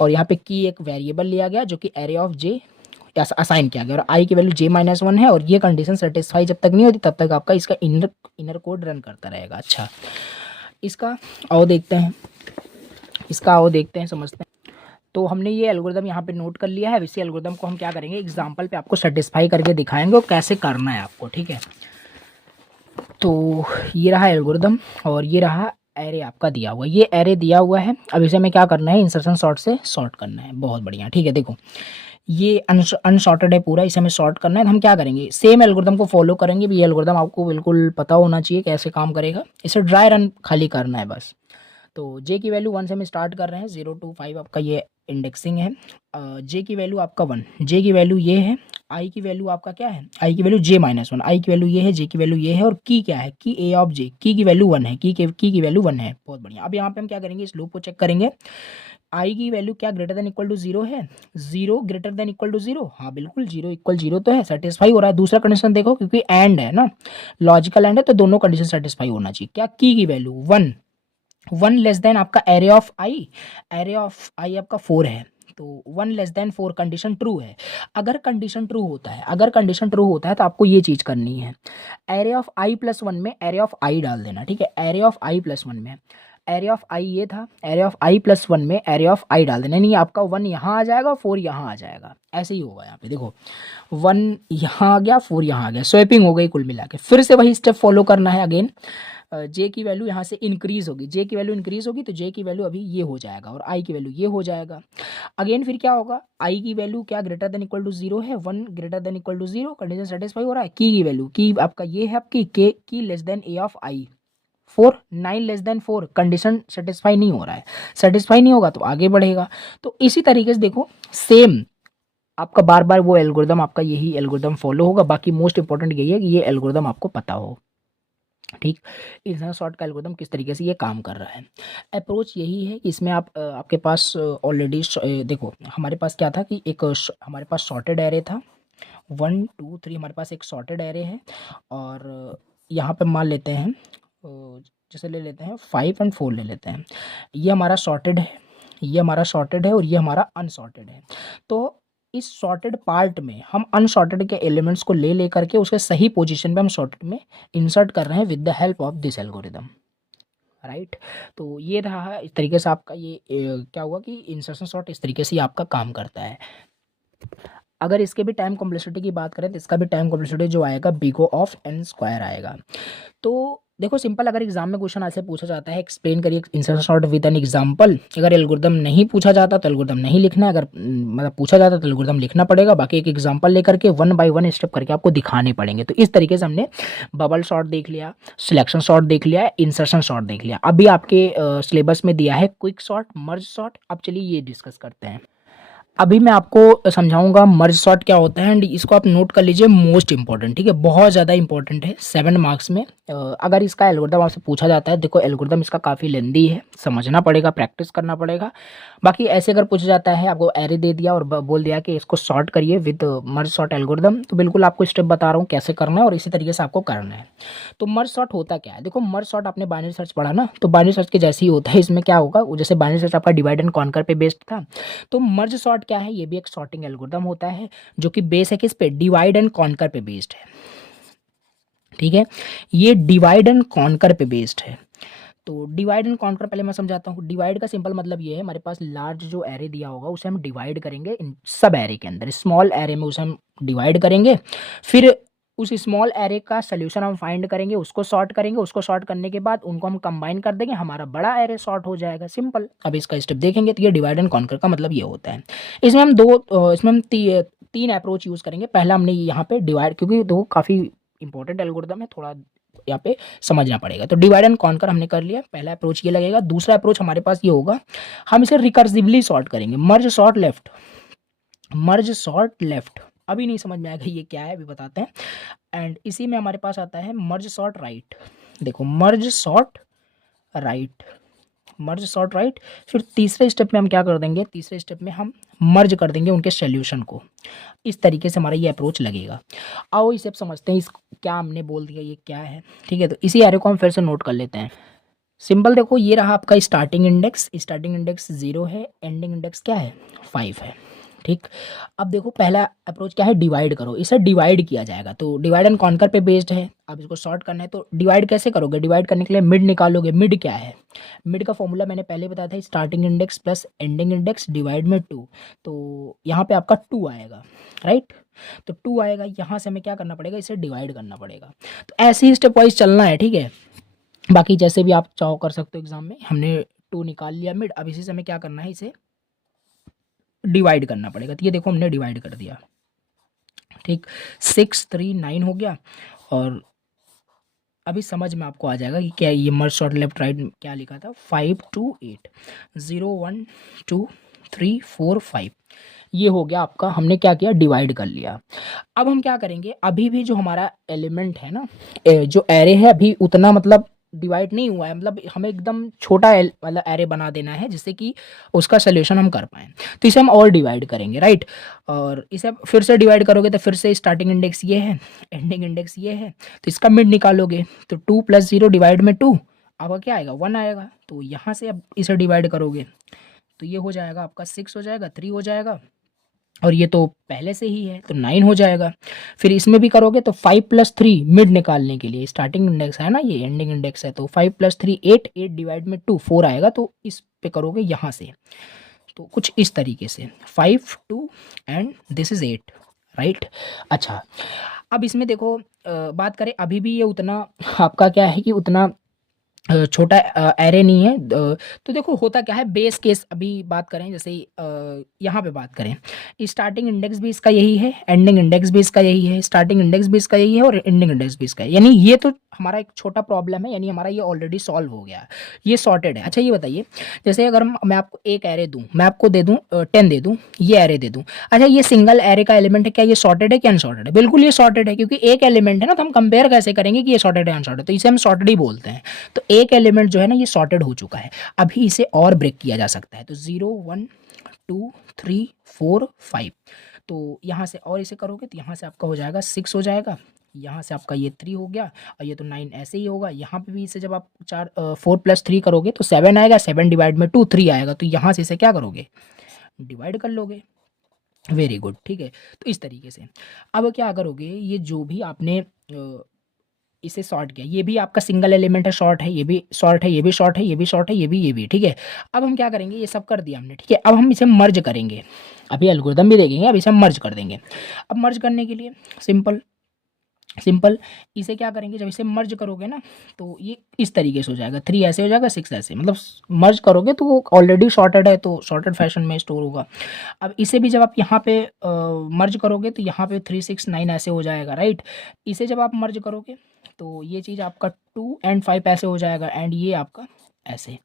यहाँ पे की एक वेरिएबल लिया गया जो कि एरे ऑफ जे असाइन किया गया, और आई की वैल्यू j-1 है, और ये कंडीशन सेटिस्फाई जब तक नहीं होती तब तक आपका इसका इनर कोड रन करता रहेगा। अच्छा इसका आओ देखते हैं, समझते हैं। तो हमने ये एल्गोरिदम यहाँ पे नोट कर लिया है। इसी एल्गोरिदम को हम क्या करेंगे, एग्जाम्पल पे आपको सेटिस्फाई करके दिखाएंगे और कैसे करना है आपको, ठीक है। तो ये रहा एल्गोरिदम और ये रहा एरे आपका दिया हुआ, ये एरे दिया हुआ है। अब इसे हमें क्या करना है, इंसर्शन सॉर्ट से सॉर्ट करना है। बहुत बढ़िया, ठीक है। देखो ये अनसॉर्टेड है पूरा, इसे हमें सॉर्ट करना है। तो हम क्या करेंगे, सेम एल्गोरिदम को फॉलो करेंगे भी। ये एल्गोरिदम आपको बिल्कुल पता होना चाहिए कैसे काम करेगा। इसे ड्राई रन खाली करना है बस। तो जे की वैल्यू 1 से हम स्टार्ट कर रहे हैं, 0 to 5 आपका ये इंडेक्सिंग है। जे की वैल्यू आपका 1, जे की वैल्यू ये है। आई की वैल्यू आपका क्या है, आई की वैल्यू j-1, आई की वैल्यू ये है, जे की वैल्यू ये है, और की क्या है, की ए ऑफ जे, की वैल्यू 1 है, की वैल्यू 1 है। बहुत बढ़िया। अब यहाँ पे हम क्या करेंगे, इस लूप को चेक करेंगे। आई की वैल्यू क्या ग्रेटर देन इक्वल टू 0 है, 0 ग्रेटर देन इक्वल टू 0, हाँ बिल्कुल 0 इक्वल 0 तो है, सेटिस्फाई हो रहा है। दूसरा कंडीशन देखो, क्योंकि एंड है ना, लॉजिकल एंड है, तो दोनों कंडीशन सेटिस्फाई होना चाहिए। क्या की वैल्यू 1 लेस देन आपका एरे ऑफ आई आपका 4 है, तो 1 लेस देन 4 कंडीशन ट्रू है। अगर कंडीशन ट्रू होता है तो आपको ये चीज़ करनी है, एरे ऑफ आई प्लस 1 में एरे ऑफ आई डाल देना, ठीक है। एरे ऑफ आई प्लस 1 में एरे ऑफ आई ये था, एरे ऑफ आई प्लस 1 में एरे ऑफ आई डाल देना, यानी आपका 1 यहाँ आ जाएगा, 4 यहाँ आ जाएगा। ऐसे ही होगा यहाँ पे, देखो 1 यहाँ आ गया, 4 यहाँ आ गया, स्वैपिंग हो गई कुल मिला के। फिर से वही स्टेप फॉलो करना है अगेन। जे की वैल्यू यहाँ से इंक्रीज होगी, जे की वैल्यू इंक्रीज होगी तो जे की वैल्यू अभी ये हो जाएगा, और आई की वैल्यू ये हो जाएगा। अगेन फिर क्या होगा, आई की वैल्यू क्या ग्रेटर देन इक्वल टू 0 है, 1 greater than equal to 0, condition satisfy हो रहा है। की वैल्यू की आपका ये है आपकी के की less than A of I, 4 9 less than 4, condition satisfy नहीं हो रहा है। सेटिस्फाई नहीं होगा तो आगे बढ़ेगा। तो इसी तरीके से देखो सेम आपका बार बार वो एल्गोरिदम, आपका यही एल्गोरिदम फॉलो होगा। बाकी मोस्ट इंपॉर्टेंट यही है कि ये एल्गोरिदम आपको पता हो, ठीक। इंसर्शन सॉर्ट का एल्गोरिदम किस तरीके से ये काम कर रहा है। अप्रोच यही है कि इसमें आपके पास ऑलरेडी देखो हमारे पास क्या था कि एक हमारे पास सॉर्टेड एरे था, 1 2 3 हमारे पास एक सॉर्टेड एरे है, और यहाँ पे मान लेते हैं जैसे ले लेते हैं 5 एंड 4 ले लेते हैं। ये हमारा सॉर्टेड है, ये हमारा सॉर्टेड है और ये हमारा अनसॉर्टेड है। तो इस सॉर्टेड पार्ट में हम अनसॉर्टेड के एलिमेंट्स को ले लेकर के उसके सही पोजीशन पे हम सॉर्टेड में इंसर्ट कर रहे हैं with the help of this algorithm, right. तो ये रहा इस तरीके से आपका ये क्या हुआ कि इंसर्शन सॉर्ट इस तरीके से आपका काम करता है। अगर इसके भी टाइम कॉम्प्लेक्सिटी की बात करें तो इसका भी टाइम कॉम्प्लेक्सिटी जो आएगा बिगो ऑफ एन स्क्वायर आएगा। तो देखो सिंपल, अगर एग्जाम में क्वेश्चन ऐसे पूछा जाता है एक्सप्लेन करिए insertion sort with an example, अगर एल्गोरिदम नहीं पूछा जाता तो एल्गोरिदम नहीं लिखना है, अगर मतलब पूछा जाता तो एल्गोरिदम लिखना पड़ेगा, बाकी एक एग्जांपल लेकर के 1 बाय 1 स्टेप करके आपको दिखाने पड़ेंगे। तो इस तरीके से हमने बबल सॉर्ट देख लिया, सिलेक्शन सॉर्ट देख लिया, इंसर्शन सॉर्ट देख लिया। अभी आपके सिलेबस में दिया है क्विक सॉर्ट, मर्ज सॉर्ट। अब चलिए ये डिस्कस करते हैं। अभी मैं आपको समझाऊंगा मर्ज सॉर्ट क्या होता है एंड इसको आप नोट कर लीजिए, मोस्ट इंपॉर्टेंट, ठीक है, बहुत ज़्यादा इंपॉर्टेंट है 7 मार्क्स में। अगर इसका एल्गोरिदम आपसे पूछा जाता है, देखो एल्गोरिदम इसका काफ़ी लेंदी है, समझना पड़ेगा, प्रैक्टिस करना पड़ेगा। बाकी ऐसे अगर पूछा जाता है, आपको एरे दे दिया और बोल दिया कि इसको सॉर्ट करिए विद मर्ज सॉर्ट एल्गोरिदम, तो बिल्कुल आपको स्टेप बता रहा हूँ कैसे करना है और इसी तरीके से आपको करना है। तो मर्ज सॉर्ट होता क्या है, देखो मर्ज सॉर्ट आपने बाइनरी सर्च पढ़ा ना, तो बाइनरी सर्च के जैसे ही होता है। इसमें क्या होगा, जैसे बाइनरी सर्च आपका डिवाइड एंड कॉन्कर पे बेस्ड था, तो मर्ज सॉर्ट क्या है, ये भी एक सॉर्टिंग एल्गोरिदम होता है जो कि बेस है किस पे, डिवाइड एंड कॉन्कर पे बेस्ड है, ठीक है। ये डिवाइड एंड कॉन्कर पे बेस्ड है। तो डिवाइड एंड कॉन्कर पहले मैं समझाता हूँ। डिवाइड का सिंपल मतलब ये है, हमारे पास लार्ज जो एरे दिया होगा उसे हम डिवाइड करेंगे इन सब एरे के अंदर, स्मॉल एरे में उसे हम डिवाइड करेंगे, फिर उस स्मॉल एरे का सोल्यूशन हम फाइंड करेंगे, उसको सॉर्ट करेंगे, उसको सॉर्ट करने के बाद उनको हम कंबाइन कर देंगे, हमारा बड़ा एरे सॉर्ट हो जाएगा, सिंपल। अब इसका स्टेप देखेंगे तो ये डिवाइड एंड कॉन्कर का मतलब ये होता है। इसमें हम तीन अप्रोच यूज़ करेंगे। पहला हमने यहाँ पे डिवाइड, क्योंकि दो काफ़ी इंपॉर्टेंट एल्गोरिदम है, थोड़ा यहाँ पे समझना पड़ेगा। तो डिवाइड एंड कॉन्कर हमने कर लिया, पहला अप्रोच ये लगेगा। दूसरा अप्रोच हमारे पास ये होगा, हम इसे रिकर्सिवली सॉर्ट करेंगे, merge sort left, merge sort left. अभी नहीं समझ में आएगा ये क्या है, अभी बताते हैं। एंड इसी में हमारे पास आता है मर्ज सॉर्ट राइट। देखो merge sort right, merge sort right. फिर तीसरे स्टेप में हम क्या कर देंगे, तीसरे स्टेप में हम मर्ज कर देंगे उनके सॉल्यूशन को। इस तरीके से हमारा ये अप्रोच लगेगा। आओ इसे अब समझते हैं, इस क्या हमने बोल दिया ये क्या है, ठीक है। तो इसी एरे को हम फिर से नोट कर लेते हैं। सिंपल देखो, ये रहा आपका स्टार्टिंग इंडेक्स, स्टार्टिंग इंडेक्स 0 है, एंडिंग इंडेक्स क्या है 5 है, ठीक। अब देखो पहला अप्रोच क्या है, डिवाइड करो, इसे डिवाइड किया जाएगा। तो डिवाइड एंड कॉन्कर पे बेस्ड है, अब इसको सॉर्ट करना है तो डिवाइड कैसे करोगे, डिवाइड करने के लिए मिड निकालोगे। मिड क्या है, मिड का फॉर्मूला मैंने पहले बताया था, starting index plus ending index divide में 2। तो यहाँ पे आपका 2 आएगा, राइट। तो 2 आएगा, यहाँ से हमें क्या करना पड़ेगा, इसे डिवाइड करना पड़ेगा। तो ऐसे ही स्टेप वाइज चलना है, ठीक है। बाकी जैसे भी आप चाहो कर सकते हो एग्जाम में। हमने 2 निकाल लिया मिड, अब इसी से हमें क्या करना है, इसे डिवाइड करना पड़ेगा। तो ये देखो हमने डिवाइड कर दिया, ठीक। 6 3 9 हो गया। और अभी समझ में आपको आ जाएगा कि क्या ये मर्ज सॉर्ट लेफ्ट राइट क्या लिखा था, 5 2 8 0 1 2 3 4 5। ये हो गया आपका, हमने क्या किया, डिवाइड कर लिया। अब हम क्या करेंगे, अभी भी जो हमारा एलिमेंट है ना, जो एरे है अभी उतना मतलब डिवाइड नहीं हुआ है, मतलब हमें एकदम छोटा मतलब एरे बना देना है जिससे कि उसका सोल्यूशन हम कर पाएँ। तो इसे हम और डिवाइड करेंगे, राइट। और इसे फिर से डिवाइड करोगे तो फिर से स्टार्टिंग इंडेक्स ये है, एंडिंग इंडेक्स ये है, तो इसका मिड निकालोगे। तो 2 + 0 डिवाइड में 2, अब क्या आएगा 1 आएगा। तो यहाँ से अब इसे डिवाइड करोगे तो ये हो जाएगा आपका 6 हो जाएगा, 3 हो जाएगा, और ये तो पहले से ही है तो 9 हो जाएगा। फिर इसमें भी करोगे तो 5 + 3 मिड निकालने के लिए, स्टार्टिंग इंडेक्स है ना, ये एंडिंग इंडेक्स है, तो 5 + 3 8, 8 डिवाइड में 2 4 आएगा। तो इस पे करोगे यहाँ से, तो कुछ इस तरीके से 5 2 एंड दिस इज 8, राइट। अच्छा, अब इसमें देखो बात करें, अभी भी ये उतना आपका क्या है कि उतना छोटा एरे नहीं है। तो देखो होता क्या है, बेस केस अभी बात करें, जैसे यहाँ पे बात करें, स्टार्टिंग इंडेक्स भी इसका यही है, एंडिंग इंडेक्स भी इसका यही है, स्टार्टिंग इंडेक्स भी इसका यही है और एंडिंग इंडेक्स भी इसका है। यानी ये तो हमारा एक छोटा प्रॉब्लम है, यानी हमारा ये ऑलरेडी सॉल्व हो गया, ये सॉर्टेड है। अच्छा ये बताइए, जैसे अगर मैं आपको एक एरे दूँ, मैं आपको दे दूँ 10 दे दूँ, ये एरे दे दूँ, अच्छा ये सिंगल एरे का एलिमेंट है, क्या ये सॉर्टेड है कि अनसॉर्टेड है? बिल्कुल ये सॉर्टेड है, क्योंकि एक एलिमेंट है ना, तो हम कंपेयर कैसे करेंगे कि ये सॉर्टेड है अनसॉर्टेड, तो इसे हम सॉर्टेड ही बोलते हैं। तो एक एलिमेंट जो है ना ये सॉर्टेड हो चुका है, अभी इसे और ब्रेक किया जा सकता है। तो 0 1 2 3 4 5, तो यहाँ से और इसे करोगे तो यहाँ से आपका हो जाएगा 6 हो जाएगा, यहाँ से आपका ये 3 हो गया और ये तो 9 ऐसे ही होगा। यहाँ पे भी इसे जब आप 4 प्लस 3 करोगे तो 7 आएगा, 7 डिवाइड में 2 3 आएगा, तो यहाँ से इसे क्या करोगे, डिवाइड कर लोगे। वेरी गुड, ठीक है। तो इस तरीके से अब क्या करोगे, ये जो भी आपने इसे शॉर्ट किया, ये भी आपका सिंगल एलिमेंट है, शॉर्ट है, ये भी शॉर्ट है, ये भी शॉर्ट है, ये भी शॉर्ट है, ये भी, ठीक है। अब हम क्या करेंगे, ये सब कर दिया हमने, ठीक है। अब हम इसे मर्ज करेंगे, अभी एल्गोरिथम भी देखेंगे, अब इसे हम मर्ज कर देंगे। अब मर्ज करने के लिए सिंपल सिंपल इसे क्या करेंगे, जब इसे मर्ज करोगे ना तो ये इस तरीके से हो जाएगा, 3 ऐसे हो जाएगा, 6 ऐसे, मतलब मर्ज करोगे तो वो ऑलरेडी शॉर्टेड है तो शॉर्टेड फैशन में स्टोर होगा। अब इसे भी जब आप यहाँ पे मर्ज करोगे तो यहाँ पे 3 6 9 ऐसे हो जाएगा, राइट। इसे जब आप मर्ज करोगे तो ये चीज़ आपका 2 एंड 5 ऐसे हो जाएगा, एंड ये आपका ऐसे।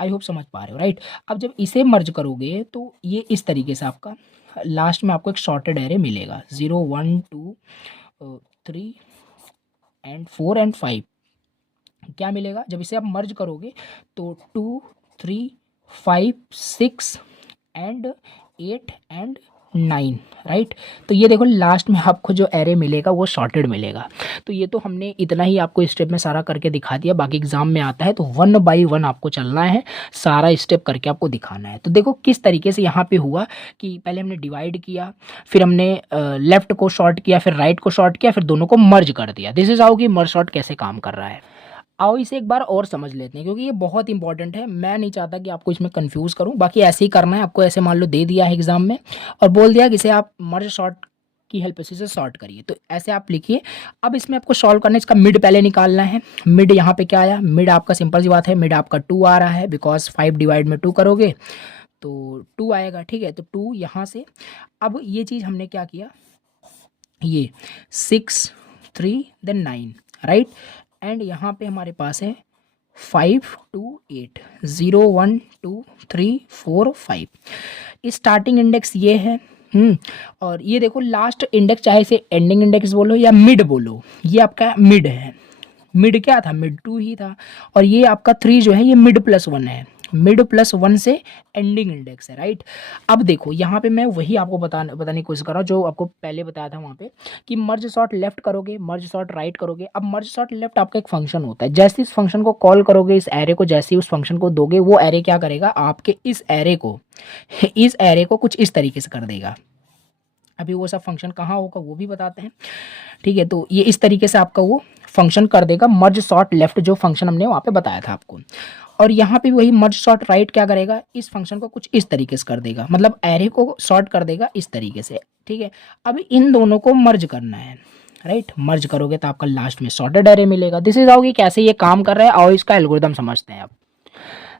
आई होप समझ पा रहे हो, राइट। अब जब इसे मर्ज करोगे तो ये इस तरीके से आपका लास्ट में आपको एक शॉर्टेड एरे मिलेगा, 0 1 2 3 एंड 4 एंड 5। क्या मिलेगा जब इसे आप मर्ज करोगे तो 2 3 5 6 एंड 8 एंड 9, राइट। तो ये देखो लास्ट में आपको जो एरे मिलेगा वो शॉर्टेड मिलेगा। तो ये तो हमने इतना ही आपको स्टेप में सारा करके दिखा दिया, बाकी एग्जाम में आता है तो 1 बाय 1 आपको चलना है, सारा स्टेप करके आपको दिखाना है। तो देखो किस तरीके से यहाँ पे हुआ कि पहले हमने डिवाइड किया, फिर हमने लेफ्ट को शॉर्ट किया, फिर राइट को शॉर्ट किया, फिर दोनों को मर्ज कर दिया। दिस इज हाउ कि मर्ज शॉर्ट कैसे काम कर रहा है। आओ इसे एक बार और समझ लेते हैं, क्योंकि ये बहुत इंपॉर्टेंट है। मैं नहीं चाहता कि आपको इसमें कंफ्यूज करूं, बाकी ऐसे ही करना है आपको। ऐसे मान लो दे दिया है एग्जाम में और बोल दिया कि इसे आप मर्ज शॉर्ट की हेल्प से सॉर्ट करिए, तो ऐसे आप लिखिए। अब इसमें आपको सॉल्व करना है, इसका मिड पहले निकालना है। मिड यहाँ पे क्या आया, मिड आपका सिंपल सी बात है, मिड आपका 2 आ रहा है, बिकॉज 5 डिवाइड में 2 करोगे तो 2 आएगा, ठीक है। तो 2 यहाँ से, अब ये चीज़ हमने क्या किया, ये 6 3 देन 9, राइट। एंड यहाँ पे हमारे पास है 5 2 8, 0 1 2 3 4 5। स्टार्टिंग इंडेक्स ये है, और ये देखो लास्ट इंडेक्स, चाहे इसे एंडिंग इंडेक्स बोलो या मिड बोलो, ये आपका मिड है। मिड क्या था, मिड 2 ही था। और ये आपका 3 जो है ये मिड प्लस 1 है, मिड प्लस 1 से एंडिंग इंडेक्स है, राइट। अब देखो यहाँ पे मैं वही आपको बताने की कोशिश कर रहा हूँ जो आपको पहले बताया था वहाँ पे, कि मर्ज सॉर्ट लेफ्ट करोगे, मर्ज सॉर्ट राइट करोगे। अब मर्ज सॉर्ट लेफ्ट आपका एक फंक्शन होता है, जैसे इस फंक्शन को कॉल करोगे, इस एरे को जैसे ही उस फंक्शन को दोगे, वो एरे क्या करेगा, आपके इस एरे को कुछ इस तरीके से कर देगा। अभी वो सब फंक्शन कहाँ होगा वो भी बताते हैं, ठीक है। तो ये इस तरीके से आपका वो फंक्शन कर देगा, मर्ज सॉर्ट लेफ्ट जो फंक्शन हमने वहाँ पे बताया था आपको। और यहाँ पे वही मर्ज सॉर्ट राइट क्या करेगा, इस फंक्शन को कुछ इस तरीके से कर देगा, मतलब एरे को सॉर्ट कर देगा इस तरीके से, ठीक है। अब इन दोनों को मर्ज करना है, राइट। मर्ज करोगे तो आपका लास्ट में सॉर्टेड एरे मिलेगा। दिस इज हाउ कि कैसे ये काम कर रहा है, और इसका एल्गोरिथम समझते हैं आप।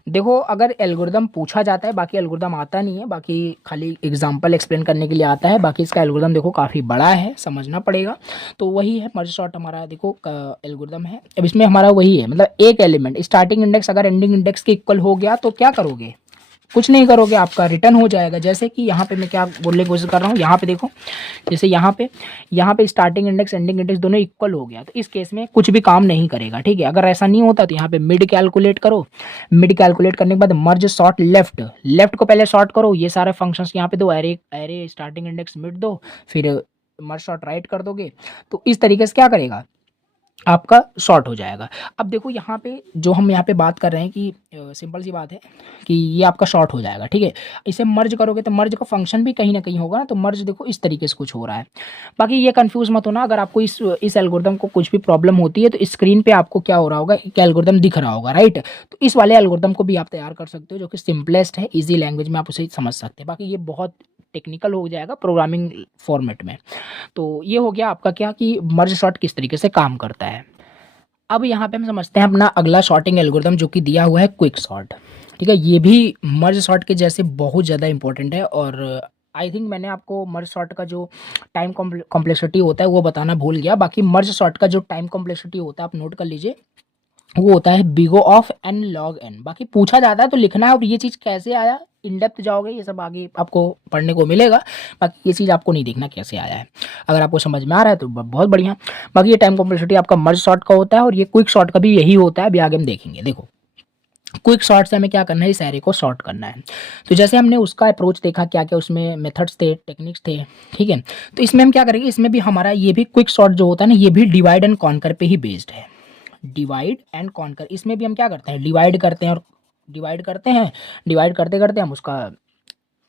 देखो अगर एल्गोरिदम पूछा जाता है, बाकी एल्गोरिदम आता नहीं है, बाकी खाली एग्जांपल एक्सप्लेन करने के लिए आता है। बाकी इसका एल्गोरिदम देखो काफ़ी बड़ा है, समझना पड़ेगा। तो वही है मर्ज सॉर्ट हमारा, देखो एल्गोरिदम है। अब इसमें हमारा वही है, मतलब एक एलिमेंट स्टार्टिंग इंडेक्स अगर एंडिंग इंडेक्स के इक्वल हो गया तो क्या करोगे, कुछ नहीं करोगे, आपका रिटर्न हो जाएगा। जैसे कि यहाँ पे मैं क्या बोलने की कोशिश कर रहा हूँ, यहाँ पे देखो, जैसे यहाँ पे स्टार्टिंग इंडेक्स एंडिंग इंडेक्स दोनों इक्वल हो गया, तो इस केस में कुछ भी काम नहीं करेगा, ठीक है। अगर ऐसा नहीं होता तो यहाँ पे मिड कैलकुलेट करो, मिड कैलकुलेट करने के बाद मर्ज सॉर्ट लेफ्ट को पहले सॉर्ट करो, ये सारे फंक्शंस यहाँ पे दो, एरे स्टार्टिंग इंडेक्स मिड दो, फिर मर्ज सॉर्ट राइट कर दोगे, तो इस तरीके से क्या करेगा, आपका शॉर्ट हो जाएगा। अब देखो यहाँ पे जो हम यहाँ पे बात कर रहे हैं कि सिंपल सी बात है कि ये आपका शॉर्ट हो जाएगा, ठीक है। इसे मर्ज करोगे तो मर्ज का फंक्शन भी कहीं ना कहीं होगा ना, तो मर्ज देखो इस तरीके से कुछ हो रहा है। बाकी ये कंफ्यूज मत होना, अगर आपको इस एल्गोरिथम को कुछ भी प्रॉब्लम होती है तो स्क्रीन पे आपको क्या हो रहा होगा, एक एल्गोरिथम दिख रहा होगा, राइट। तो इस वाले एल्गोरिथम को भी आप तैयार कर सकते हो, जो कि सिंपलेस्ट है, ईजी लैंग्वेज में आप उसे समझ सकते हैं। बाकी ये बहुत टेक्निकल हो जाएगा प्रोग्रामिंग फॉर्मेट में। तो ये हो गया आपका क्या, कि मर्ज सॉर्ट किस तरीके से काम करता है। अब यहाँ पे हम समझते हैं अपना अगला सॉर्टिंग एल्गोरिथम, जो कि दिया हुआ है क्विक सॉर्ट, ठीक है। ये भी मर्ज सॉर्ट के जैसे बहुत ज़्यादा इंपॉर्टेंट है, और आई थिंक मैंने आपको मर्ज सॉर्ट का जो टाइम कॉम्प्लेक्सिटी होता है वो बताना भूल गया। बाकी मर्ज सॉर्ट का जो टाइम कॉम्प्लेक्सिटी होता है आप नोट कर लीजिए, वो होता है big O of n log n। बाकी पूछा जाता है तो लिखना है, और ये चीज़ कैसे आया, इन डेप्थ जाओगे ये सब आगे आपको पढ़ने को मिलेगा। बाकी ये चीज़ आपको नहीं देखना कैसे आया है, अगर आपको समझ में आ रहा है तो बहुत बढ़िया। बाकी ये टाइम कॉम्प्लेक्सिटी आपका मर्ज शॉर्ट का होता है, और ये क्विक शॉर्ट का भी यही होता है, अभी आगे हम देखेंगे। देखो क्विक शॉर्ट से हमें क्या करना है, इस एरे को शॉर्ट करना है। तो जैसे हमने उसका अप्रोच देखा, क्या क्या उसमें मेथड्स थे, टेक्निक्स थे, ठीक है। तो इसमें हम क्या करेंगे, इसमें भी हमारा ये भी क्विक शॉर्ट जो होता है ना, ये भी डिवाइड एंड कॉन्कर पे ही बेस्ड है। डिवाइड एंड कॉन्कर, इसमें भी हम क्या करते हैं, डिवाइड करते हैं और डिवाइड करते हैं, डिवाइड करते करते हम उसका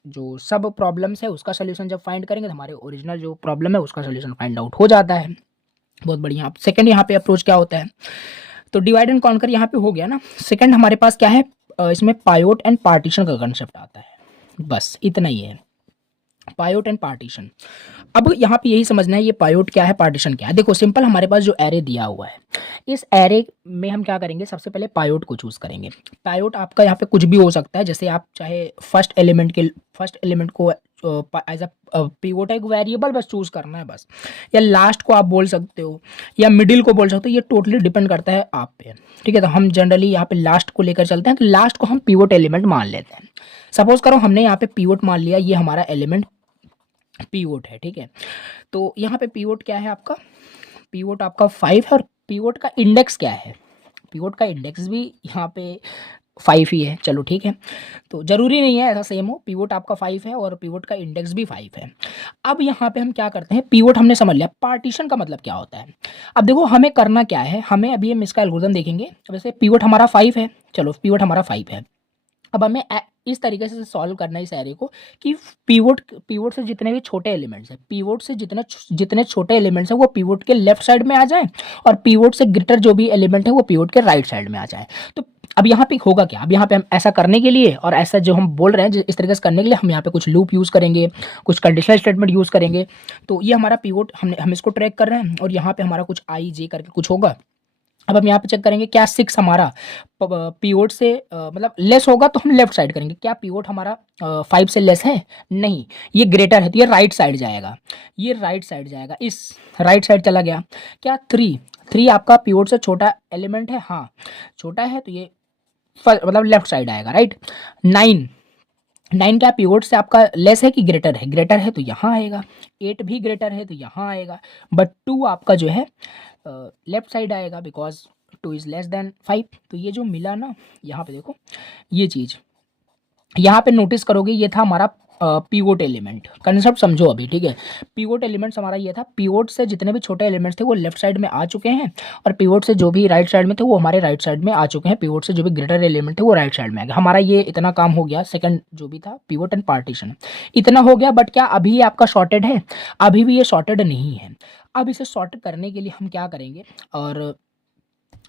जो सब प्रॉब्लम्स है उसका सोल्यूशन जब फाइंड करेंगे तो हमारे ओरिजिनल जो प्रॉब्लम है उसका सोल्यूशन फाइंड आउट हो जाता है। बहुत बढ़िया। अब सेकंड यहाँ पे अप्रोच क्या होता है, तो डिवाइड एंड कॉन्कर यहाँ पे हो गया ना। सेकंड हमारे पास क्या है, इसमें पायोट एंड पार्टीशन का कंसेप्ट आता है। बस इतना ही है, पायोट एंड पार्टीशन। अब यहाँ पे यही समझना है ये पायोट क्या है, पार्टीशन क्या है। देखो सिंपल, हमारे पास जो एरे दिया हुआ है, इस एरे में हम क्या करेंगे, सबसे पहले पायोट को चूज करेंगे। पायोट आपका यहाँ पे कुछ भी हो सकता है, जैसे आप चाहे फर्स्ट एलिमेंट को एज अ पिवोट एक वेरिएबल बस चूज करना है बस, या लास्ट को आप बोल सकते हो, या मिडिल को बोल सकते हो, ये टोटली डिपेंड करता है आप पे, ठीक है। तो हम जनरली यहाँ पे लास्ट को लेकर चलते हैं, तो लास्ट को हम पिवोट एलिमेंट मान लेते हैं। सपोज करो हमने यहाँ पे पिवोट मान लिया, ये हमारा एलिमेंट पिवोट है, ठीक है। तो यहाँ पे पिवोट क्या है आपका, पिवोट आपका 5 है, और पिवोट का इंडेक्स क्या है, पिवोट का इंडेक्स भी यहाँ पे 5 ही है। चलो ठीक है, तो जरूरी नहीं है ऐसा सेम हो, पिवोट आपका 5 है और पिवोट का इंडेक्स भी 5 है। अब यहाँ पे हम क्या करते हैं, पिवोट हमने समझ लिया, पार्टीशन का मतलब क्या होता है। अब देखो हमें करना क्या है, हमें अभी हम इसका एल्गोरिथम देखेंगे। वैसे पिवोट हमारा 5 है, चलो पिवोट हमारा 5 है। अब हमें इस तरीके से सॉल्व करना है इस एरे को कि पिवोट से जितने भी छोटे एलिमेंट्स हैं, पिवोट से जितने छोटे एलिमेंट्स हैं वो पिवोट के लेफ्ट साइड में आ जाएं, और पिवोट से ग्रेटर जो भी एलिमेंट है वो पिवोट के राइट साइड में आ जाए। तो अब यहाँ पे होगा क्या, अब यहाँ पे हम ऐसा करने के लिए और ऐसा जो हम बोल रहे हैं इस तरीके से करने के लिए हम यहाँ पे कुछ लूप यूज़ करेंगे, कुछ कंडीशनल स्टेटमेंट यूज़ करेंगे। तो ये हमारा पिवोट हम इसको ट्रैक कर रहे हैं, और यहाँ पे हमारा कुछ आई जे करके कुछ होगा। अब हम यहाँ पे चेक करेंगे क्या 6 हमारा पिवोट से मतलब लेस होगा तो हम लेफ्ट साइड करेंगे। क्या पिवोट हमारा 5 से लेस है, नहीं, ये ग्रेटर है तो ये राइट साइड जाएगा, ये राइट साइड जाएगा, इस राइट साइड चला गया। क्या 3 आपका पिवोट से छोटा एलिमेंट है, हाँ छोटा है, तो ये मतलब लेफ्ट साइड आएगा, राइट। 9 क्या पिवोट से आपका लेस है कि ग्रेटर है, ग्रेटर है तो यहाँ आएगा। 8 भी ग्रेटर है तो यहाँ आएगा, बट 2 आपका जो है लेफ्ट साइड आएगा, बिकॉज 2 इज लेस देन 5। तो ये जो मिला ना, यहाँ पे देखो ये चीज़ यहाँ पे नोटिस करोगे, ये था हमारा पिवोट एलिमेंट। कंसेप्ट समझो अभी, ठीक है। पिवोट एलिमेंट्स हमारा ये था, पिवोट से जितने भी छोटे एलिमेंट्स थे वो लेफ्ट साइड में आ चुके हैं, और पिवोट से जो भी राइट साइड में थे वो हमारे राइट साइड में आ चुके हैं, पिवोट से जो भी ग्रेटर एलिमेंट थे वो राइट साइड में आ गया। हमारा ये इतना काम हो गया, सेकंड जो भी था पिवोट एंड पार्टीशन, इतना हो गया। बट क्या अभी ये आपका सॉर्टेड है, अभी भी ये सॉर्टेड नहीं है। अब इसे सॉर्ट करने के लिए हम क्या करेंगे, और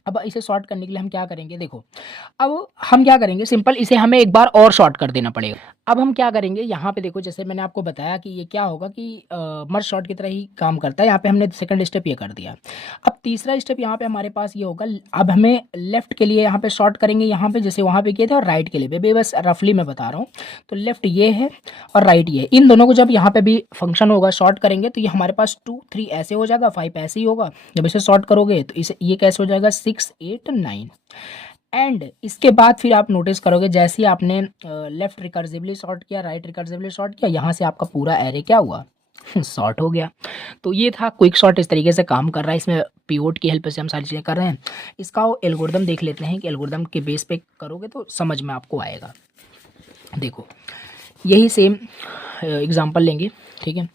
अब इसे सॉर्ट करने के लिए हम क्या करेंगे, देखो अब हम क्या करेंगे, सिंपल इसे हमें एक बार और सॉर्ट कर देना पड़ेगा। अब हम क्या करेंगे, यहाँ पे देखो जैसे मैंने आपको बताया कि ये क्या होगा कि मर्ज सॉर्ट की तरह ही काम करता है। यहाँ पे हमने सेकंड स्टेप ये कर दिया। अब तीसरा स्टेप यहाँ पे हमारे पास ये होगा, अब हमें लेफ्ट के लिए यहाँ पे सॉर्ट करेंगे, यहाँ पे जैसे वहाँ पे किए थे, और राइट के लिए भी बस रफली मैं बता रहा हूँ। तो लेफ्ट ये है और राइट ये है, इन दोनों को जब यहाँ पे भी फंक्शन होगा सॉर्ट करेंगे तो ये हमारे पास 2 3 ऐसे हो जाएगा, 5 ऐसे ही होगा। जब इसे सॉर्ट करोगे तो इसे ये कैसे हो जाएगा, 6 8 9। एंड इसके बाद फिर आप नोटिस करोगे जैसे ही आपने लेफ्ट रिकर्सिवली सॉर्ट किया, राइट रिकर्सिवली सॉर्ट किया, यहाँ से आपका पूरा एरे क्या हुआ, सॉर्ट हो गया। तो ये था क्विक सॉर्ट, इस तरीके से काम कर रहा है। इसमें पिवोट की हेल्प से हम सारी चीज़ें कर रहे हैं। इसका एल्गोरिदम देख लेते हैं कि एल्गोरिदम के बेस पे करोगे तो समझ में आपको आएगा। देखो यही सेम एग्जांपल लेंगे, ठीक है।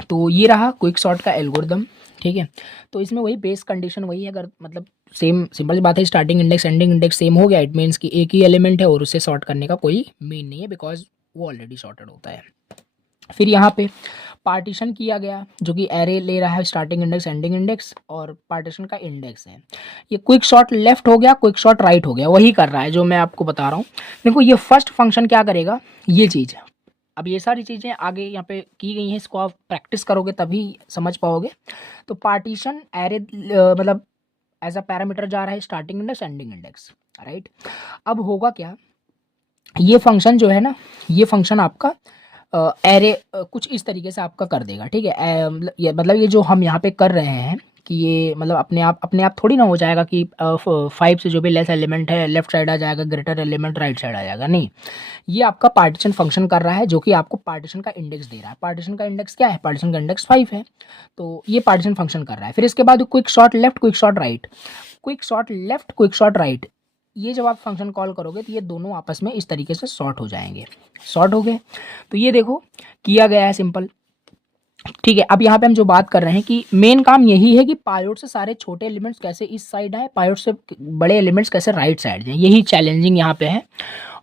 तो ये रहा क्विक सॉर्ट का एल्गोरिदम, ठीक है। तो इसमें वही बेस कंडीशन वही है, अगर मतलब सेम सिंपल सी बात है, starting index ending index same हो गया, इट मीन्स कि एक ही एलिमेंट है और उसे सॉर्ट करने का कोई मीन नहीं है, बिकॉज वो ऑलरेडी सॉर्टेड होता है। फिर यहाँ पे पार्टीशन किया गया, जो कि एरे ले रहा है स्टार्टिंग इंडेक्स एंडिंग इंडेक्स, और पार्टीशन का इंडेक्स है। ये क्विक शॉट लेफ्ट हो गया, क्विक शॉट राइट हो गया, वही कर रहा है जो मैं आपको बता रहा हूँ। देखो ये फर्स्ट फंक्शन क्या करेगा, ये चीज़। अब ये सारी चीज़ें आगे यहाँ पे की गई हैं, इसको आप प्रैक्टिस करोगे तभी समझ पाओगे। तो पार्टीशन एरे मतलब एज अ पैरामीटर जा रहा है starting index ending index, right. अब होगा क्या, ये फंक्शन जो है ना, ये फंक्शन आपका एरे कुछ इस तरीके से आपका कर देगा, ठीक है। मतलब ये जो हम यहाँ पे कर रहे हैं कि ये मतलब अपने आप थोड़ी ना हो जाएगा कि 5 से जो भी लेस एलिमेंट है लेफ्ट साइड आ जाएगा, ग्रेटर एलिमेंट राइट साइड आ जाएगा, नहीं। ये आपका पार्टीशन फंक्शन कर रहा है, जो कि आपको पार्टीशन का इंडेक्स दे रहा है। पार्टीशन का इंडेक्स क्या है, पार्टीशन का इंडेक्स 5 है, तो ये पार्टीशन फंक्शन कर रहा है। फिर इसके बाद quick shot left, quick shot right, quick shot left, quick shot right, ये जब आप फंक्शन कॉल करोगे तो ये दोनों आपस में इस तरीके से सॉर्ट हो जाएंगे। सॉर्ट हो गए तो ये देखो किया गया है सिंपल, ठीक है। अब यहाँ पे हम जो बात कर रहे हैं कि मेन काम यही है कि पायोड से सारे छोटे एलिमेंट्स कैसे इस साइड आए, पायोड से बड़े एलिमेंट्स कैसे राइट साइड जाए, यही चैलेंजिंग यहाँ पे है।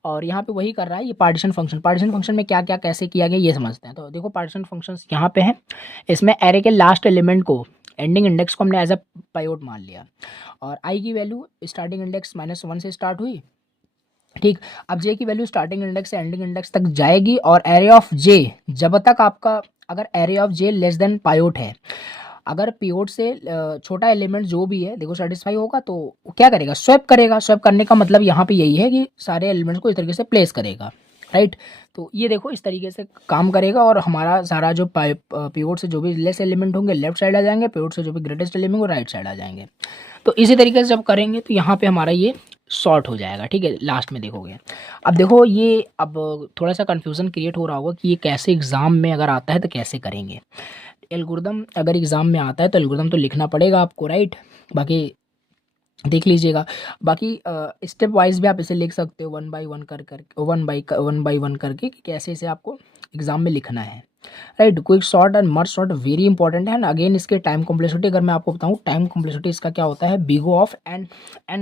और यहाँ पे वही कर रहा है ये पार्टीशन फंक्शन। पार्टीशन फंक्शन में क्या क्या कैसे किया गया ये समझते हैं। तो देखो पार्टीशन फंक्शंस यहाँ पे हैं, इसमें एरे के लास्ट एलिमेंट को एंडिंग इंडेक्स को हमने एज अ पायोड मान लिया और आई की वैल्यू स्टार्टिंग इंडेक्स -1 से स्टार्ट हुई, ठीक। अब जे की वैल्यू स्टार्टिंग इंडेक्स से एंडिंग इंडेक्स तक जाएगी और एरे ऑफ जे जब तक आपका अगर array of J less than pivot है, अगर पियोट से छोटा एलिमेंट जो भी है देखो सेटिस्फाई होगा तो क्या करेगा, स्वैप करेगा। स्वैप करने का मतलब यहाँ पे यही है कि सारे एलिमेंट्स को इस तरीके से प्लेस करेगा, राइट। तो ये देखो इस तरीके से काम करेगा और हमारा सारा जो पियोट से जो भी लेस एलिमेंट होंगे लेफ्ट साइड आ जाएंगे, पियोट से जो भी ग्रेटेस्ट एलिमेंट वो राइट साइड आ जाएंगे। तो इसी तरीके से जब करेंगे तो यहाँ पे हमारा ये शॉर्ट हो जाएगा, ठीक है। लास्ट में देखोगे अब देखो ये अब थोड़ा सा कन्फ्यूज़न क्रिएट हो रहा होगा कि ये कैसे एग्ज़ाम में अगर आता है तो कैसे करेंगे। एल्गोरिदम अगर एग्ज़ाम में आता है तो एल्गोरिदम तो लिखना पड़ेगा आपको, राइट। बाकी देख लीजिएगा, बाकी स्टेप वाइज भी आप इसे लिख सकते हो वन बाय वन करके कि कैसे इसे आपको एग्ज़ाम में लिखना है, right. Quick short and merge short very important है ना। अगेन इसके टाइम कॉम्प्लेक्सिटी अगर मैं आपको बताऊँ, टाइम कॉम्प्लेक्सिटी इसका क्या होता है, big O of n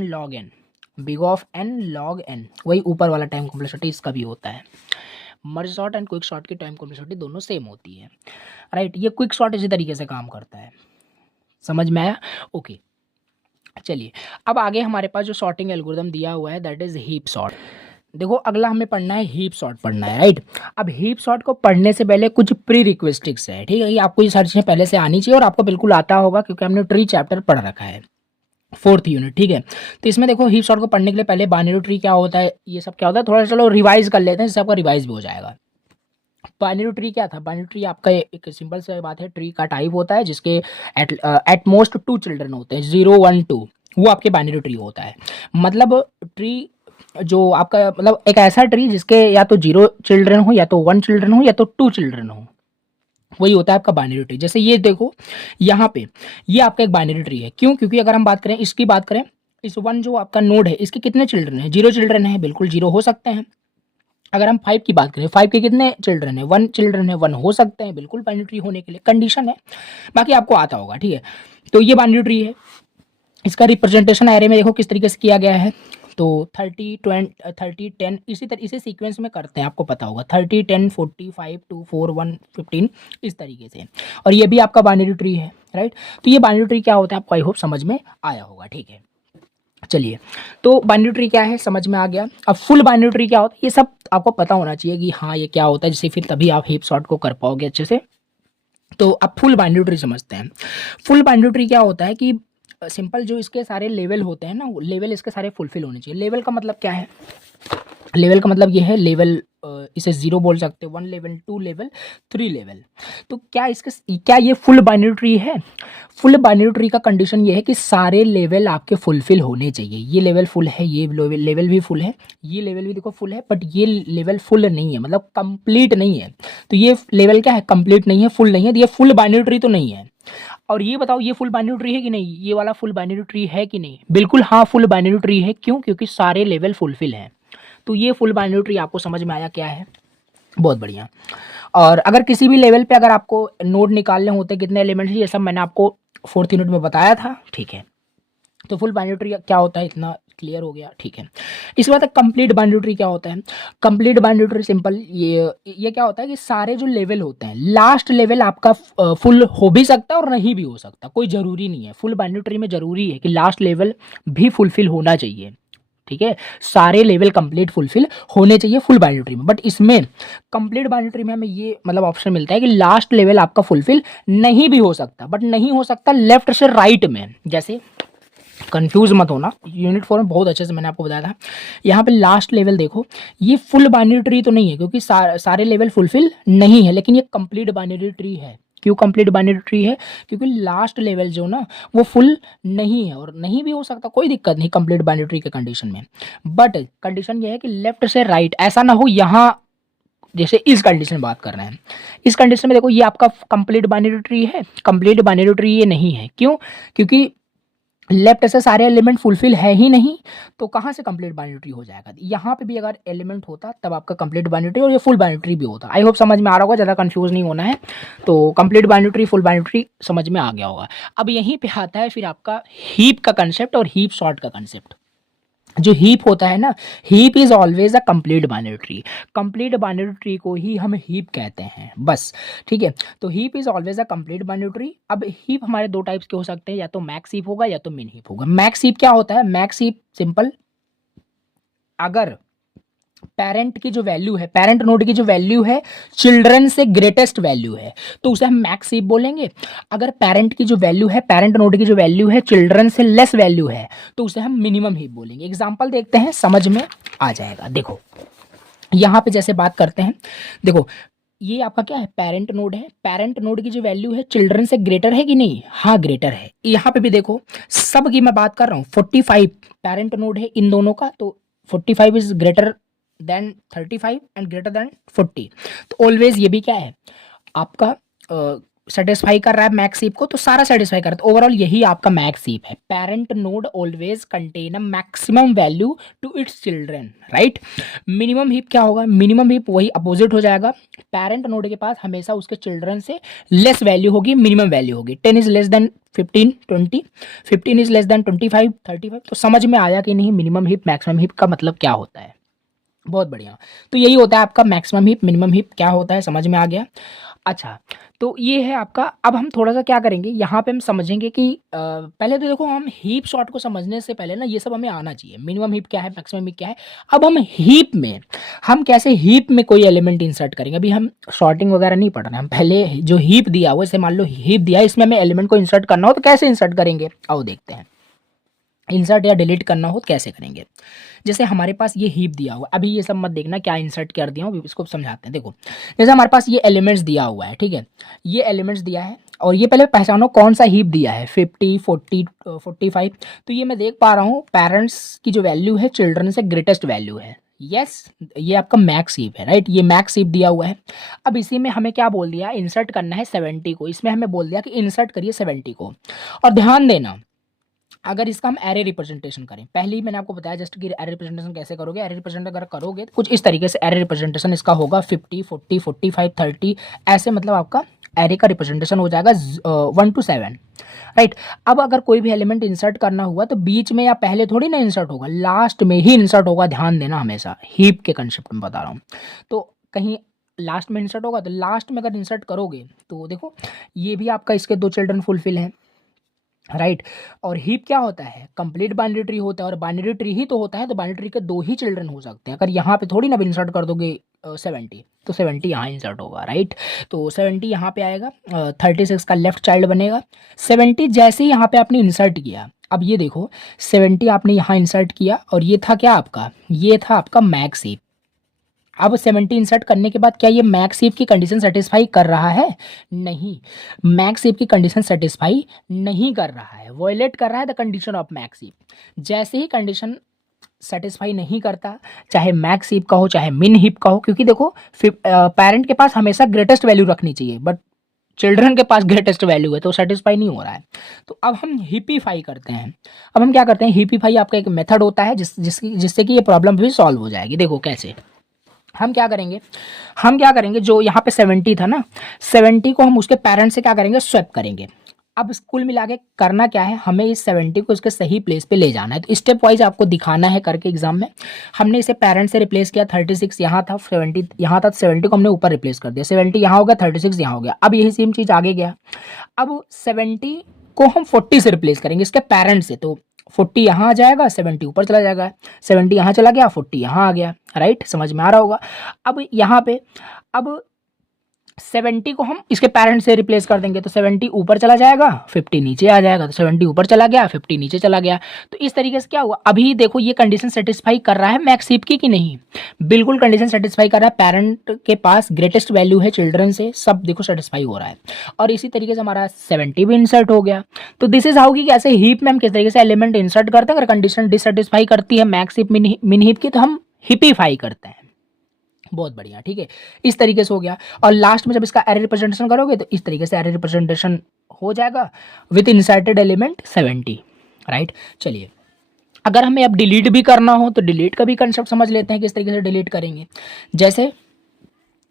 log n, big O of n log n, वही ऊपर वाला टाइम कॉम्प्लेक्सिटी इसका भी होता है। Merge sort and quick sort की टाइम कॉम्प्लेक्सिटी दोनों सेम होती है, राइट। ये क्विक शॉर्ट इसी तरीके से काम करता है, समझ में आया, ओके। चलिए अब आगे हमारे पास जो सॉर्टिंग एल्गोरिदम दिया हुआ है दैट इज हीप सॉर्ट। देखो अगला हमें पढ़ना है हीप सॉर्ट पढ़ना है, राइट। अब हीप सॉर्ट को पढ़ने से पहले कुछ प्री रिक्वेस्टिक्स है, ठीक है। ये आपको ये सारी चीज़ें पहले से आनी चाहिए और आपको बिल्कुल आता होगा क्योंकि हमने ट्री चैप्टर पढ़ रखा है, 4th यूनिट, ठीक है। तो इसमें देखो हीप सॉर्ट को पढ़ने के लिए पहले बाइनरी ट्री क्या होता है, ये सब क्या होता है, थोड़ा चलो रिवाइज कर लेते हैं जिससे आपका रिवाइज भी हो जाएगा। बाइनरी ट्री क्या था, बाइनरी ट्री आपका एक सिंपल सा बात है, ट्री का टाइप होता है जिसके एट मोस्ट 2 चिल्ड्रन होते हैं, 0 1 2, वो आपके बाइनरी ट्री होता है। मतलब ट्री जो आपका मतलब एक ऐसा ट्री जिसके या तो 0 चिल्ड्रन हो या तो 1 चिल्ड्रन हो या तो 2 चिल्ड्रन हो, वही होता है आपका बाइनरी ट्री। जैसे ये देखो यहाँ पे ये आपका एक बाइनरी ट्री है, क्यों, क्योंकि अगर हम बात करें इसकी बात करें, इस 1 जो आपका नोड है इसके कितने चिल्ड्रन है, 0 चिल्ड्रन है, बिल्कुल 0 हो सकते हैं। अगर हम 5 की बात करें, 5 के कितने चिल्ड्रन है, 1 चिल्ड्रन है, 1 हो सकते हैं, बिल्कुल बाइनरी ट्री होने के लिए कंडीशन है, बाकी आपको आता होगा, ठीक है। तो ये बाइनरी ट्री है, इसका रिप्रेजेंटेशन एरे में देखो किस तरीके से किया गया है। तो 30 20 30 10 इसी सीक्वेंस में करते हैं, आपको पता होगा 30 10 40 5 2 4 1 15 इस तरीके से। और ये भी आपका बाइनरी ट्री है, राइट। तो ये बाइनरी ट्री क्या होता है आपको आई होप समझ में आया होगा, ठीक है। चलिए तो बाइनरी ट्री क्या है समझ में आ गया। अब फुल बाइनरी ट्री क्या होता है ये सब आपको पता होना चाहिए कि हाँ ये क्या होता है, जिससे फिर तभी आप हीप सॉर्ट को कर पाओगे अच्छे से। तो अब फुल बाइनरी ट्री समझते हैं। फुल बाइनरी ट्री क्या होता है कि सिंपल जो इसके सारे लेवल होते हैं ना, वो लेवल इसके सारे फुलफिल होने चाहिए। लेवल का मतलब क्या है, लेवल का मतलब ये है लेवल इसे 0 बोल सकते हैं, 1 लेवल 2 लेवल 3 लेवल। तो क्या ये फुल बाइनरी ट्री है। फुल बाइनरी ट्री का कंडीशन ये है कि सारे लेवल आपके फुलफिल होने चाहिए। ये लेवल फुल है, ये लेवल भी फुल है, ये लेवल भी देखो फुल है, बट ये लेवल फुल नहीं है, मतलब कंप्लीट नहीं है। तो ये लेवल क्या है, कंप्लीट नहीं है, फुल नहीं है, तो ये फुल बाइनरी ट्री तो नहीं है। और ये बताओ ये फुल बाइनरी ट्री है कि नहीं, ये वाला फुल बाइनरी ट्री है कि नहीं, बिल्कुल हाँ फुल बाइनरी ट्री है। क्यों, क्योंकि सारे लेवल फुलफिल हैं। तो ये फुल बाइनरी ट्री आपको समझ में आया क्या है, बहुत बढ़िया। और अगर किसी भी लेवल पे अगर आपको नोड निकालने होते कितने एलिमेंट्स, ये सब मैंने आपको 4th यूनिट में बताया था, ठीक है। तो फुल बाइनरी ट्री क्या होता है इतना क्लियर हो गया, ठीक है। इसके बाद कंप्लीट बाइनरी ट्री क्या होता है। कंप्लीट बाइनरी ट्री सिंपल ये क्या होता है कि सारे जो लेवल होते हैं, लास्ट लेवल आपका फुल हो भी सकता है और नहीं भी हो सकता, कोई जरूरी नहीं है। फुल बाइनरी ट्री में जरूरी है कि लास्ट लेवल भी फुलफिल होना चाहिए, ठीक है। सारे लेवल कंप्लीट फुलफिल होने चाहिए फुल बाइनरी ट्री में। बट इसमें कंप्लीट बाइनरी ट्री में हमें ये मतलब ऑप्शन मिलता है कि लास्ट लेवल आपका फुलफिल नहीं भी हो सकता, बट नहीं हो सकता लेफ्ट से राइट में। जैसे कंफ्यूज मत होना, यूनिट 4 में बहुत अच्छे से मैंने आपको बताया था। यहाँ पे लास्ट लेवल देखो, ये फुल बाइनरी ट्री तो नहीं है क्योंकि सारे लेवल फुलफिल नहीं है, लेकिन ये कंप्लीट बाइनरी ट्री है। क्यों कंप्लीट बाइनरी ट्री है, क्योंकि लास्ट लेवल जो ना वो फुल नहीं है, और नहीं भी हो सकता, कोई दिक्कत नहीं कंप्लीट बाइनरी ट्री के कंडीशन में। बट कंडीशन ये है कि लेफ्ट से राइट ऐसा ना हो। यहाँ जैसे इस कंडीशन में बात कर रहे हैं, इस कंडीशन में देखो ये आपका कंप्लीट बाइनरी ट्री है, कंप्लीट बाइनरी ट्री ये नहीं है। क्यों, क्योंकि लेफ्ट से सारे एलिमेंट फुलफिल है ही नहीं, तो कहाँ से कंप्लीट बाइनरी ट्री हो जाएगा? यहाँ पे भी अगर एलिमेंट होता तब आपका कंप्लीट बाइनरी ट्री और ये फुल बाइनरी ट्री भी होता। आई होप समझ में आ रहा होगा, ज़्यादा कंफ्यूज नहीं होना है। तो complete binary tree, full binary tree समझ में आ गया होगा। अब यहीं पे आता है फिर आपका हीप का कंसेप्ट और हीप सॉर्ट का कंसेप्ट। जो हीप होता है ना, heap is always a complete binary tree. Complete binary tree को ही हम हीप कहते हैं बस, ठीक है। तो heap is always a complete binary tree. अब हीप हमारे दो टाइप्स के हो सकते हैं, या तो मैक्स हीप होगा या तो मिन हीप होगा। मैक्स हीप क्या होता है? मैक्स हीप सिंपल, अगर पेरेंट की जो वैल्यू है, पेरेंट नोड की जो वैल्यू है चिल्ड्रन से ग्रेटेस्ट वैल्यू है, तो उसे हम मैक्स हीप बोलेंगे। अगर पेरेंट की जो वैल्यू है, पेरेंट नोड की जो वैल्यू है चिल्ड्रन से लेस वैल्यू है, तो उसे हम मिनिमम हीप बोलेंगे। एग्जांपल देखते हैं, समझ में आ जाएगा। देखो यहाँ पे जैसे बात करते हैं, देखो ये आपका क्या है? पेरेंट नोड है। पेरेंट नोड की जो वैल्यू है चिल्ड्रन से ग्रेटर है कि नहीं? हाँ ग्रेटर है। यहाँ पे भी देखो, सब की मैं बात कर रहा हूँ, 45 पेरेंट नोड है इन दोनों का, तो 45 is greater than 35 and greater than 40। तो ऑलवेज ये भी क्या है आपका, सेटिस्फाई कर रहा है मैक्स हीप को, तो सारा सेटिस्फाई कर रहा है। ओवरऑल यही आपका मैक्स हीप है। Parent node always contain a maximum value to its children, right. Minimum heap क्या होगा? मिनिमम हीप वही अपोजिट हो जाएगा। पेरेंट नोड के पास हमेशा उसके चिल्ड्रन से लेस वैल्यू होगी, मिनिमम वैल्यू होगी। 10 is less than 15, 20, 15 is less than 25, 35। तो समझ में आया कि नहीं मिनिमम हीप मैक्सिमम हीप का मतलब क्या होता है? बहुत बढ़िया। तो यही होता है आपका मैक्सिमम हीप, मिनिमम हीप क्या होता है, समझ में आ गया। अच्छा, तो ये है आपका। अब हम थोड़ा सा क्या करेंगे, यहाँ पे हम समझेंगे कि पहले तो देखो, हम हीप सॉर्ट को समझने से पहले ना ये सब हमें आना चाहिए। मिनिमम हीप क्या है, मैक्सिमम हीप क्या है। अब हम हीप में, हम कैसे हीप में कोई एलिमेंट इंसर्ट करेंगे। अभी हम सॉर्टिंग वगैरह नहीं पढ़ रहे हैं, हम पहले जो हीप दिया हुआ, जैसे मान लो हीप दिया है, इसमें हमें एलिमेंट को इंसर्ट करना हो तो कैसे इंसर्ट करेंगे, आओ देखते हैं। इंसर्ट या डिलीट करना हो तो कैसे करेंगे। जैसे हमारे पास ये हीप दिया हुआ, अभी ये सब मत देखना क्या इंसर्ट कर दिया हूँ, इसको समझाते हैं। देखो जैसे हमारे पास ये एलिमेंट्स दिया हुआ है, ठीक है, ये एलिमेंट्स दिया है, और ये पहले पहचानो कौन सा हीप दिया है, 50, 40, 45। तो ये मैं देख पा रहा हूँ पेरेंट्स की जो वैल्यू है चिल्ड्रन से ग्रेटेस्ट वैल्यू है। यस, ये आपका मैक्स हीप है, राइट। ये मैक्स हीप दिया हुआ है। अब इसी में हमें क्या बोल दिया, इंसर्ट करना है 70 को। इसमें हमें बोल दिया कि इंसर्ट करिए 70 को। और ध्यान देना, अगर इसका हम एरे रिप्रेजेंटेशन करें, पहले ही मैंने आपको बताया जस्ट कि एरे रिप्रेजेंटेशन कैसे करोगे। एरे रिप्रेजेंट अगर करोगे तो कुछ इस तरीके से एरे रिप्रेजेंटेशन इसका होगा, 50, 40, 45, 30 ऐसे, मतलब आपका एरे का रिप्रेजेंटेशन हो जाएगा 1 to 7, राइट। अब अगर कोई भी एलिमेंट इंसर्ट करना हुआ तो बीच में या पहले थोड़ी ना इंसर्ट होगा, लास्ट में ही इंसर्ट होगा। ध्यान देना, हमेशा हीप के कंसेप्ट में बता रहा हूँ। तो कहीं लास्ट में इंसर्ट होगा, तो लास्ट में अगर इंसर्ट करोगे तो देखो ये भी आपका, इसके दो चिल्ड्रन फुलफिल हैं, राइट। और हीप क्या होता है, कंप्लीट बाइनरी ट्री होता है, और बाइनरी ट्री ही तो होता है, तो बाइनरी ट्री के दो ही चिल्ड्रन हो सकते हैं। अगर यहाँ पे थोड़ी ना इंसर्ट कर दोगे 70, तो 70 यहाँ इंसर्ट होगा, राइट। तो 70 यहाँ पे आएगा, 36 का लेफ्ट चाइल्ड बनेगा। 70 जैसे ही यहाँ पे आपने इंसर्ट किया, अब ये देखो 70 आपने यहाँ इंसर्ट किया, और ये था क्या आपका, ये था आपका मैक्स हीप। अब 70 इंसर्ट करने के बाद क्या ये मैक्स हीप की कंडीशन सेटिस्फाई कर रहा है? नहीं, मैक्स हीप की कंडीशन सेटिस्फाई नहीं कर रहा है, वॉयलेट कर रहा है the condition of max heap. जैसे ही कंडीशन सेटिस्फाई नहीं करता, चाहे मैक्स हीप का हो चाहे मिन हीप का हो, क्योंकि देखो पेरेंट के पास हमेशा ग्रेटेस्ट वैल्यू रखनी चाहिए, बट चिल्ड्रन के पास ग्रेटेस्ट वैल्यू है, तो सेटिस्फाई नहीं हो रहा है। तो अब हम हिपीफाई करते हैं। अब हम क्या करते हैं, हिपीफाई आपका एक मेथड होता है जिससे कि ये प्रॉब्लम भी सॉल्व हो जाएगी। देखो कैसे हम क्या करेंगे, जो यहाँ पे 70 था ना, 70 को हम उसके पेरेंट्स से क्या करेंगे, स्वैप करेंगे। अब कुल मिला के करना क्या है, हमें इस 70 को उसके सही प्लेस पे ले जाना है। तो स्टेप वाइज आपको दिखाना है करके एग्जाम में। हमने इसे पेरेंट से रिप्लेस किया, 36 यहाँ था, 70 यहाँ था, 70 को हमने ऊपर रिप्लेस कर दिया, 70 यहाँ हो गया, 36 यहाँ हो गया। अब यही सेम चीज़ आगे गया। अब 70 को हम 40 से रिप्लेस करेंगे इसके पेरेंट से, तो 40 यहाँ आ जाएगा, 70 ऊपर चला जाएगा, 70 यहाँ चला गया, 40 यहाँ आ गया, राइट। समझ में आ रहा होगा। अब यहाँ पे अब 70 को हम इसके पेरेंट से रिप्लेस कर देंगे, तो 70 ऊपर चला जाएगा, 50 नीचे आ जाएगा, तो 70 ऊपर चला गया, 50 नीचे चला गया। तो इस तरीके से क्या हुआ, अभी देखो ये कंडीशन सेटिस्फाई कर रहा है मैक्स हीप की कि नहीं, बिल्कुल कंडीशन सेटिस्फाई कर रहा है। पेरेंट के पास ग्रेटेस्ट वैल्यू है चिल्ड्रन से, सब देखो सेटिस्फाई हो रहा है। और इसी तरीके से हमारा 70 भी इंसर्ट हो गया। तो दिस इज हाउ की कैसे हीप में हम किस तरीके से एलिमेंट इंसर्ट करते हैं। अगर कंडीशन डिससेटिस्फाई करती है मैक्स हीप मिन हीप की, तो हम हिपीफाई करते हैं। बहुत बढ़िया, ठीक है, इस तरीके से हो गया। और लास्ट में जब इसका एरे रिप्रेजेंटेशन करोगे तो इस तरीके से एरे रिप्रेजेंटेशन हो जाएगा विथ इंसर्टेड एलिमेंट 70, राइट। चलिए, अगर हमें अब डिलीट भी करना हो तो डिलीट का भी कंसेप्ट समझ लेते हैं किस तरीके से डिलीट करेंगे। जैसे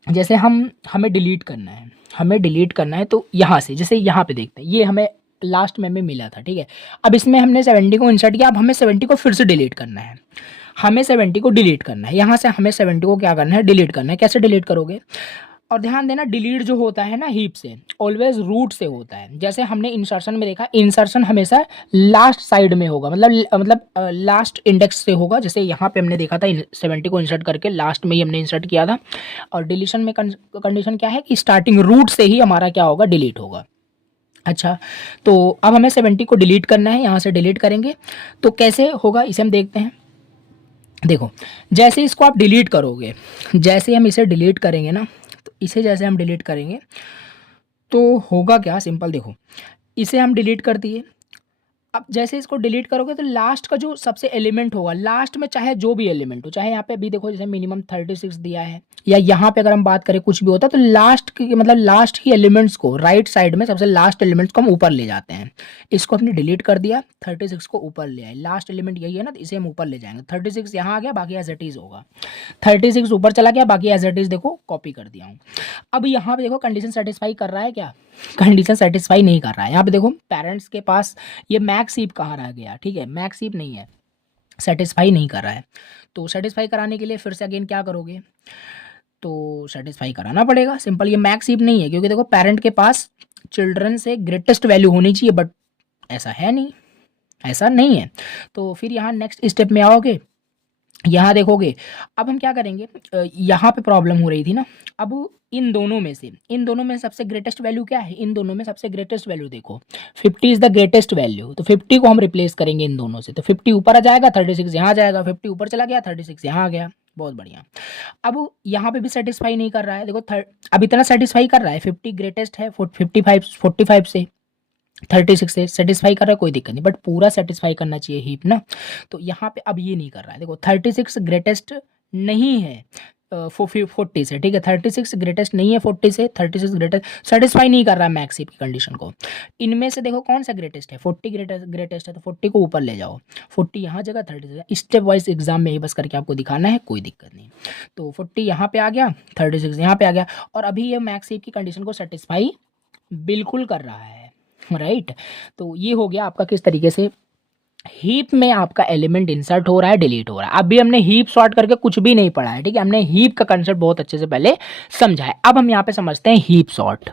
जैसे हमें डिलीट करना है, तो यहाँ से जैसे यहाँ पे देखते हैं, ये हमें लास्ट में मिला था, ठीक है। अब इसमें हमने 70 को इंसर्ट किया, अब हमें 70 को फिर से डिलीट करना है। हमें 70 को डिलीट करना है, यहाँ से हमें 70 को क्या करना है, डिलीट करना है। कैसे डिलीट करोगे? और ध्यान देना, डिलीट जो होता है ना हीप से, ऑलवेज रूट से होता है। जैसे हमने इंसर्शन में देखा, इंसर्शन हमेशा लास्ट साइड में होगा, मतलब लास्ट इंडेक्स से होगा। जैसे यहाँ पे हमने देखा था 70 को इंसर्ट करके लास्ट में ही हमने इंसर्ट किया था। और डिलीशन में कंडीशन क्या है कि स्टार्टिंग रूट से ही हमारा क्या होगा, डिलीट होगा। अच्छा, तो अब हमें 70 को डिलीट करना है, यहाँ से डिलीट करेंगे तो कैसे होगा इसे हम देखते हैं। देखो, जैसे इसको आप डिलीट करोगे, जैसे हम इसे डिलीट करेंगे ना, तो इसे जैसे हम डिलीट करेंगे तो होगा क्या, सिंपल देखो, इसे हम डिलीट कर दिए। अब जैसे इसको डिलीट करोगे तो लास्ट का जो सबसे एलिमेंट होगा, लास्ट में चाहे जो भी एलिमेंट हो, चाहे यहाँ पे अभी देखो जैसे मिनिमम 36 दिया है, या यहाँ पे अगर हम बात करें कुछ भी होता है, तो लास्ट की मतलब लास्ट ही एलिमेंट्स को राइट साइड में सबसे लास्ट एलिमेंट्स को हम ऊपर ले जाते हैं। इसको हमने डिलीट कर दिया, 36 को ऊपर ले आए, लास्ट एलिमेंट यही है ना, तो इसे हम ऊपर ले जाएंगे। 36 यहाँ आ गया, बाकी एज इट इज होगा। 36 ऊपर चला गया, बाकी एज इट इज देखो कॉपी कर दिया हूँ। अब यहाँ पे देखो कंडीशन सेटिस्फाई कर रहा है क्या? कंडीशन सेटिस्फाई नहीं कर रहा है। यहाँ पे देखो पेरेंट्स के पास ये मैक्स हीप कहाँ रह गया, ठीक है, मैक्स हीप नहीं है, सेटिस्फाई नहीं कर रहा है। तो सेटिस्फाई कराने के लिए फिर से अगेन क्या करोगे, तो सेटिस्फाई कराना पड़ेगा, सिंपल। ये मैक्स हीप नहीं है क्योंकि देखो पेरेंट के पास चिल्ड्रन से ग्रेटेस्ट वैल्यू होनी चाहिए, बट ऐसा है नहीं, ऐसा नहीं है। तो फिर यहाँ नेक्स्ट स्टेप में आओगे, यहाँ देखोगे। अब हम क्या करेंगे, यहाँ पे प्रॉब्लम हो रही थी ना। अब इन दोनों में सबसे ग्रेटेस्ट वैल्यू क्या है, इन दोनों में सबसे ग्रेटेस्ट वैल्यू देखो 50 इज द ग्रेटेस्ट वैल्यू, तो 50 को हम रिप्लेस करेंगे इन दोनों से, तो 50 ऊपर आ जाएगा, 36 यहाँ आ जाएगा, 50 ऊपर चला गया, 36 यहाँ आ गया, बहुत बढ़िया। अब यहाँ पे भी सेटिस्फाई नहीं कर रहा है, देखो अब इतना सेटिस्फाई कर रहा है, 50 ग्रेटेस्ट है, 45 से 36 से सेटिस्फाई कर रहा है, कोई दिक्कत नहीं, बट पूरा सेटिस्फाई करना चाहिए हीप ना। तो यहाँ पे अब ये नहीं कर रहा है, देखो 36 ग्रेटेस्ट नहीं है 40 से, ठीक है, 36 ग्रेटेस्ट नहीं है 40 से, 36 ग्रेटेस्ट सेटिस्फाई नहीं कर रहा है मैक्स हीप की कंडीशन को। इनमें से देखो कौन सा ग्रेटेस्ट है, 40 ग्रेटेस्ट है, तो 40 को ऊपर ले जाओ, 40 यहाँ जगह, 36 स्टेप वाइज एग्जाम में ही बस करके आपको दिखाना है, कोई दिक्कत नहीं। तो 40 यहाँ पे आ गया, 36 यहाँ पे आ गया, और अभी ये मैक्स हीप की कंडीशन को सेटिस्फाई बिल्कुल कर रहा है, राइट। तो ये हो गया आपका किस तरीके से हीप में आपका एलिमेंट इंसर्ट हो रहा है, डिलीट हो रहा है। अभी हमने हीप सॉर्ट करके कुछ भी नहीं पढ़ा है, ठीक है, हमने हीप का कंसेप्ट बहुत अच्छे से पहले समझा है। अब हम यहाँ पे समझते हैं हीप सॉर्ट।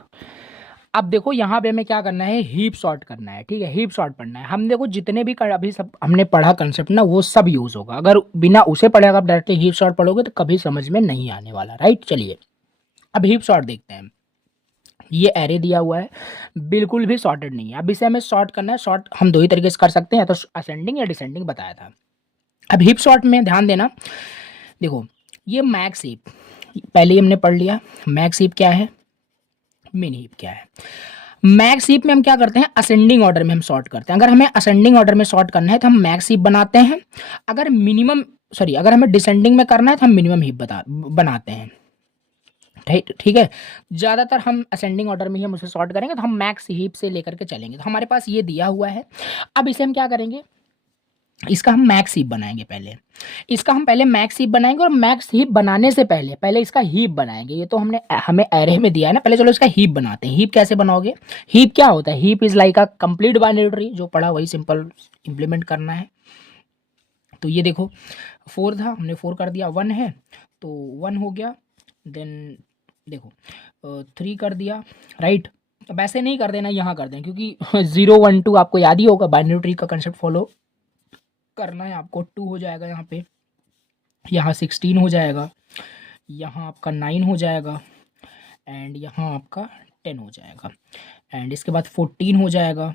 अब देखो यहाँ पे हमें क्या करना है, हीप सॉर्ट करना है, ठीक है, हीप सॉर्ट पढ़ना है। हम देखो जितने भी अभी सब हमने पढ़ा कंसेप्ट ना, वो सब यूज होगा। अगर बिना उसे पढ़े आप डायरेक्टली हीप सॉर्ट पढ़ोगे तो कभी समझ में नहीं आने वाला, राइट। चलिए अब हीप सॉर्ट देखते हैं। ये एरे दिया हुआ है, बिल्कुल भी सॉर्टेड नहीं है। अब इसे हमें सॉर्ट करना है। सॉर्ट हम दो ही तरीके से कर सकते हैं, या तो असेंडिंग या डिसेंडिंग बताया था। अब हीप सॉर्ट में ध्यान देना, देखो ये मैक्स हीप पहले ही हमने पढ़ लिया, मैक्स हीप क्या है, मिन हीप क्या है। मैक्स हीप में हम क्या करते हैं, असेंडिंग ऑर्डर में हम सॉर्ट करते हैं। अगर हमें असेंडिंग ऑर्डर में सॉर्ट करना है तो हम मैक्स हीप बनाते हैं। अगर हमें डिसेंडिंग में करना है तो हम मिनिमम हीप बनाते हैं, ठीक है। ज़्यादातर हम असेंडिंग ऑर्डर में ही हम उसे सॉर्ट करेंगे, तो हम मैक्स हीप से लेकर के चलेंगे। तो हमारे पास ये दिया हुआ है। अब इसे हम क्या करेंगे, इसका हम मैक्स हीप बनाएंगे। इसका हम पहले मैक्स हीप बनाएंगे, और मैक्स हीप बनाने से पहले इसका हीप बनाएंगे। ये तो हमें एरे में दिया है ना, पहले चलो इसका हीप बनाते हैं। हीप कैसे बनाओगे, हीप क्या होता है, heap is like a complete binary tree, जो पढ़ा वही सिंपल इंप्लीमेंट करना है। तो ये देखो 4 था, हमने 4 कर दिया, 1 है तो 1 हो गया, देन देखो 3 कर दिया, राइट। अब ऐसे नहीं कर देना, यहाँ कर दें, क्योंकि 0 1 2 आपको याद ही होगा, बाइनरी ट्री का कंसेप्ट फॉलो करना है आपको। 2 हो जाएगा यहाँ पे, यहाँ 16 हो जाएगा, यहाँ आपका 9 हो जाएगा, एंड यहाँ आपका 10 हो जाएगा, एंड इसके बाद 14 हो जाएगा,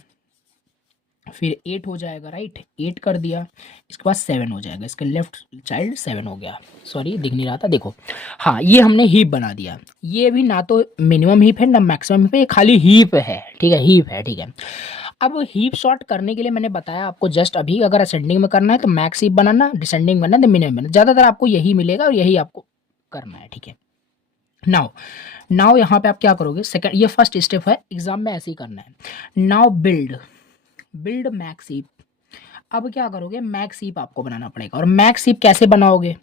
फिर 8 हो जाएगा, राइट, 8 कर दिया, इसके बाद 7 हो जाएगा। इसका लेफ्ट चाइल्ड 7 हो गया, सॉरी दिख नहीं रहा था, देखो हाँ ये हमने हीप बना दिया। ये भी ना तो मिनिमम हीप है ना मैक्सिमम हीप है, ये खाली हीप है, ठीक है, हीप है, ठीक है। अब हीप सॉर्ट करने के लिए मैंने बताया आपको जस्ट अभी, अगर असेंडिंग में करना है तो मैक्स हीप बनाना, डिसेंडिंग में बनाना तो मिनिमम बनाना, ज़्यादातर आपको यही मिलेगा और यही आपको करना है, ठीक है। नाउ यहाँ पे आप क्या करोगे, सेकंड, ये फर्स्ट स्टेप है, एग्जाम में ऐसे ही करना है। नाउ बिल्ड मैक्स हीप, अब क्या करोगे, मैक्स हीप आपको बनाना पड़ेगा। और मैक्स हीप कैसे बनाओगे,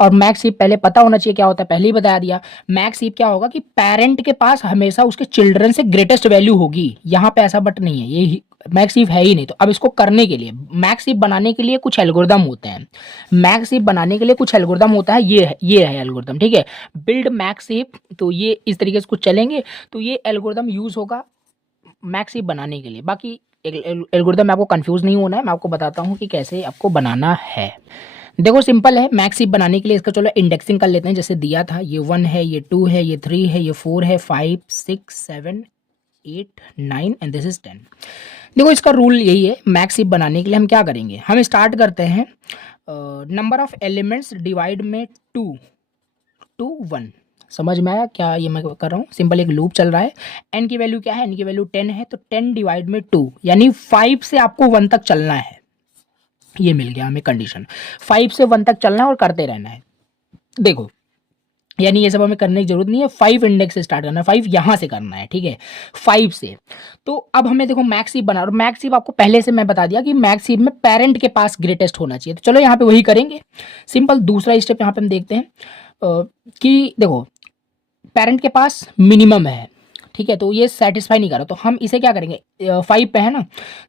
और मैक्स हीप पहले पता होना चाहिए क्या होता है, पहले ही बता दिया। मैक्स हीप क्या होगा कि पेरेंट के पास हमेशा उसके चिल्ड्रन से ग्रेटेस्ट वैल्यू होगी। यहाँ पे ऐसा बट नहीं है, ये मैक्स हीप है ही नहीं। तो अब इसको करने के लिए, मैक्स हीप बनाने के लिए कुछ एल्गोरिदम होते हैं। मैक्स हीप बनाने के लिए कुछ एल्गोरिदम होता है, ये है एल्गोरिदम, ठीक है। बिल्ड मैक्स हीप, तो ये इस तरीके से कुछ चलेंगे, तो ये एल्गोरिदम यूज होगा मैक्स हीप बनाने के लिए। बाकी एल्गोरिदम में आपको कंफ्यूज नहीं होना है, मैं आपको बताता हूँ कि कैसे आपको बनाना है। देखो सिंपल है, मैक्स हीप बनाने के लिए इसका चलो इंडेक्सिंग कर लेते हैं। जैसे दिया था, ये 1 है, ये 2 है, ये 3 है, ये 4 है, 5 6 7 8 9 एंड दिस इज 10। देखो इसका रूल यही है, मैक्स हीप बनाने के लिए हम क्या करेंगे, हम स्टार्ट करते हैं नंबर ऑफ एलिमेंट्स डिवाइड में 2 टू 1। समझ में आया क्या ये मैं कर रहा हूँ, सिंपल एक लूप चल रहा है। एन की वैल्यू क्या है, एन की वैल्यू 10 है, तो 10 डिवाइड में 2, यानी 5 से आपको 1 तक चलना है। ये मिल गया हमें कंडीशन, 5 से 1 तक चलना है और करते रहना है। देखो यानी ये सब हमें करने की जरूरत नहीं है, 5 इंडेक्स से स्टार्ट करना है, 5 यहां से करना है, ठीक है, 5 से। तो अब हमें देखो मैक्स हीप बना, और मैक्स हीप आपको पहले से मैं बता दिया कि मैक्स हीप में पेरेंट के पास ग्रेटेस्ट होना चाहिए। तो चलो यहाँ पे वही करेंगे सिंपल। दूसरा स्टेप यहाँ पे हम देखते हैं कि देखो पेरेंट के पास मिनिमम है, ठीक है, तो ये सेटिस्फाई नहीं कर रहा, तो हम इसे क्या करेंगे, 5 पे है ना,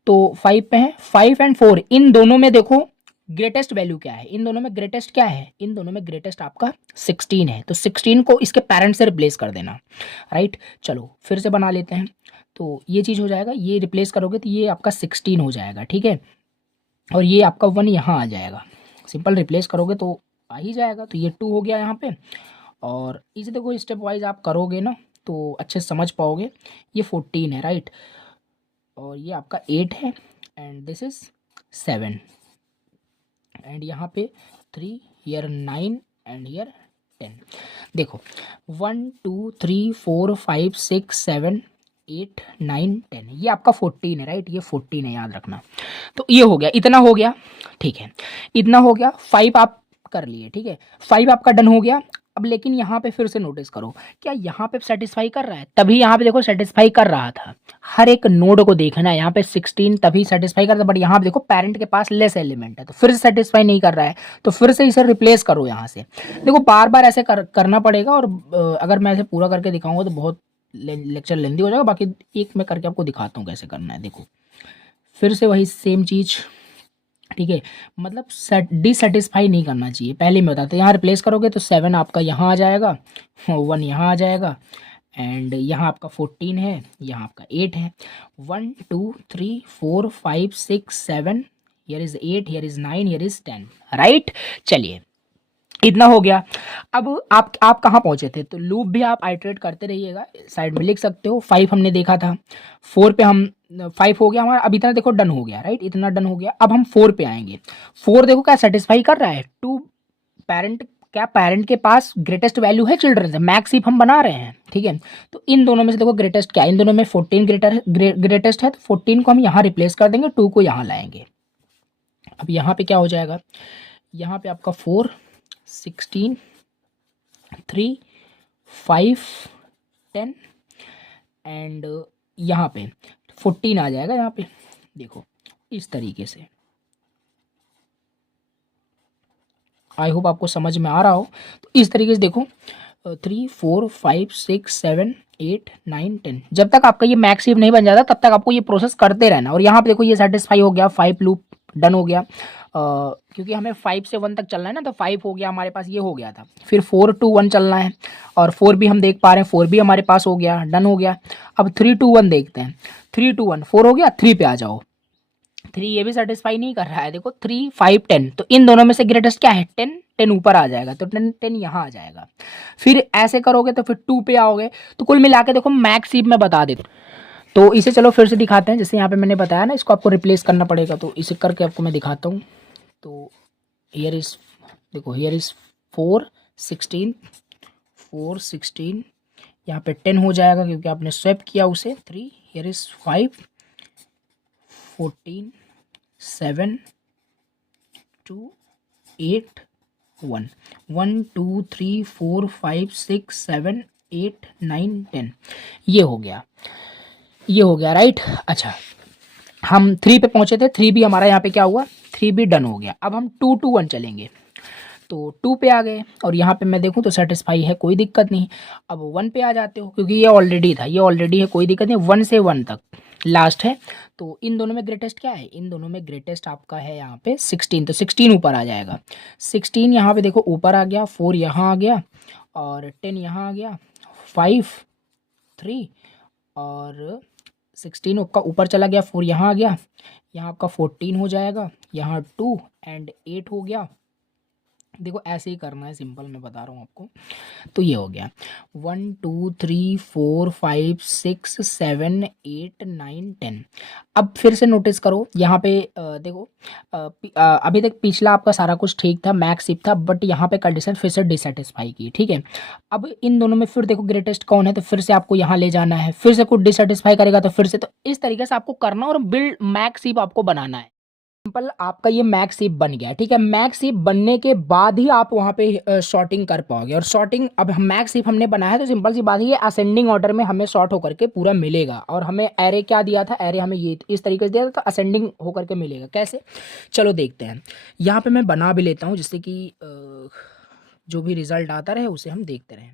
तो 5 पे है, 5 एंड 4 इन दोनों में देखो ग्रेटेस्ट वैल्यू क्या है, इन दोनों में ग्रेटेस्ट क्या है, इन दोनों में ग्रेटेस्ट आपका 16 है। तो 16 को इसके पेरेंट से रिप्लेस कर देना, राइट। चलो फिर से बना लेते हैं, तो ये चीज़ हो जाएगा, ये रिप्लेस करोगे तो ये आपका 16 हो जाएगा, ठीक है, और ये आपका 1 यहाँ आ जाएगा। सिंपल रिप्लेस करोगे तो आ ही जाएगा, तो ये 2 हो गया यहाँ पे। और इसे देखो स्टेप वाइज आप करोगे ना तो अच्छे से समझ पाओगे। ये 14 है, राइट, और ये आपका 8 है, एंड दिस इज 7, एंड यहाँ पे 3, ईयर 9 एंड ईयर 10। देखो 1 2 3 4 5 6 7 8 9 10, ये आपका 14 है, राइट, ये 14 है, याद रखना। तो ये हो गया, इतना हो गया, ठीक है, इतना हो गया। 5 आप कर लिए, ठीक है, 5 आपका डन हो गया। अब लेकिन यहाँ पे फिर से नोटिस करो, क्या यहाँ पे सेटिस्फाई कर रहा है, तभी यहाँ पे देखो सेटिस्फाई कर रहा था। हर एक नोड को देखना है, यहाँ पे 16 तभी सेटिस्फाई करता, बट यहाँ पे देखो पेरेंट के पास लेस एलिमेंट है, तो फिर से सेटिस्फाई नहीं कर रहा है, तो फिर से इसे रिप्लेस करो यहाँ से। देखो बार बार ऐसे करना पड़ेगा, और अगर मैं ऐसे पूरा करके दिखाऊंगा तो बहुत लेक्चर लेंदी हो जाएगा। बाकी एक मैं करके आपको दिखाता हूँ कैसे करना है। देखो फिर से वही सेम चीज़, ठीक है, मतलब डिससेटिस्फाई नहीं करना चाहिए, पहले मैं बताता हूँ। यहाँ रिप्लेस करोगे तो 7 आपका यहाँ आ जाएगा, 1 यहाँ आ जाएगा, एंड यहाँ आपका 14 है, यहाँ आपका 8 है। 1 2 3 4 5 6 7, here is 8, here is 9, here is 10, right. चलिए इतना हो गया। अब आप कहाँ पहुंचे थे, तो लूप भी आप आइटरेट करते रहिएगा, साइड में लिख सकते हो। 5 हमने देखा था, 4 पे हम 5 हो गया हमारा, अब इतना देखो डन हो गया, राइट, इतना डन हो गया। अब हम 4 पे आएंगे। 4 देखो क्या सेटिस्फाई कर रहा है, टू पेरेंट, क्या पेरेंट के पास ग्रेटेस्ट वैल्यू है चिल्ड्रन से, मैक्स हीप हम बना रहे हैं, ठीक है। तो इन दोनों में से देखो ग्रेटेस्ट क्या है, इन दोनों में 14 ग्रेटेस्ट है, तो 14 को हम यहाँ रिप्लेस कर देंगे, 2 को यहाँ लाएंगे। अब यहाँ पे क्या हो जाएगा, यहाँ पे आपका 4 16 3 5 10, एंड यहाँ पे 14 आ जाएगा। यहाँ पे देखो इस तरीके से, आई होप आपको समझ में आ रहा हो। तो इस तरीके से देखो 3 4 5 6 7 8 9 10, जब तक आपका ये मैक्स हीप नहीं बन जाता तब तक आपको ये प्रोसेस करते रहना। और यहाँ पे देखो ये सेटिस्फाई हो गया, 5 लूप डन हो गया, क्योंकि हमें 5 से 1 तक चलना है ना, तो 5 हो गया हमारे पास, ये हो गया था। फिर 4 to 1 चलना है, और 4 भी हम देख पा रहे हैं, 4 भी हमारे पास हो गया, डन हो गया। अब 3 to 1 देखते हैं, 3 to 1 4 हो गया, 3 पे आ जाओ। 3 ये भी सेटिस्फाई नहीं कर रहा है, देखो 3 5 10, तो इन दोनों में से ग्रेटेस्ट क्या है, 10, 10 ऊपर आ जाएगा, तो 10 यहाँ आ जाएगा। फिर ऐसे करोगे तो फिर 2 पे आओगे, तो कुल मिला के देखो मैक्स हीप में बता देता। तो इसे चलो फिर से दिखाते हैं, जैसे यहाँ पे मैंने बताया ना, इसको आपको रिप्लेस करना पड़ेगा, तो इसे करके आपको मैं दिखाता हूँ। तो हियर इज, देखो हियर इज 4 16 4 16, यहाँ पे 10 हो जाएगा क्योंकि आपने स्वैप किया उसे 3, हियर इज 5 14 7 2 8 1 1 2 3 4 5 6 7 8 9 10, ये हो गया, ये हो गया, राइट। अच्छा हम 3 पे पहुंचे थे, 3 भी हमारा यहाँ पे क्या हुआ, 3 भी डन हो गया। अब हम 2 to 1 चलेंगे, तो 2 पे आ गए और यहाँ पे मैं देखूँ तो सेटिस्फाई है, कोई दिक्कत नहीं। अब 1 पे आ जाते हो क्योंकि ये ऑलरेडी था, ये ऑलरेडी है, कोई दिक्कत नहीं। 1 से 1 तक लास्ट है, तो इन दोनों में ग्रेटेस्ट क्या है? इन दोनों में ग्रेटेस्ट आपका है यहाँ पे 16, तो 16 ऊपर आ जाएगा। 16 यहाँ पे देखो ऊपर आ गया, 4 यहाँ आ गया और 10 यहाँ आ गया, 5 3 और 16 आपका ऊपर चला गया, 4 यहाँ आ गया, यहाँ आपका 14 हो जाएगा, यहाँ 2 एंड 8 हो गया। देखो ऐसे ही करना है, सिंपल मैं बता रहा हूँ आपको। तो ये हो गया 1 2 3 4 5 6 7 8 9 10। अब फिर से नोटिस करो यहाँ पे देखो अभी तक पिछला आपका सारा कुछ ठीक था, मैक्स सिप था, बट यहाँ पे कंडीशन फिर से डिससेटिस्फाई की, ठीक है। अब इन दोनों में फिर देखो ग्रेटेस्ट कौन है, तो फिर से आपको यहाँ ले जाना है, फिर से कुछ डिससेटिस्फाई करेगा तो फिर से, तो इस तरीके से आपको करना और बिल्ड मैक्स सिप आपको बनाना है। सिंपल आपका ये मैक्स सिप बन गया, ठीक है। मैक्स सिप बनने के बाद ही आप वहाँ पे शॉर्टिंग कर पाओगे, और शॉर्टिंग अब मैक्स सिप हमने बनाया है तो सिंपल सी बात है, ये असेंडिंग ऑर्डर में हमें शॉर्ट होकर के पूरा मिलेगा। और हमें एरे क्या दिया था, एरे हमें ये इस तरीके से दिया था, तो असेंडिंग होकर के मिलेगा। कैसे, चलो देखते हैं। यहाँ पे मैं बना भी लेता हूँ जिससे कि जो भी रिजल्ट आता रहे उसे हम देखते रहें।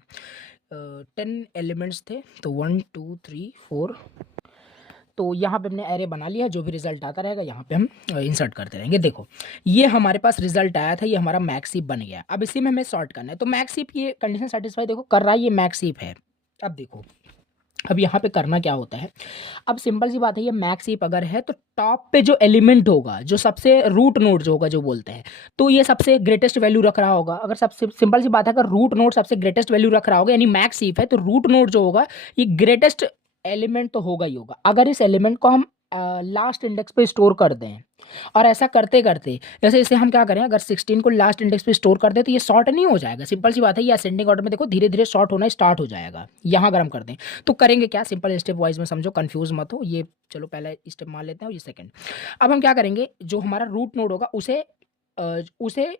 10 एलिमेंट्स थे, तो 1 2 3 4, तो यहाँ पे हमने एरे बना लिया, जो भी रिजल्ट आता रहेगा यहाँ पे हम इंसर्ट करते रहेंगे। देखो ये हमारे पास रिजल्ट आया था, ये हमारा मैक्स सिप बन गया। अब इसी में हमें सॉर्ट करना है, तो मैक्स सिप ये कंडीशन सेटिस्फाई देखो कर रहा है, ये मैक्स सिप है। अब देखो अब यहाँ पे करना क्या होता है, अब सिंपल सी बात है, ये मैक्स सिप अगर है तो टॉप पे जो एलिमेंट होगा, जो सबसे रूट नोड जो होगा जो बोलते हैं, तो ये सबसे ग्रेटेस्ट वैल्यू रख रहा होगा। अगर सबसे सिंपल सी बात है, अगर रूट नोड सबसे ग्रेटेस्ट वैल्यू रख रहा होगा यानी मैक्स सिप है, तो रूट नोड जो होगा ये ग्रेटेस्ट एलिमेंट तो होगा ही होगा। अगर इस एलिमेंट को हम लास्ट इंडेक्स पे स्टोर कर दें, और ऐसा करते करते जैसे इसे हम क्या करें, अगर 16 को लास्ट इंडेक्स पे स्टोर कर दें तो ये शॉर्ट नहीं हो जाएगा। सिंपल सी बात है, ये असेंडिंग ऑर्डर में देखो धीरे धीरे शॉर्ट होना स्टार्ट हो जाएगा। यहाँ अगर हम कर दें तो करेंगे क्या, सिंपल स्टेप वाइज में समझो, कंफ्यूज मत हो। ये चलो पहले स्टेप मान लेते हैं और ये सेकंड। अब हम क्या करेंगे, जो हमारा रूट नोड होगा उसे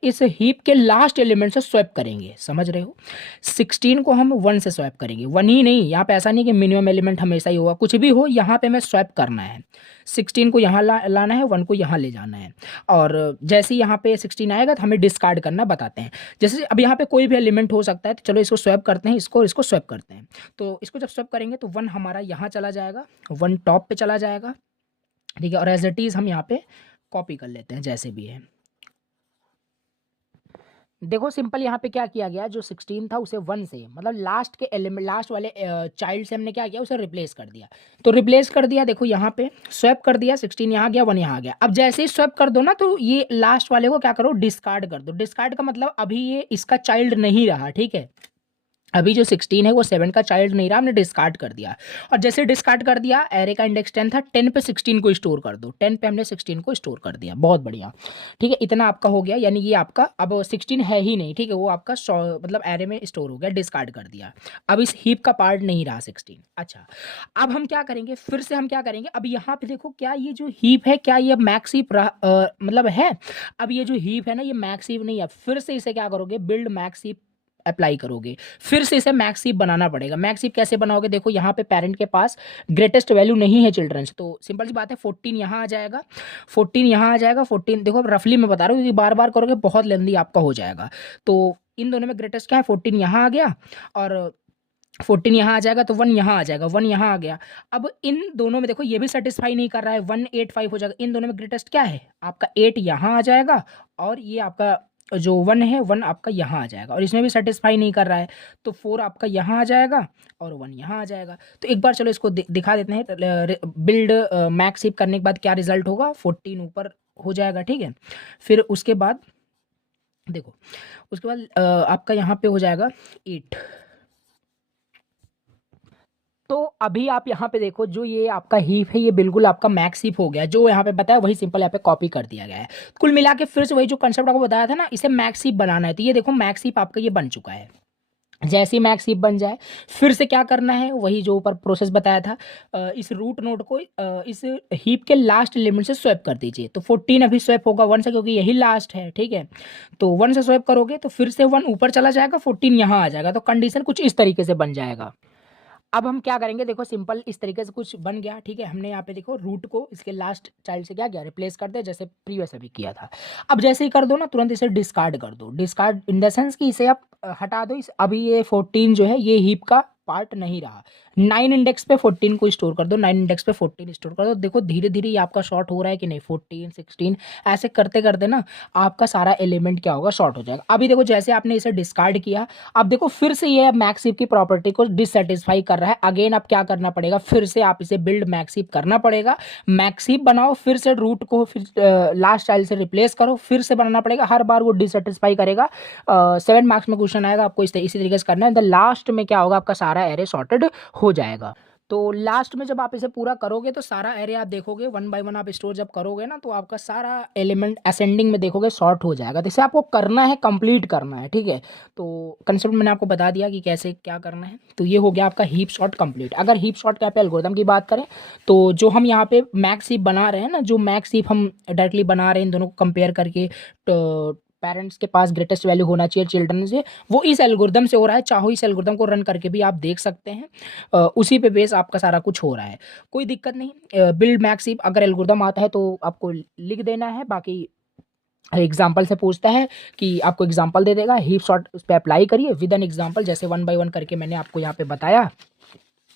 इस हीप के लास्ट एलिमेंट से स्वैप करेंगे, समझ रहे हो। 16 को हम 1 से स्वैप करेंगे, 1 ही नहीं, यहाँ पे ऐसा नहीं कि मिनिमम एलिमेंट हमेशा ही होगा, कुछ भी हो यहाँ पे हमें स्वैप करना है। 16 को यहाँ लाना है, 1 को यहाँ ले जाना है, और जैसे ही यहाँ पे 16 आएगा तो हमें डिस्कार्ड करना बताते हैं। जैसे अब यहाँ पे कोई भी एलिमेंट हो सकता है, तो चलो इसको स्वैप करते हैं, इसको स्वैप करते हैं। तो इसको जब स्वैप करेंगे तो 1 हमारा यहाँ चला जाएगा, 1 टॉप पे चला जाएगा, ठीक है। और एज इट इज़ हम यहाँ पे कॉपी कर लेते हैं जैसे भी है। देखो सिंपल यहाँ पे क्या किया गया, जो 16 था उसे 1 से, मतलब लास्ट के एलिमेंट, लास्ट वाले चाइल्ड से हमने क्या किया, उसे रिप्लेस कर दिया। तो रिप्लेस कर दिया, देखो यहाँ पे स्वैप कर दिया, 16 यहाँ गया, 1 यहाँ आ गया। अब जैसे ही स्वैप कर दो ना, तो ये लास्ट वाले को क्या करो, डिस्कार्ड कर दो। डिस्कार्ड का मतलब अभी ये इसका चाइल्ड नहीं रहा, ठीक है। अभी जो 16 है वो 7 का चाइल्ड नहीं रहा, हमने डिस्कार्ड कर दिया। और जैसे डिस्कार्ड कर दिया, एरे का इंडेक्स 10 था, 10 पे 16 को स्टोर कर दो, 10 पे हमने 16 को स्टोर कर दिया, बहुत बढ़िया, ठीक है। इतना आपका हो गया, यानी ये आपका अब 16 है ही नहीं, ठीक है, वो आपका मतलब एरे में स्टोर हो गया, डिस्कार्ड कर दिया। अब इस हीप का पार्ट नहीं रहा 16। अच्छा, अब हम क्या करेंगे, फिर से हम क्या करेंगे, अब यहाँ पे देखो क्या ये जो हीप है, क्या ये मैक्स हीप मतलब है। अब ये जो हीप है ना, ये मैक्स हीप नहीं है, फिर से इसे क्या करोगे, बिल्ड मैक्स हीप अप्लाई करोगे, फिर से इसे मैक्स हीप बनाना पड़ेगा। मैक्स हीप कैसे बनाओगे, देखो यहाँ पे पेरेंट के पास ग्रेटेस्ट वैल्यू नहीं है चिल्ड्रंस, तो सिंपल सी बात है 14 यहाँ आ जाएगा, 14 यहाँ आ जाएगा, 14 देखो रफली मैं बता रहा हूँ क्योंकि बार बार करोगे बहुत लेंदी आपका हो जाएगा। तो इन दोनों में ग्रेटेस्ट क्या है, 14 यहाँ आ गया और 14 यहाँ आ जाएगा, तो 1 यहाँ आ जाएगा, 1 यहाँ आ गया। अब इन दोनों में देखो ये भी सेटिस्फाई नहीं कर रहा है, 185 हो जाएगा। इन दोनों में ग्रेटेस्ट क्या है, आपका 8 यहाँ आ जाएगा, और ये आपका जो 1 है 1 आपका यहाँ आ जाएगा, और इसमें भी सेटिस्फाई नहीं कर रहा है, तो 4 आपका यहाँ आ जाएगा और 1 यहाँ आ जाएगा। तो एक बार चलो इसको दिखा देते हैं, बिल्ड मैक्स हीप करने के बाद क्या रिजल्ट होगा, 14 ऊपर हो जाएगा, ठीक है। फिर उसके बाद देखो, उसके बाद आपका यहाँ पे हो जाएगा 8। तो अभी आप यहाँ पे देखो, जो ये आपका हीप है ये बिल्कुल आपका मैक्स हीप हो गया, जो यहाँ पे बताया वही सिंपल यहाँ पे कॉपी कर दिया गया है। कुल मिला के फिर से वही जो कंसेप्ट आपको बताया था ना, इसे मैक्स हीप बनाना है, तो ये देखो मैक्स हीप आपका ये बन चुका है। जैसे ही मैक्स हीप बन जाए, फिर से क्या करना है, वही जो ऊपर प्रोसेस बताया था, इस रूट नोड को इस हीप के लास्ट एलिमेंट से स्वैप कर दीजिए। तो 14 अभी स्वैप होगा 1 से, क्योंकि यही लास्ट है, ठीक है। तो 1 से स्वैप करोगे तो फिर से 1 ऊपर चला जाएगा, 14 यहाँ आ जाएगा, तो कंडीशन कुछ इस तरीके से बन जाएगा। अब हम क्या करेंगे, देखो सिंपल इस तरीके से कुछ बन गया, ठीक है। हमने यहाँ पे देखो रूट को इसके लास्ट चाइल्ड से क्या किया, रिप्लेस कर दे, जैसे प्रीवियस अभी किया था। अब जैसे ही कर दो ना, तुरंत इसे डिस्कार्ड कर दो। डिस्कार्ड इन द सेंस कि इसे आप हटा दो। अभी ये 14 जो है ये हीप का पार्ट नहीं रहा। 9 इंडेक्स पे 14 को स्टोर कर दो, 9 इंडेक्स पे 14 स्टोर कर दो। देखो धीरे धीरे ये आपका शॉर्ट हो रहा है कि नहीं, 14 16 ऐसे करते करते ना आपका सारा एलिमेंट क्या होगा, शॉर्ट हो जाएगा। अभी देखो जैसे आपने इसे डिस्कार्ड किया, अब देखो फिर से ये मैक्स हीप की प्रॉपर्टी को डिससेटिस्फाई कर रहा है। अगेन अब क्या करना पड़ेगा, फिर से आप इसे बिल्ड मैक्स हीप करना पड़ेगा। मैक्स हीप बनाओ, फिर से रूट को फिर लास्ट चाइल्ड से रिप्लेस करो, फिर से बनाना पड़ेगा। हर बार वो डिससेटिस्फाई करेगा। 7 मार्क्स में क्वेश्चन आएगा, आपको इसी तरीके से करना है। द लास्ट में क्या होगा, आपका सारा एरे सॉर्टेड हो जाएगा। तो लास्ट में जब आप इसे पूरा करोगे तो सारा एरे आप देखोगे, वन बाय वन आप स्टोर जब करोगे ना, तो आपका सारा एलिमेंट असेंडिंग में देखोगे सॉर्ट हो जाएगा। तो इसे आपको करना है, कंप्लीट करना है, ठीक है। तो कंसेप्ट मैंने आपको बता दिया कि कैसे क्या करना है। तो ये हो गया आपका हीप सॉर्ट कंप्लीट। अगर हीप सॉर्ट कैप एल्गोरिथम की बात करें, तो जो हम यहाँ पे मैक्स हीप बना रहे हैं ना, जो मैक्स हीप हम डायरेक्टली बना रहे हैं इन दोनों को कंपेयर करके, तो पेरेंट्स के पास ग्रेटेस्ट वैल्यू होना चाहिए चिल्ड्रन से, वो इस एल्गोरिथम से हो रहा है। चाहो इस एल्गोरिथम को रन करके भी आप देख सकते हैं, उसी पे बेस आपका सारा कुछ हो रहा है, कोई दिक्कत नहीं। बिल्ड मैक्स हीप अगर एल्गोरिथम आता है तो आपको लिख देना है। बाकी एग्जाम्पल से पूछता है कि आपको एग्जाम्पल दे देगा, हीप सॉर्ट उस पर अप्लाई करिए विद एन एग्जाम्पल, जैसे वन बाय वन करके मैंने आपको यहाँ पे बताया।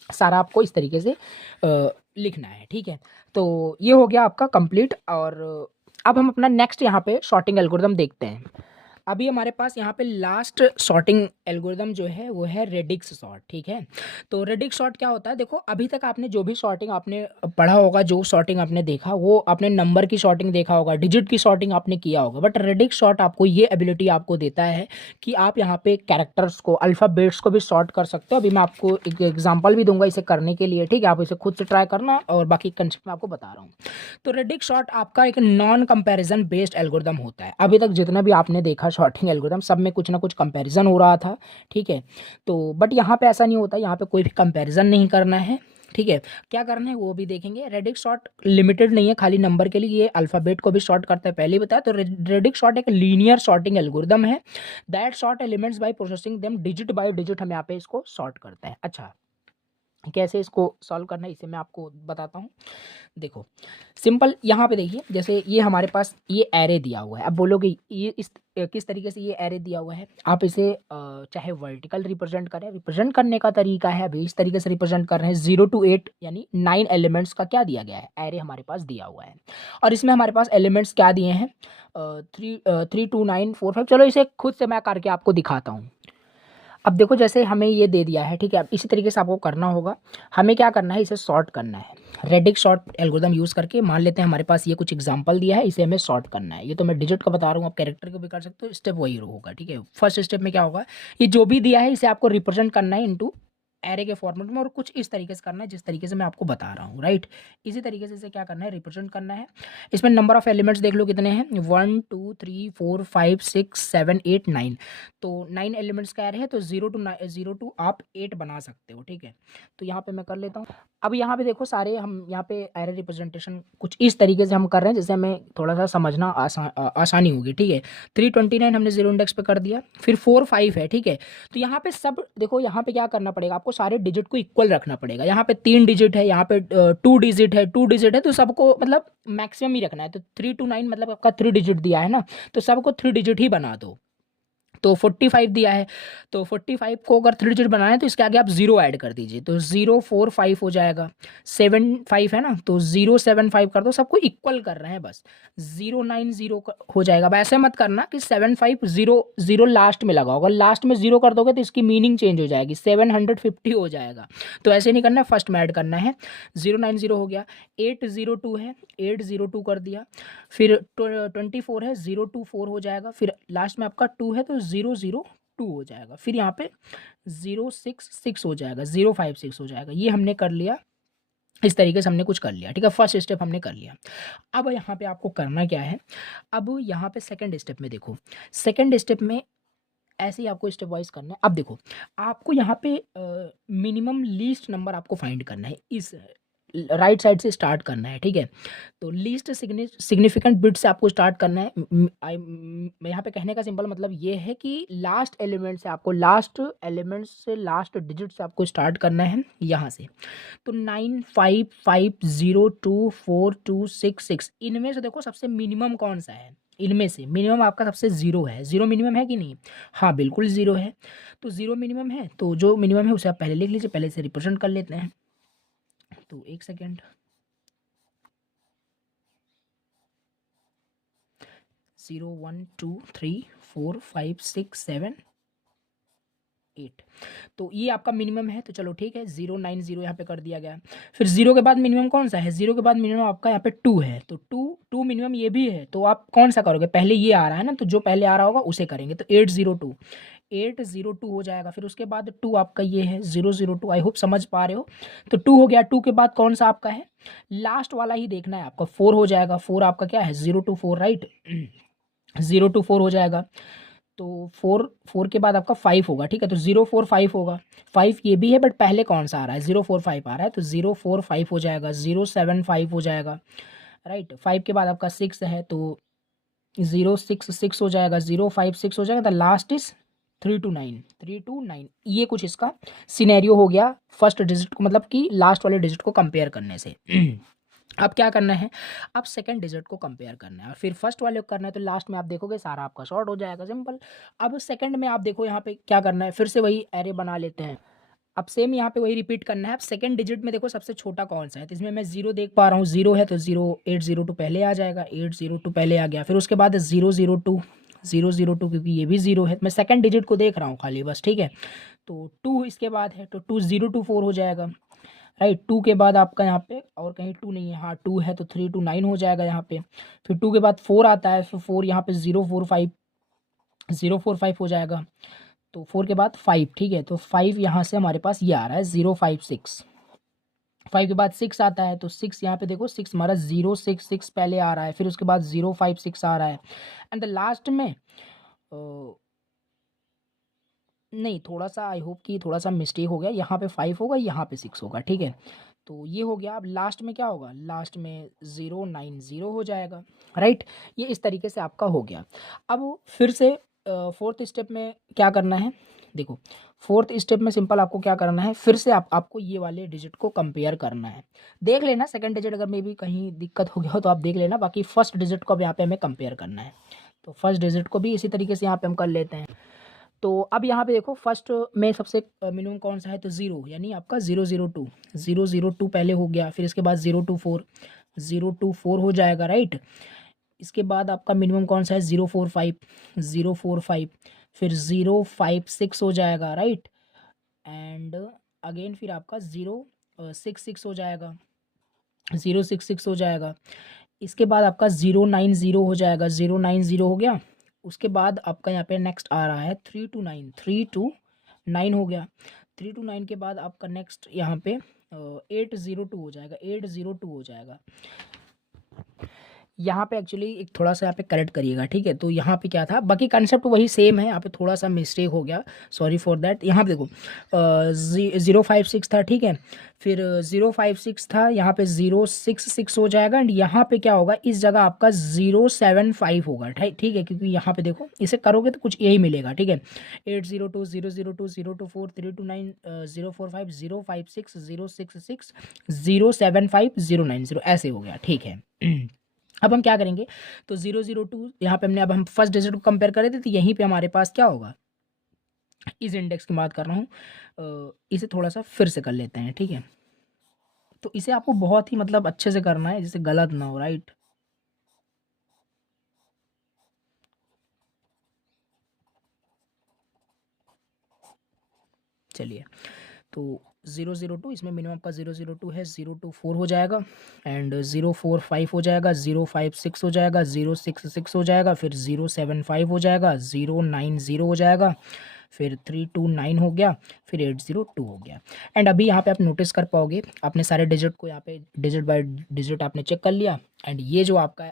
सारा आपको इस तरीके से लिखना है, ठीक है। तो ये हो गया आपका कंप्लीट। और अब हम अपना नेक्स्ट यहाँ पे सॉर्टिंग एल्गोरिथम देखते हैं। अभी हमारे पास यहाँ पे लास्ट सॉर्टिंग एल्गोरिथम जो है वो है रेडिक्स सॉर्ट, ठीक है। तो रेडिक्स सॉर्ट क्या होता है, देखो अभी तक आपने जो भी सॉर्टिंग आपने पढ़ा होगा, जो सॉर्टिंग आपने देखा, वो आपने नंबर की सॉर्टिंग देखा होगा, डिजिट की सॉर्टिंग आपने किया होगा। बट रेडिक्स सॉर्ट आपको ये एबिलिटी आपको देता है कि आप यहाँ पे कैरेक्टर्स को, अल्फ़ाबेट्स को भी सॉर्ट कर सकते हो। अभी मैं आपको एक एग्जाम्पल भी दूंगा इसे करने के लिए, ठीक है। आप इसे खुद से ट्राई करना, और बाकी कंसेप्ट मैं आपको बता रहा हूँ। तो रेडिक्स सॉर्ट आपका एक नॉन कंपैरिजन बेस्ड एल्गोरिथम होता है। अभी तक जितना भी आपने देखा सॉर्टिंग एल्गोरिथम, सब में कुछ ना कुछ कंपैरिजन हो रहा था, ठीक है। तो बट यहाँ पे ऐसा नहीं होता, यहाँ पे कोई भी कंपैरिजन नहीं करना है, ठीक है। क्या करना है वो भी देखेंगे। रेडिक्स सॉर्ट लिमिटेड नहीं है खाली नंबर के लिए, ये अल्फाबेट को भी सॉर्ट करता है, पहले ही बताया। तो रेडिक्स सॉर्ट एक लीनियर सॉर्टिंग एल्गोरिथम है that sort elements bye processing them digit bye digit. हम यहाँ पे इसको सॉर्ट करते हैं। अच्छा, कैसे इसको सॉल्व करना है इसे मैं आपको बताता हूँ। देखो सिंपल, यहाँ पे देखिए, जैसे ये हमारे पास ये एरे दिया हुआ है। अब बोलोगे ये इस किस तरीके से ये एरे दिया हुआ है। आप इसे चाहे वर्टिकल रिप्रेजेंट करें, रिप्रेजेंट करने का तरीका है अभी इस तरीके से रिप्रेजेंट कर रहे हैं। 0 to 8 यानी 9 एलिमेंट्स का क्या दिया गया है, एरे हमारे पास दिया हुआ है। और इसमें हमारे पास एलिमेंट्स क्या दिए हैं, 3 2 9 4 5। चलो इसे खुद से मैं करके आपको दिखाता हूँ। अब देखो जैसे हमें ये दे दिया है, ठीक है। अब इसी तरीके से आपको करना होगा। हमें क्या करना है, इसे सॉर्ट करना है रेडिक्स सॉर्ट एल्गोरिथम यूज़ करके। मान लेते हैं हमारे पास ये कुछ एग्जांपल दिया है, इसे हमें सॉर्ट करना है। ये तो मैं डिजिट का बता रहा हूँ, आप कैरेक्टर को भी कर सकते हो। स्टेप वही होगा, ठीक है। फर्स्ट स्टेप में क्या होगा, ये जो भी दिया है इसे आपको रिप्रेजेंट करना है इनटू एरे के फॉर्मेट में, और कुछ इस तरीके से करना है जिस तरीके से मैं आपको बता रहा हूँ, राइट। इसी तरीके से इसे क्या करना है, रिप्रेजेंट करना है। इसमें नंबर ऑफ एलिमेंट्स देख लो कितने हैं, 1 2 3 4 5 6 7 8 9। तो 9 एलिमेंट्स का एरे है, तो 0 to आप 8 बना सकते हो, ठीक है। तो यहाँ पे मैं कर लेता हूँ। अब यहाँ पे देखो सारे हम यहाँ पे एरे रिप्रेजेंटेशन कुछ इस तरीके से हम कर रहे हैं जिससे हमें थोड़ा सा समझना आसानी होगी, ठीक है। 329 हमने 0 इंडेक्स पे कर दिया, फिर 4 5 है, ठीक है। तो यहाँ पे सब देखो, यहाँ पे क्या करना पड़ेगा आपको, सारे डिजिट को इक्वल रखना पड़ेगा। यहाँ पे 3 डिजिट है, यहाँ पे 2 डिजिट है, 2 डिजिट है, तो सबको मतलब मैक्सिमम ही रखना है। तो 3 to 9 मतलब आपका 3 डिजिट दिया है ना, तो सबको 3 डिजिट ही बना दो। तो 45 दिया है, तो 45 को अगर 3 डिजिट बनाना है तो इसके आगे आप 0 ऐड कर दीजिए, तो 0 4 5 हो जाएगा। 7 5 है ना, तो 0 7 5 कर दो, सबको इक्वल कर रहे हैं बस। 0 9 0 हो जाएगा। अब ऐसे मत करना कि 7 5 0 0 लास्ट में लगा होगा, लास्ट में 0 कर दोगे तो इसकी मीनिंग चेंज हो जाएगी, 750 हो जाएगा। तो ऐसे नहीं करना है, फर्स्ट में ऐड करना है। 0 9 0 हो गया। 8 0 2 है, 8 0 2 कर दिया। फिर 24 है, 0 2 4 हो जाएगा। फिर लास्ट में आपका 2 है, तो 0 0 2 हो जाएगा। फिर यहाँ पे 0 6 6 हो जाएगा, 0 5 6 हो जाएगा। ये हमने कर लिया, इस तरीके से हमने कुछ कर लिया, ठीक है। फर्स्ट स्टेप हमने कर लिया। अब यहाँ पे आपको करना क्या है, अब यहाँ पे सेकंड स्टेप में देखो, सेकंड स्टेप में ऐसे ही आपको स्टेप वाइज करना है। अब देखो आपको यहाँ पे मिनिमम लीस्ट नंबर आपको फाइंड करना है इस राइट साइड से स्टार्ट करना है, ठीक है। तो लीस्ट सिग्निफिकेंट बिट से आपको स्टार्ट करना है। यहाँ पे कहने का सिंपल मतलब ये है कि लास्ट एलिमेंट से आपको लास्ट डिजिट से आपको स्टार्ट करना है यहाँ से। तो 955024266 इनमें से देखो सबसे मिनिमम कौन सा है, इनमें से मिनिमम आपका सबसे जीरो है। जीरो मिनिमम है कि नहीं? हाँ बिल्कुल जीरो है। तो जीरो मिनिमम है, तो जो मिनिमम है उसे आप पहले लिख लीजिए, पहले से रिप्रेजेंट कर लेते हैं। तो एक सेकेंड, 0 1 2 3 4 5 6 7 8। तो ये आपका मिनिमम है, तो चलो ठीक है, 090 यहाँ पे कर दिया गया। फिर जीरो के बाद मिनिमम कौन सा है? जीरो के बाद मिनिमम आपका यहाँ पे 2 है, तो टू मिनिमम ये भी है। तो आप कौन सा करोगे? पहले ये आ रहा है ना, तो जो पहले आ रहा होगा उसे करेंगे। तो 802 हो जाएगा। फिर उसके बाद 2 आपका ये है 002। आई होप समझ पा रहे हो। तो 2 हो गया। 2 के बाद कौन सा आपका है? लास्ट वाला ही देखना है आपका, 4 हो जाएगा। 4 आपका क्या है? 024, राइट। 024 हो जाएगा। तो 4 के बाद आपका 5 होगा, ठीक है। तो 045 होगा। 5 ये भी है, बट पहले कौन सा आ रहा है? 045 आ रहा है, तो 045 हो जाएगा। 075 हो जाएगा, राइट। 5 के बाद आपका 6 है, तो 066 हो जाएगा। 056 हो जाएगा। The last is 329। ये कुछ इसका सिनेरियो हो गया फर्स्ट डिजिट को, मतलब कि लास्ट वाले डिजिट को कंपेयर करने से। अब क्या करना है? अब सेकंड डिजिट को कंपेयर करना है और फिर फर्स्ट वाले को करना है। तो लास्ट में आप देखोगे सारा आपका शॉर्ट हो जाएगा, सिंपल। अब सेकंड में आप देखो यहाँ पे क्या करना है, फिर से वही एरे बना लेते हैं। अब सेम यहाँ पे वही रिपीट करना है। अब सेकंड डिजिट में देखो सबसे छोटा कौन सा है, तो इसमें मैं जीरो देख पा रहा हूँ, जीरो है, तो 0802 पहले आ जाएगा। 802 पहले आ गया। फिर उसके बाद 002 क्योंकि ये भी जीरो है। मैं सेकंड डिजिट को देख रहा हूँ खाली बस, ठीक है। तो 2 इसके बाद है, तो 2024 हो जाएगा, राइट। 2 के बाद आपका यहाँ पे और कहीं 2 नहीं है, हाँ 2 है, तो 329 हो जाएगा यहाँ पे। फिर 2 के बाद 4 आता है, फिर 4 यहाँ पे 045 हो जाएगा। तो 4 के बाद 5, ठीक है। तो 5 यहाँ से हमारे पास ये आ रहा है 056। 5 के बाद 6 आता है, तो 6 यहाँ पे देखो 6 हमारा 066 पहले आ रहा है। फिर उसके बाद 056 आ रहा है। एंड द लास्ट में नहीं, थोड़ा सा आई होप कि थोड़ा सा मिस्टेक हो गया। यहाँ पे 5 होगा, यहाँ पे 6 होगा, ठीक है। तो ये हो गया। अब लास्ट में क्या होगा? लास्ट में 090 हो जाएगा, राइट। ये इस तरीके से आपका हो गया। अब फिर से फोर्थ स्टेप में क्या करना है? देखो फोर्थ स्टेप में सिंपल आपको क्या करना है, फिर से आपको ये वाले डिजिट को कंपेयर करना है। देख लेना सेकंड डिजिट अगर मे भी कहीं दिक्कत हो गया हो तो आप देख लेना। बाकी फर्स्ट डिजिट को अब यहाँ पे हमें कंपेयर करना है। तो फर्स्ट डिजिट को भी इसी तरीके से यहाँ पे हम कर लेते हैं। तो अब यहाँ पे देखो फर्स्ट में सबसे मिनिमम कौन सा है? तो 0, यानी आपका 002 पहले हो गया। फिर इसके बाद 024 हो जाएगा, राइट। इसके बाद आपका मिनिमम कौन सा है? 045। फिर 056 हो जाएगा, राइट। एंड अगेन फिर आपका 066 हो जाएगा। 066 हो जाएगा। इसके बाद आपका 090 हो जाएगा। 090 हो गया। उसके बाद आपका यहाँ पे नेक्स्ट आ रहा है 329 हो गया। 329 के बाद आपका नेक्स्ट यहाँ पे 802 हो जाएगा। 802 हो जाएगा। यहाँ पे एक्चुअली एक थोड़ा सा यहाँ पे करेक्ट करिएगा, ठीक है। तो यहाँ पे क्या था, बाकी कंसेप्ट वही सेम है, यहाँ पे थोड़ा सा मिस्टेक हो गया, सॉरी फॉर दैट। यहाँ पे देखो 056 था, ठीक है। फिर 056 था, यहाँ पे 066 हो जाएगा। एंड यहाँ पे क्या होगा, इस जगह आपका 075 होगा, ठीक है। क्योंकि यहाँ पे देखो इसे करोगे तो कुछ यही मिलेगा, ठीक है। 802 002 024 329 045 056 066 075 090 ऐसे हो गया, ठीक है। अब हम क्या करेंगे? तो 002 यहाँ पे हमने, अब हम फर्स्ट डिजिट को कंपेयर कर रहे थे, तो यहीं पे हमारे पास क्या होगा, इस इंडेक्स की बात कर रहा हूँ। इसे थोड़ा सा फिर से कर लेते हैं, ठीक है। तो इसे आपको बहुत ही मतलब अच्छे से करना है, जिससे गलत ना हो, राइट। चलिए, तो 002 इसमें मिनिमम का 002 है, 024 हो जाएगा। एंड 045 हो जाएगा। 056 हो जाएगा। 066 हो जाएगा। फिर 075 हो जाएगा। 090 हो जाएगा। फिर 329 हो गया, फिर 802 हो गया। एंड अभी यहाँ पे आप नोटिस कर पाओगे आपने सारे डिजिट को यहाँ पे डिजिट बाय डिजिट आपने चेक कर लिया। एंड ये जो आपका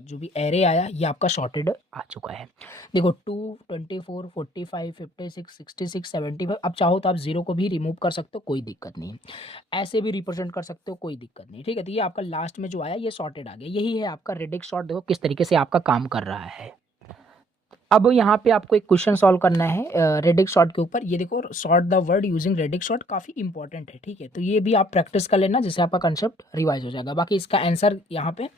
जो भी एरे आया ये आपका शॉर्टेड आ चुका है। देखो 2, 24, 45, 56, 66, 75, अब चाहो तो आप जीरो को भी रिमूव कर सकते हो, कोई दिक्कत नहीं है। ऐसे भी रिप्रेजेंट कर सकते हो, कोई दिक्कत नहीं। ठीक है, तो ये आपका लास्ट में जो आया ये सॉर्टेड आ गया। यही है आपका रेडिक्स सॉर्ट। देखो किस तरीके से आपका काम कर रहा है। अब यहाँ पे आपको एक क्वेश्चन सॉल्व करना है रेडिक्स सॉर्ट के ऊपर। ये देखो, sort the word using radix sort काफ़ी इंपॉर्टेंट है। ठीक है, तो ये भी आप प्रैक्टिस कर लेना, जिससे आपका कंसेप्ट रिवाइज हो जाएगा। बाकी इसका आंसर यहाँ पे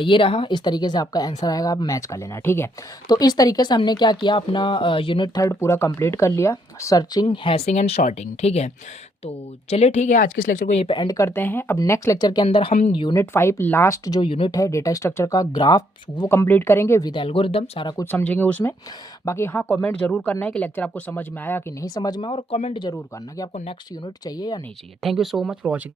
ये रहा, इस तरीके से आपका आंसर आएगा, आप मैच कर लेना। ठीक है, तो इस तरीके से हमने क्या किया, अपना यूनिट थर्ड पूरा कंप्लीट कर लिया, सर्चिंग, हैशिंग एंड शॉर्टिंग। ठीक है, तो चलिए ठीक है, आज के इस लेक्चर को यहीं पे एंड करते हैं। अब नेक्स्ट लेक्चर के अंदर हम यूनिट 5 लास्ट जो यूनिट है डेटा स्ट्रक्चर का ग्राफ, वो कंप्लीट करेंगे विद एल्गोरिदम, सारा कुछ समझेंगे उसमें। बाकी हाँ, कमेंट जरूर करना है कि लेक्चर आपको समझ में आया कि नहीं समझ में आया, और कमेंट जरूर करना कि आपको नेक्स्ट यूनिट चाहिए या नहीं चाहिए। Thank you so much for watching.